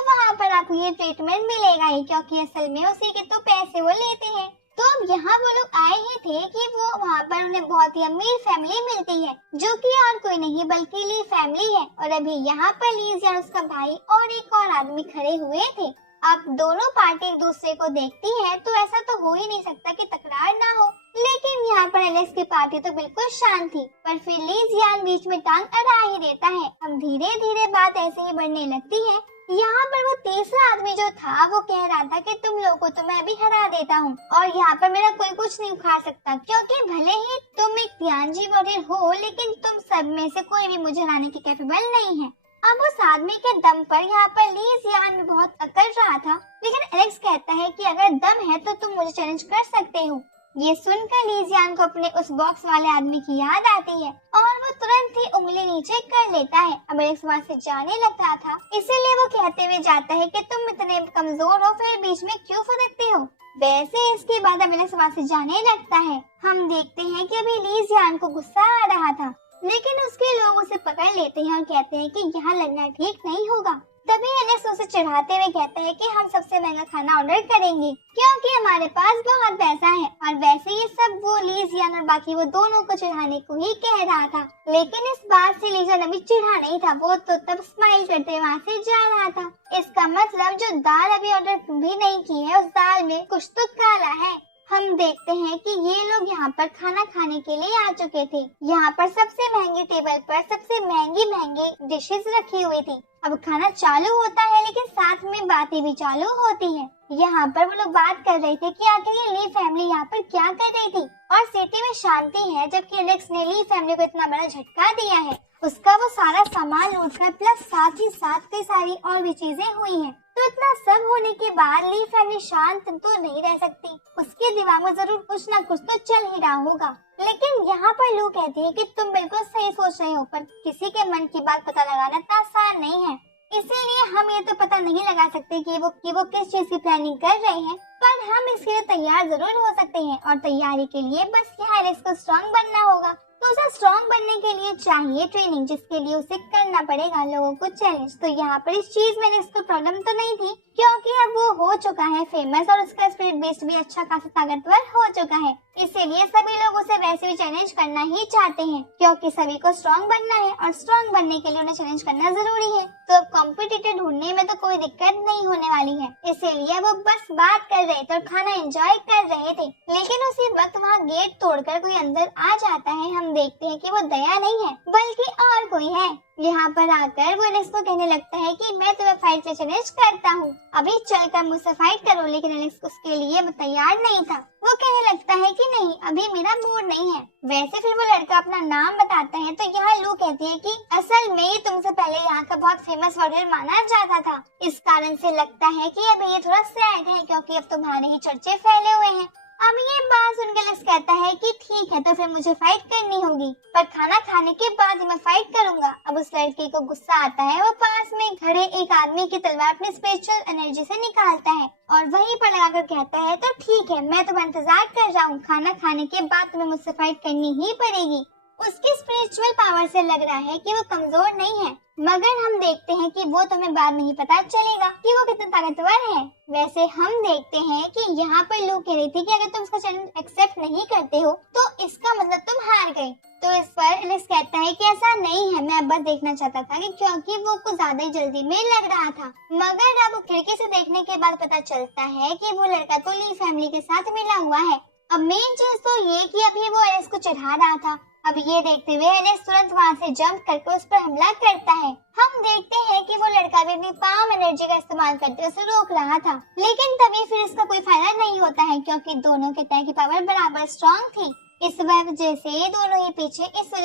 वहाँ पर आपको ये ट्रीटमेंट मिलेगा ही, क्योंकि असल में उसी के तो पैसे वो लेते हैं। तो अब यहाँ वो लोग आए ही थे कि वो वहाँ पर उन्हें बहुत ही अमीर फैमिली मिलती है, जो कि और कोई नहीं बल्कि ली फैमिली है। और अभी यहाँ पर लीज और उसका भाई और एक और आदमी खड़े हुए थे। अब दोनों पार्टी एक दूसरे को देखती है तो ऐसा तो हो ही नहीं सकता कि तकरार ना हो। लेकिन यहाँ पर एलेक्स की पार्टी तो बिल्कुल शांत थी, पर फिर ली जियान बीच में टांग अड़ा ही देता है। अब धीरे धीरे बात ऐसे ही बढ़ने लगती है। यहाँ पर वो तीसरा आदमी जो था वो कह रहा था कि तुम लोगों को तो मैं अभी हरा देता हूँ और यहाँ पर मेरा कोई कुछ नहीं उखाड़ सकता, क्योंकि भले ही तुम एक तियांजी वॉरियर हो लेकिन तुम सब में से कोई भी मुझे हराने के कैपेबल नहीं है। अब उस आदमी के दम पर यहाँ पर ली जियान भी बहुत अकड़ रहा था, लेकिन एलेक्स कहता है कि अगर दम है तो तुम मुझे चैलेंज कर सकते हो। ये सुनकर ली जियान को अपने उस बॉक्स वाले आदमी की याद आती है और वो तुरंत ही उंगली नीचे कर लेता है। अब एलेक्स वहाँ से जाने लगता था, इसीलिए वो कहते हुए जाता है कि तुम इतने कमजोर हो फिर बीच में क्यों फटकते हो। वैसे इसके बाद अब एलेक्स वहाँ से जाने लगता है। हम देखते हैं कि अभी ली जियान को गुस्सा आ रहा था, लेकिन उसके लोग उसे पकड़ लेते हैं और कहते हैं कि यहाँ लड़ना ठीक नहीं होगा। तभी एलेक्स उसे चढ़ाते हुए कहता है कि हम सबसे महंगा खाना ऑर्डर करेंगे क्योंकि हमारे पास बहुत पैसा है। और वैसे ये सब वो ली जियान और बाकी वो दोनों को चढ़ाने को ही कह रहा था, लेकिन इस बात से ली जियान अभी चिढ़ा नहीं था, वो तो तब स्माइल करते वहाँ से जा रहा था। इसका मतलब जो दाल अभी ऑर्डर भी नहीं की है उस दाल में कुछ तो काला है। हम देखते हैं कि ये लोग यहाँ पर खाना खाने के लिए आ चुके थे। यहाँ पर सबसे महंगी टेबल पर सबसे महंगी डिशेस रखी हुई थी। अब खाना चालू होता है लेकिन साथ में बातें भी चालू होती हैं। यहाँ पर वो लोग बात कर रहे थे कि आखिर ये ली फैमिली यहाँ पर क्या कर रही थी और सिटी में शांति है, जबकि एलेक्स ने ली फैमिली को इतना बड़ा झटका दिया है। उसका वो सारा सामान लूटना प्लस साथ ही साथ कई सारी और भी चीजें हुई हैं। तो इतना सब होने के बाद ली फैमिली शांत तो नहीं रह सकती, उसके दिमाग में जरूर कुछ ना कुछ तो चल ही रहा होगा। लेकिन यहाँ पर लू कहती है कि तुम बिल्कुल सही सोच रहे हो, पर किसी के मन की बात पता लगाना इतना आसान नहीं है, इसीलिए हम ये तो पता नहीं लगा सकते कि वो किस चीज की प्लानिंग कर रहे हैं, पर हम इसके लिए तैयार जरूर हो सकते हैं। और तैयारी के लिए बस यहाँ एलेक्स को स्ट्रॉन्ग बनना होगा। तो उसे स्ट्रॉन्ग बनने के लिए चाहिए ट्रेनिंग, जिसके लिए उसे करना पड़ेगा लोगों को चैलेंज। तो यहाँ पर इस चीज में इसको प्रॉब्लम तो नहीं थी, क्योंकि अब वो हो चुका है फेमस और उसका स्पिरिट बेस्ड भी अच्छा खासा ताकतवर हो चुका है। इसीलिए सभी लोग उसे वैसे भी चैलेंज करना ही चाहते हैं, क्योंकि सभी को स्ट्रॉन्ग बनना है और स्ट्रॉन्ग बनने के लिए उन्हें चैलेंज करना जरूरी है। तो अब कॉम्पिटिटर ढूंढने में तो कोई दिक्कत नहीं होने वाली है। इसीलिए वो बस बात कर रहे थे और खाना एंजॉय कर रहे थे। लेकिन उसी वक्त वहाँ गेट तोड़कर कोई अंदर आ जाता है। हम देखते हैं कि वो दया नहीं है बल्कि और कोई है। यहाँ पर आकर वो एलेक्स को कहने लगता है कि मैं तुम्हें फाइट से चैलेंज करता हूँ, अभी चलकर मुझसे फाइट करो। लेकिन एलेक्स उसके लिए तैयार नहीं था। वो कहने लगता है कि नहीं, अभी मेरा मूड नहीं है। वैसे फिर वो लड़का अपना नाम बताता है। तो यहाँ लू कहती है कि असल में ये तुमसे पहले यहाँ का बहुत फेमस वॉरियर माना जाता था। इस कारण से लगता है कि अभी ये थोड़ा सैड है, क्योंकि अब तुम्हारे ही चर्चे फैले हुए हैं। अब ये बात सुनकर एलेक्स कहता है कि ठीक है, तो फिर मुझे फाइट करनी होगी, पर खाना खाने के बाद ही मैं फाइट करूंगा। अब उस लड़के को गुस्सा आता है। वो पास में खड़े एक आदमी की तलवार अपनी स्पिरिचुअल एनर्जी से निकालता है और वहीं पर लगाकर कहता है, तो ठीक है, मैं तुम्हारा इंतजार कर रहा हूँ, खाना खाने के बाद तुम्हें मुझसे फाइट करनी ही पड़ेगी। उसकी स्पिरिचुअल पावर से लग रहा है कि वो कमजोर नहीं है, मगर हम देखते हैं कि वो तुम्हें बाद में ही पता चलेगा कि वो कितना ताकतवर है। वैसे हम देखते हैं कि यहाँ पर लू कह रही थी कि अगर तुम उसका चैलेंज एक्सेप्ट नहीं करते हो तो इसका मतलब तुम हार गए। तो इस पर एलेक्स कहता है कि ऐसा नहीं है, मैं बस देखना चाहता था कि क्योंकि वो कुछ ज्यादा ही जल्दी में लग रहा था। मगर अब खिड़की से देखने के बाद पता चलता है कि वो लड़का तो ली फैमिली के साथ मिला हुआ है। अब मेन चीज तो ये कि अभी वो एलेक्स को चढ़ा रहा था। अब ये देखते हुए एलेक्स तुरंत वहाँ से जंप करके उस पर हमला करता है। हम देखते हैं कि वो लड़का भी अपनी पाम एनर्जी का इस्तेमाल करते उसे रोक रहा था, लेकिन तभी फिर इसका कोई फायदा नहीं होता है, क्योंकि दोनों के तय की पावर बराबर स्ट्रॉन्ग थी। इस वजह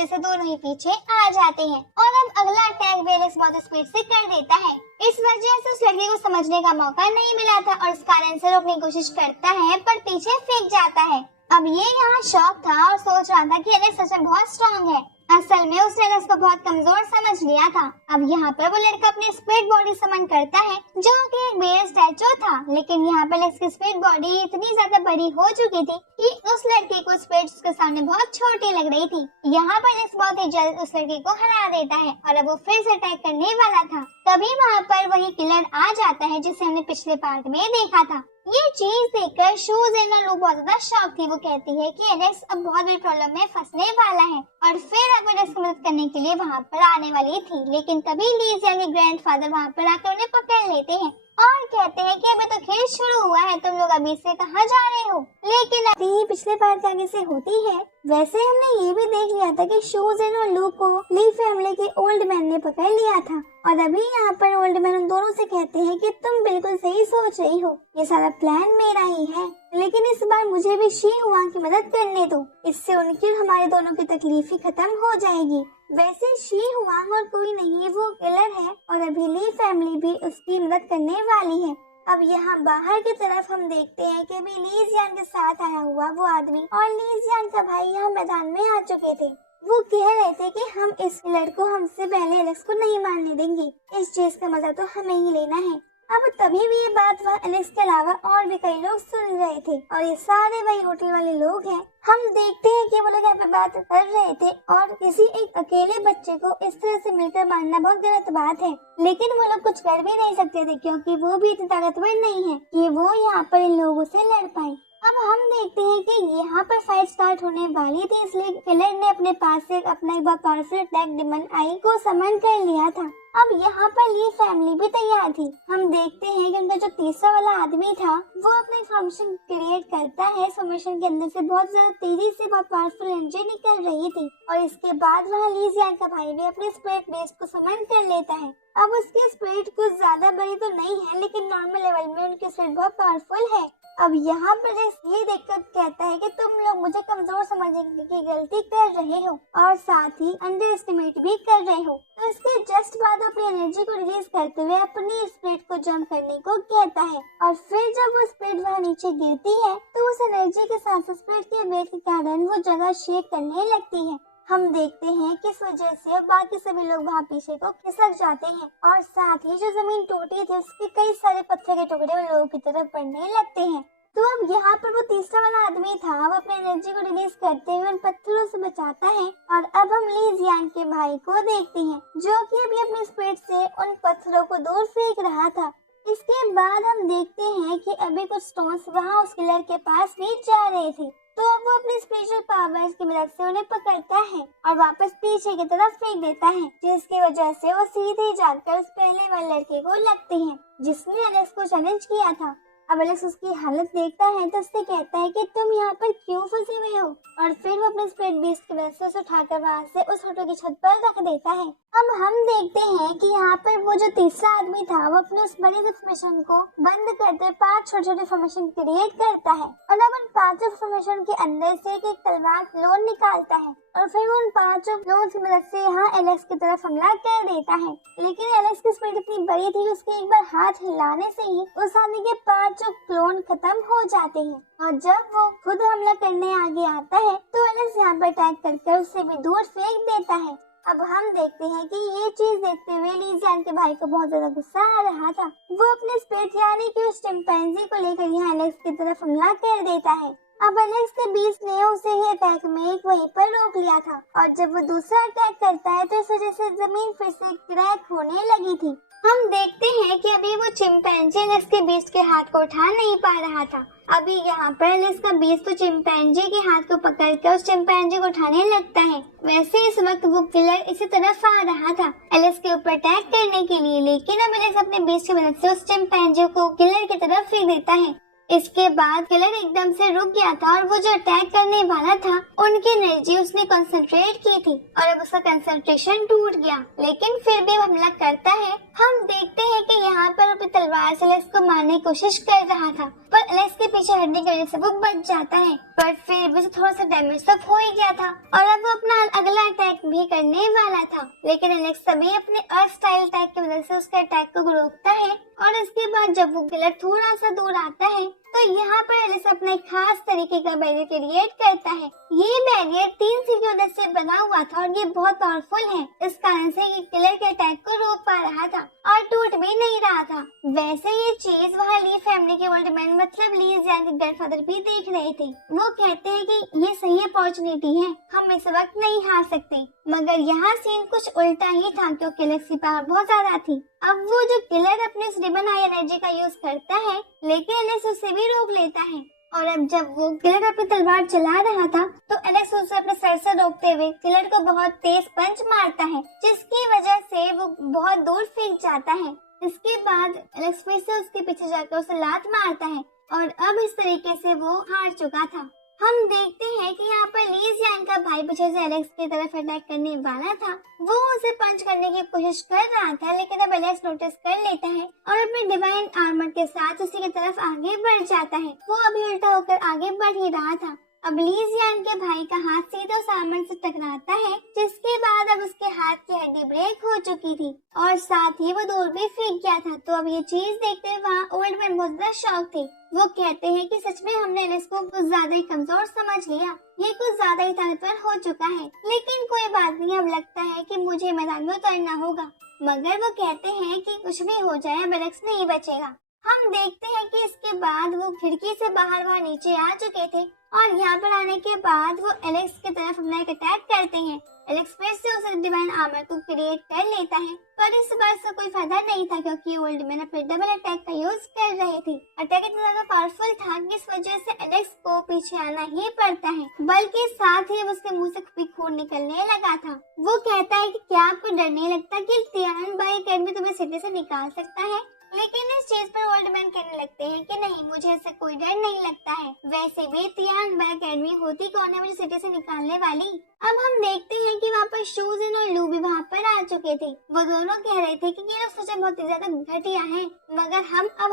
से दोनों ही पीछे आ जाते हैं और अब अगला अटैक भी एलेक्स बहुत स्पीड से कर देता है। इस वजह से उस लड़के को समझने का मौका नहीं मिला था और इस कारण से वो अपनी कोशिश करता है पर पीछे फेंक जाता है। अब ये यहाँ शॉक था और सोच रहा था कि एलेक्स सच में बहुत स्ट्रॉन्ग है। असल में उसने एलेक्स को बहुत कमजोर समझ लिया था। अब यहाँ पर वो लड़का अपनी स्पिरिट बॉडी समन करता है, जो कि एक बेयर स्टैचू था। लेकिन यहाँ पर एलेक्स की स्पिरिट बॉडी इतनी ज्यादा बड़ी हो चुकी थी कि उस लड़के को स्पिरिट उसके सामने बहुत छोटी लग रही थी। यहाँ पर एलेक्स बहुत ही जल्द उस लड़के को हरा देता है और अब वो फिर से अटैक करने वाला था। तभी वहाँ पर वही किलर आ जाता है जिसे हमने पिछले पार्ट में देखा था। ये चीज देखकर शूज एंड लू बहुत ज्यादा शॉक थी। वो कहती है कि एलेक्स अब बहुत बड़ी प्रॉब्लम में फंसने वाला है और फिर अब एलेक्स को मदद करने के लिए वहाँ पर आने वाली थी। लेकिन तभी लीज यानी ग्रैंडफादर वहाँ पर आकर उन्हें पकड़ लेते हैं और कहते हैं कि अभी तो खेल शुरू हुआ है, तुम लोग अभी से कहाँ जा रहे हो। लेकिन अभी पिछले पार्ट के आगे से होती है। वैसे हमने ये भी देख लिया था कि शूज और लू को ली फैमिली के ओल्ड मैन ने पकड़ लिया था और अभी यहाँ पर ओल्ड मैन उन दोनों से कहते हैं कि तुम बिल्कुल सही सोच रही हो, ये सारा प्लान मेरा ही है, लेकिन इस बार मुझे भी शी हुआ की मदद करने दो, इससे उनकी और हमारे दोनों की तकलीफ ही खत्म हो जाएगी। वैसे शी हुआंग और कोई नहीं, वो किलर है और अभी ली फैमिली भी उसकी मदद करने वाली है। अब यहाँ बाहर की तरफ हम देखते हैं कि अभी ली जियान के साथ आया हुआ वो आदमी और ली जियान का भाई यहाँ मैदान में आ चुके थे। वो कह रहे थे कि हम इस किलर को हमसे पहले एलेक्स को नहीं मारने देंगे, इस चीज का मजा तो हमें ही लेना है। अब तभी भी ये बात वहाँ एलेक्स के अलावा और भी कई लोग सुन रहे थे और ये सारे वही होटल वाले लोग हैं। हम देखते हैं कि वो लोग यहाँ पे बात कर रहे थे और किसी एक अकेले बच्चे को इस तरह से मिलकर मारना बहुत गलत बात है, लेकिन वो लोग कुछ कर भी नहीं सकते थे क्योंकि वो भी इतने ताकतवर नहीं है कि वो यहाँ पर इन लोगों से लड़ पाए। अब हम देखते हैं कि यहाँ पर फाइट स्टार्ट होने वाली थी, इसलिए किलर ने अपने पास से अपना एक बहुत पावरफुल अटैक डिमन आई को समन कर लिया था। अब यहाँ पर ली फैमिली भी तैयार थी। हम देखते हैं कि उनका जो तीसरा वाला आदमी था वो अपना इन्फॉर्मेशन क्रिएट करता है। इन्फॉर्मेशन के अंदर से बहुत ज्यादा तेजी से बहुत पावरफुल एनर्जी निकल रही थी और इसके बाद वहाँ ली जियान का भाई भी अपने स्पिरिट बेस को समन कर लेता है। अब उसकी स्पिरिट कुछ ज्यादा बड़ी तो नहीं है, लेकिन नॉर्मल लेवल में उनकी स्पिरिट बहुत पावरफुल है। अब यहाँ पर ये देखकर कहता है कि तुम लोग मुझे कमजोर समझने की गलती कर रहे हो और साथ ही अंडर एस्टिमेट भी कर रहे हो। तो इसके जस्ट बाद अपनी एनर्जी को रिलीज करते हुए अपनी स्पिरिट को जंप करने को कहता है और फिर जब वो स्पिरिट वहाँ नीचे गिरती है तो उस एनर्जी के साथ स्पिरिट के वेट के कारण वो जगह शेक करने लगती है। हम देखते हैं कि इस वजह से बाकी सभी लोग वहाँ पीछे को खिसक जाते हैं और साथ ही जो जमीन टूटी थी उसके कई सारे पत्थर के टुकड़े उन लोगों की तरफ पड़ने लगते हैं। तो अब यहाँ पर वो तीसरा वाला आदमी था, वो अपने एनर्जी को रिलीज करते हुए उन पत्थरों से बचाता है। और अब हम ली जियान के भाई को देखते हैं जो कि अभी अपनी स्पीड से उन पत्थरों को दूर फेंक रहा था। इसके बाद हम देखते हैं कि अभी कुछ स्टोन्स वहाँ उस किलर के पास भी जा रहे थे। तो अब वो अपनी स्पिरिचुअल पावर्स की मदद से उन्हें पकड़ता है और वापस पीछे की तरफ फेंक देता है, जिसकी वजह से वो सीधे जाकर उस पहले वाले लड़के को लगते हैं जिसने एलेक्स को चैलेंज किया था। अब एलेक्स उसकी हालत देखता है तो उससे कहता है कि तुम यहाँ पर क्यों फंसे हुए हो, और फिर वो अपने स्पिरिट बीस्ट की मदद से उसे उठाकर वहाँ से उस ऑटो की छत पर रख देता है। अब हम देखते हैं कि यहाँ पर वो जो तीसरा आदमी था वो अपने उस बड़े फॉर्मेशन को बंद करते 5 छोटे-छोटे फॉर्मेशन क्रिएट करता है और अब उन 5 फॉर्मेशन के अंदर से एक तलवार क्लोन निकालता है और फिर वो उन 5 क्लोन की मदद से यहाँ एलेक्स की तरफ हमला कर देता है। लेकिन एलेक्स की स्पीड इतनी बड़ी थी कि उसके एक बार हाथ हिलाने से ही उस आदमी के 5 क्लोन खत्म हो जाते हैं और जब वो खुद हमला करने आगे आता है तो एलेक्स यहाँ पर अटैक करके उसे भी दूर फेंक देता है। अब हम देखते हैं कि ये चीज देखते हुए ली जियान के भाई को बहुत ज्यादा गुस्सा आ रहा था। वो अपने स्पेट यानी कि उस चिंपैंजी को लेकर यहाँ एलेक्स की तरफ हमला कर देता है। अब एलेक्स के बीच ने उसे ही अटैक में एक वहीं पर रोक लिया था और जब वो दूसरा अटैक करता है तो इस वजह से जमीन फिर से क्रैक होने लगी थी। हम देखते हैं कि अभी वो चिंपैंजी एलेक्स के बीच के हाथ को उठा नहीं पा रहा था। अभी यहाँ पर एलेक्स का बीच तो चिंपैंजी के हाथ को पकड़कर उस चिंपैंजी को उठाने लगता है। वैसे इस वक्त वो किलर इसी तरफ आ रहा था एलेक्स के ऊपर अटैक करने के लिए, लेकिन अब एलेक्स अपने बीच की मदद से उस चिंपैंजी को किलर की तरफ फेंक देता है। इसके बाद किलर एकदम से रुक गया था और वो जो अटैक करने वाला था उनकी एनर्जी उसने कंसंट्रेट की थी और अब उसका कंसंट्रेशन टूट गया, लेकिन फिर भी वो हमला करता है। हम देखते हैं कि यहाँ पर अपनी तलवार से एलेक्स को मारने की कोशिश कर रहा था पर एलेक्स के पीछे हटने की वजह से वो बच जाता है, पर फिर भी थोड़ा सा डैमेज तो हो ही गया था और अब वो अपना अगला अटैक भी करने वाला था। लेकिन एलेक्स तभी अपने अर्थ स्टाइल अटैक की मदद से उसके अटैक को रोकता है और इसके बाद जब वो किलर थोड़ा सा दूर आता है तो यहाँ पर एलेक्स अपना एक खास तरीके का बैरियर क्रिएट करता है। ये बैरियर 3 सील की मदद से बना हुआ था और ये बहुत पावरफुल है, इस कारण से ये किलर के अटैक को रोक पा रहा था और टूट भी नहीं रहा था। वैसे ये चीज वहाँ ली फैमिली के ओल्ड मैन मतलब ली जियान के ग्रैंडफादर भी देख रहे थे। वो कहते हैं कि ये सही अपॉर्चुनिटी है, हम इस वक्त नहीं हार सकते। मगर यहाँ सीन कुछ उल्टा ही था क्योंकि एलेक्स की पावर बहुत ज्यादा थी। अब वो जो किलर अपने रिबन आई एनर्जी का यूज करता है लेकिन एलेक्स उसे भी रोक लेता है और अब जब वो किलर अपनी तलवार चला रहा था तो एलेक्स उसे अपने सर से रोकते हुए किलर को बहुत तेज पंच मारता है जिसकी वजह से वो बहुत दूर फेंक जाता है। इसके बाद एलेक्स फिर से उसके पीछे जाकर उसे लात मारता है और अब इस तरीके से वो हार चुका था। हम देखते हैं कि यहाँ पर ली जियान का भाई पीछे से एलेक्स की तरफ अटैक करने वाला था। वो उसे पंच करने की कोशिश कर रहा था लेकिन अब एलेक्स नोटिस कर लेता है और अपने डिवाइन आर्मर के साथ उसी की तरफ आगे बढ़ जाता है। वो अभी उल्टा होकर आगे बढ़ ही रहा था। अब ली जियान के भाई का हाथ सीधा उस आर्मर से टकराता है जिसके बाद अब उसके हाथ की हड्डी ब्रेक हो चुकी थी और साथ ही वो दूर भी फेंक गया था। तो अब ये चीज देखते हुए वहाँ ओल्ड मैन बहुत ज्यादा शॉक थे। वो कहते हैं कि सच में हमने एलेक्स को कुछ ज्यादा ही कमजोर समझ लिया, ये कुछ ज्यादा ही ताकतवर हो चुका है। लेकिन कोई बात नहीं, अब लगता है कि मुझे मैदान में उतरना होगा। मगर वो कहते हैं कि कुछ भी हो जाए अब एलेक्स नहीं बचेगा। हम देखते हैं कि इसके बाद वो खिड़की से बाहर नीचे आ चुके थे और यहाँ पर आने के बाद वो एलेक्स की तरफ अपना एक अटैक करते हैं। एलेक्स फिर से उस डिवाइन आर्मर को क्रिएट कर लेता है पर इस बार से कोई फायदा नहीं था क्योंकि ओल्ड मैन अपने डबल अटैक का यूज कर रहे थे। अटैक इतना ज्यादा पावरफुल था कि इस वजह से एलेक्स को पीछे आना ही पड़ता है, बल्कि साथ ही उसके मुंह से भी खून निकलने लगा था। वो कहता है कि क्या आपको डर नहीं लगता कि तियान बाई अकेडमी तुम्हें सिटी से निकाल सकता है? लेकिन इस चीज पर ओल्ड मैन कहने लगते हैं कि नहीं, मुझे ऐसा कोई डर नहीं लगता है। वैसे भी तियान बाई अकेडमी होती कौन है मुझे सिटी से निकालने वाली। अब हम देखते हैं कि वहाँ पर शूजिन और लू भी वहाँ पर आ चुके थे। वो दोनों कह रहे थे कि ये लोग सच में बहुत ही ज्यादा घटिया हैं, मगर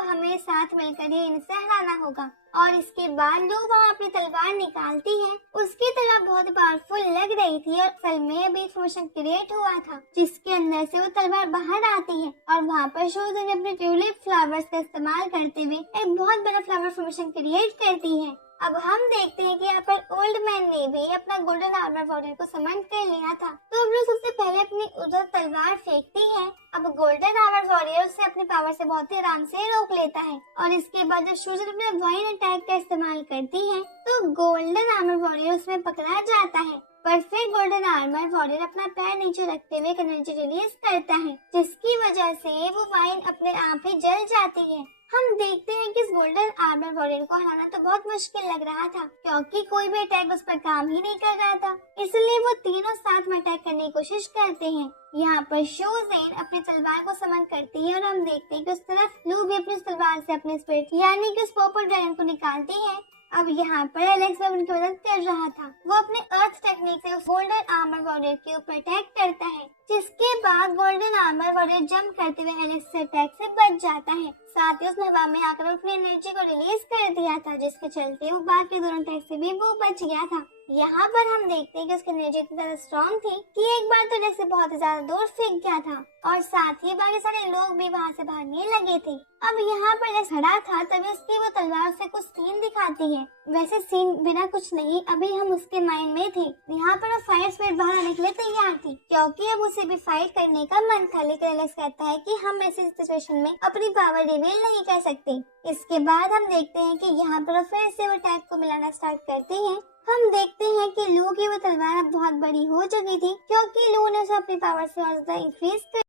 हमें साथ मिलकर ही इनसे हराना होगा। और इसके बाद लू वहाँ अपनी तलवार निकालती है। उसकी तलवार बहुत पावरफुल लग रही थी और असल में अभी फॉर्मेशन क्रिएट हुआ था जिसके अंदर से वो तलवार बाहर आती है और वहाँ पर शूजिन अपने ट्यूलिप फ्लावर्स का इस्तेमाल करते हुए एक बहुत बड़ा फ्लावर फॉर्मेशन क्रिएट करती है अब हम देखते हैं कि यहाँ पर ओल्ड मैन ने भी अपना गोल्डन आर्मर वॉरियर को समन कर लिया था। तो अब लोग सबसे पहले अपनी उधर तलवार फेंकती है। अब गोल्डन आर्मर वॉरियर उसे अपनी पावर से बहुत ही आराम से रोक लेता है और इसके बाद जब सूजन अपने वाइन अटैक का इस्तेमाल करती है तो गोल्डन आर्मर वॉरियर उसमें पकड़ा जाता है। पर फिर गोल्डन आर्मर वॉरियर अपना पैर नीचे रखते हुए एनर्जी रिलीज करता है, जिसकी वजह से वो वाइन अपने आप ही जल जाती है। हम देखते हैं कि इस गोल्डन आर्मर वॉरियर को हराना तो बहुत मुश्किल लग रहा था, क्योंकि कोई भी अटैक उस पर काम ही नहीं कर रहा था। इसलिए वो तीनों साथ में अटैक करने की कोशिश करते हैं। यहाँ पर शोज़ेन अपनी तलवार को समन करती है और हम देखते हैं कि उस तरफ लू भी अपनी तलवार से अपने स्पिरिट यानी कि उस पर्पल ड्रैगन को निकालती है। अब यहाँ पर एलेक्स उनकी मदद कर रहा था। वो अपने अर्थ टेक्निक से उस गोल्डन आर्मर वॉरियर के ऊपर अटैक करता है, जिसके बाद गोल्डन आर्मर वॉरियर जंप करते हुए एलेक्स से अटैक से बच जाता है। साथ ही उसने हवा में आकर अपनी एनर्जी को रिलीज कर दिया था, जिसके चलते वो बाकी दोनों अटैक से भी वो बच गया था। यहाँ पर हम देखते हैं कि उसकी एनर्जी इतनी ज्यादा स्ट्रॉन्ग थी कि एक बार तो एलेक्स से बहुत ही ज्यादा दूर फेंक गया था और साथ ही बाकी सारे लोग भी वहाँ से भागने लगे थे। अब यहाँ पर एलेक्स खड़ा था, तभी उसकी वो तलवार से कुछ सीन दिखाती है। वैसे सीन बिना कुछ नहीं, अभी हम उसके माइंड में थे। यहाँ पर वो फायर स्पिरिट बाहर आने के लिए तैयार थी, क्योंकि अब उसे भी फाइट करने का मन था। लेकिन एलेक्स कहता है कि हम ऐसी सिचुएशन में अपनी पावर रिवील नहीं कर सकते। इसके बाद हम देखते हैं कि यहाँ पर फिर से वो अटैक को मिलाना स्टार्ट करते हैं। हम देखते हैं कि लू की वो तलवार अब बहुत बड़ी हो चुकी थी, क्योंकि लू ने उसे अपनी पावर से और ज्यादा इंक्रीज कर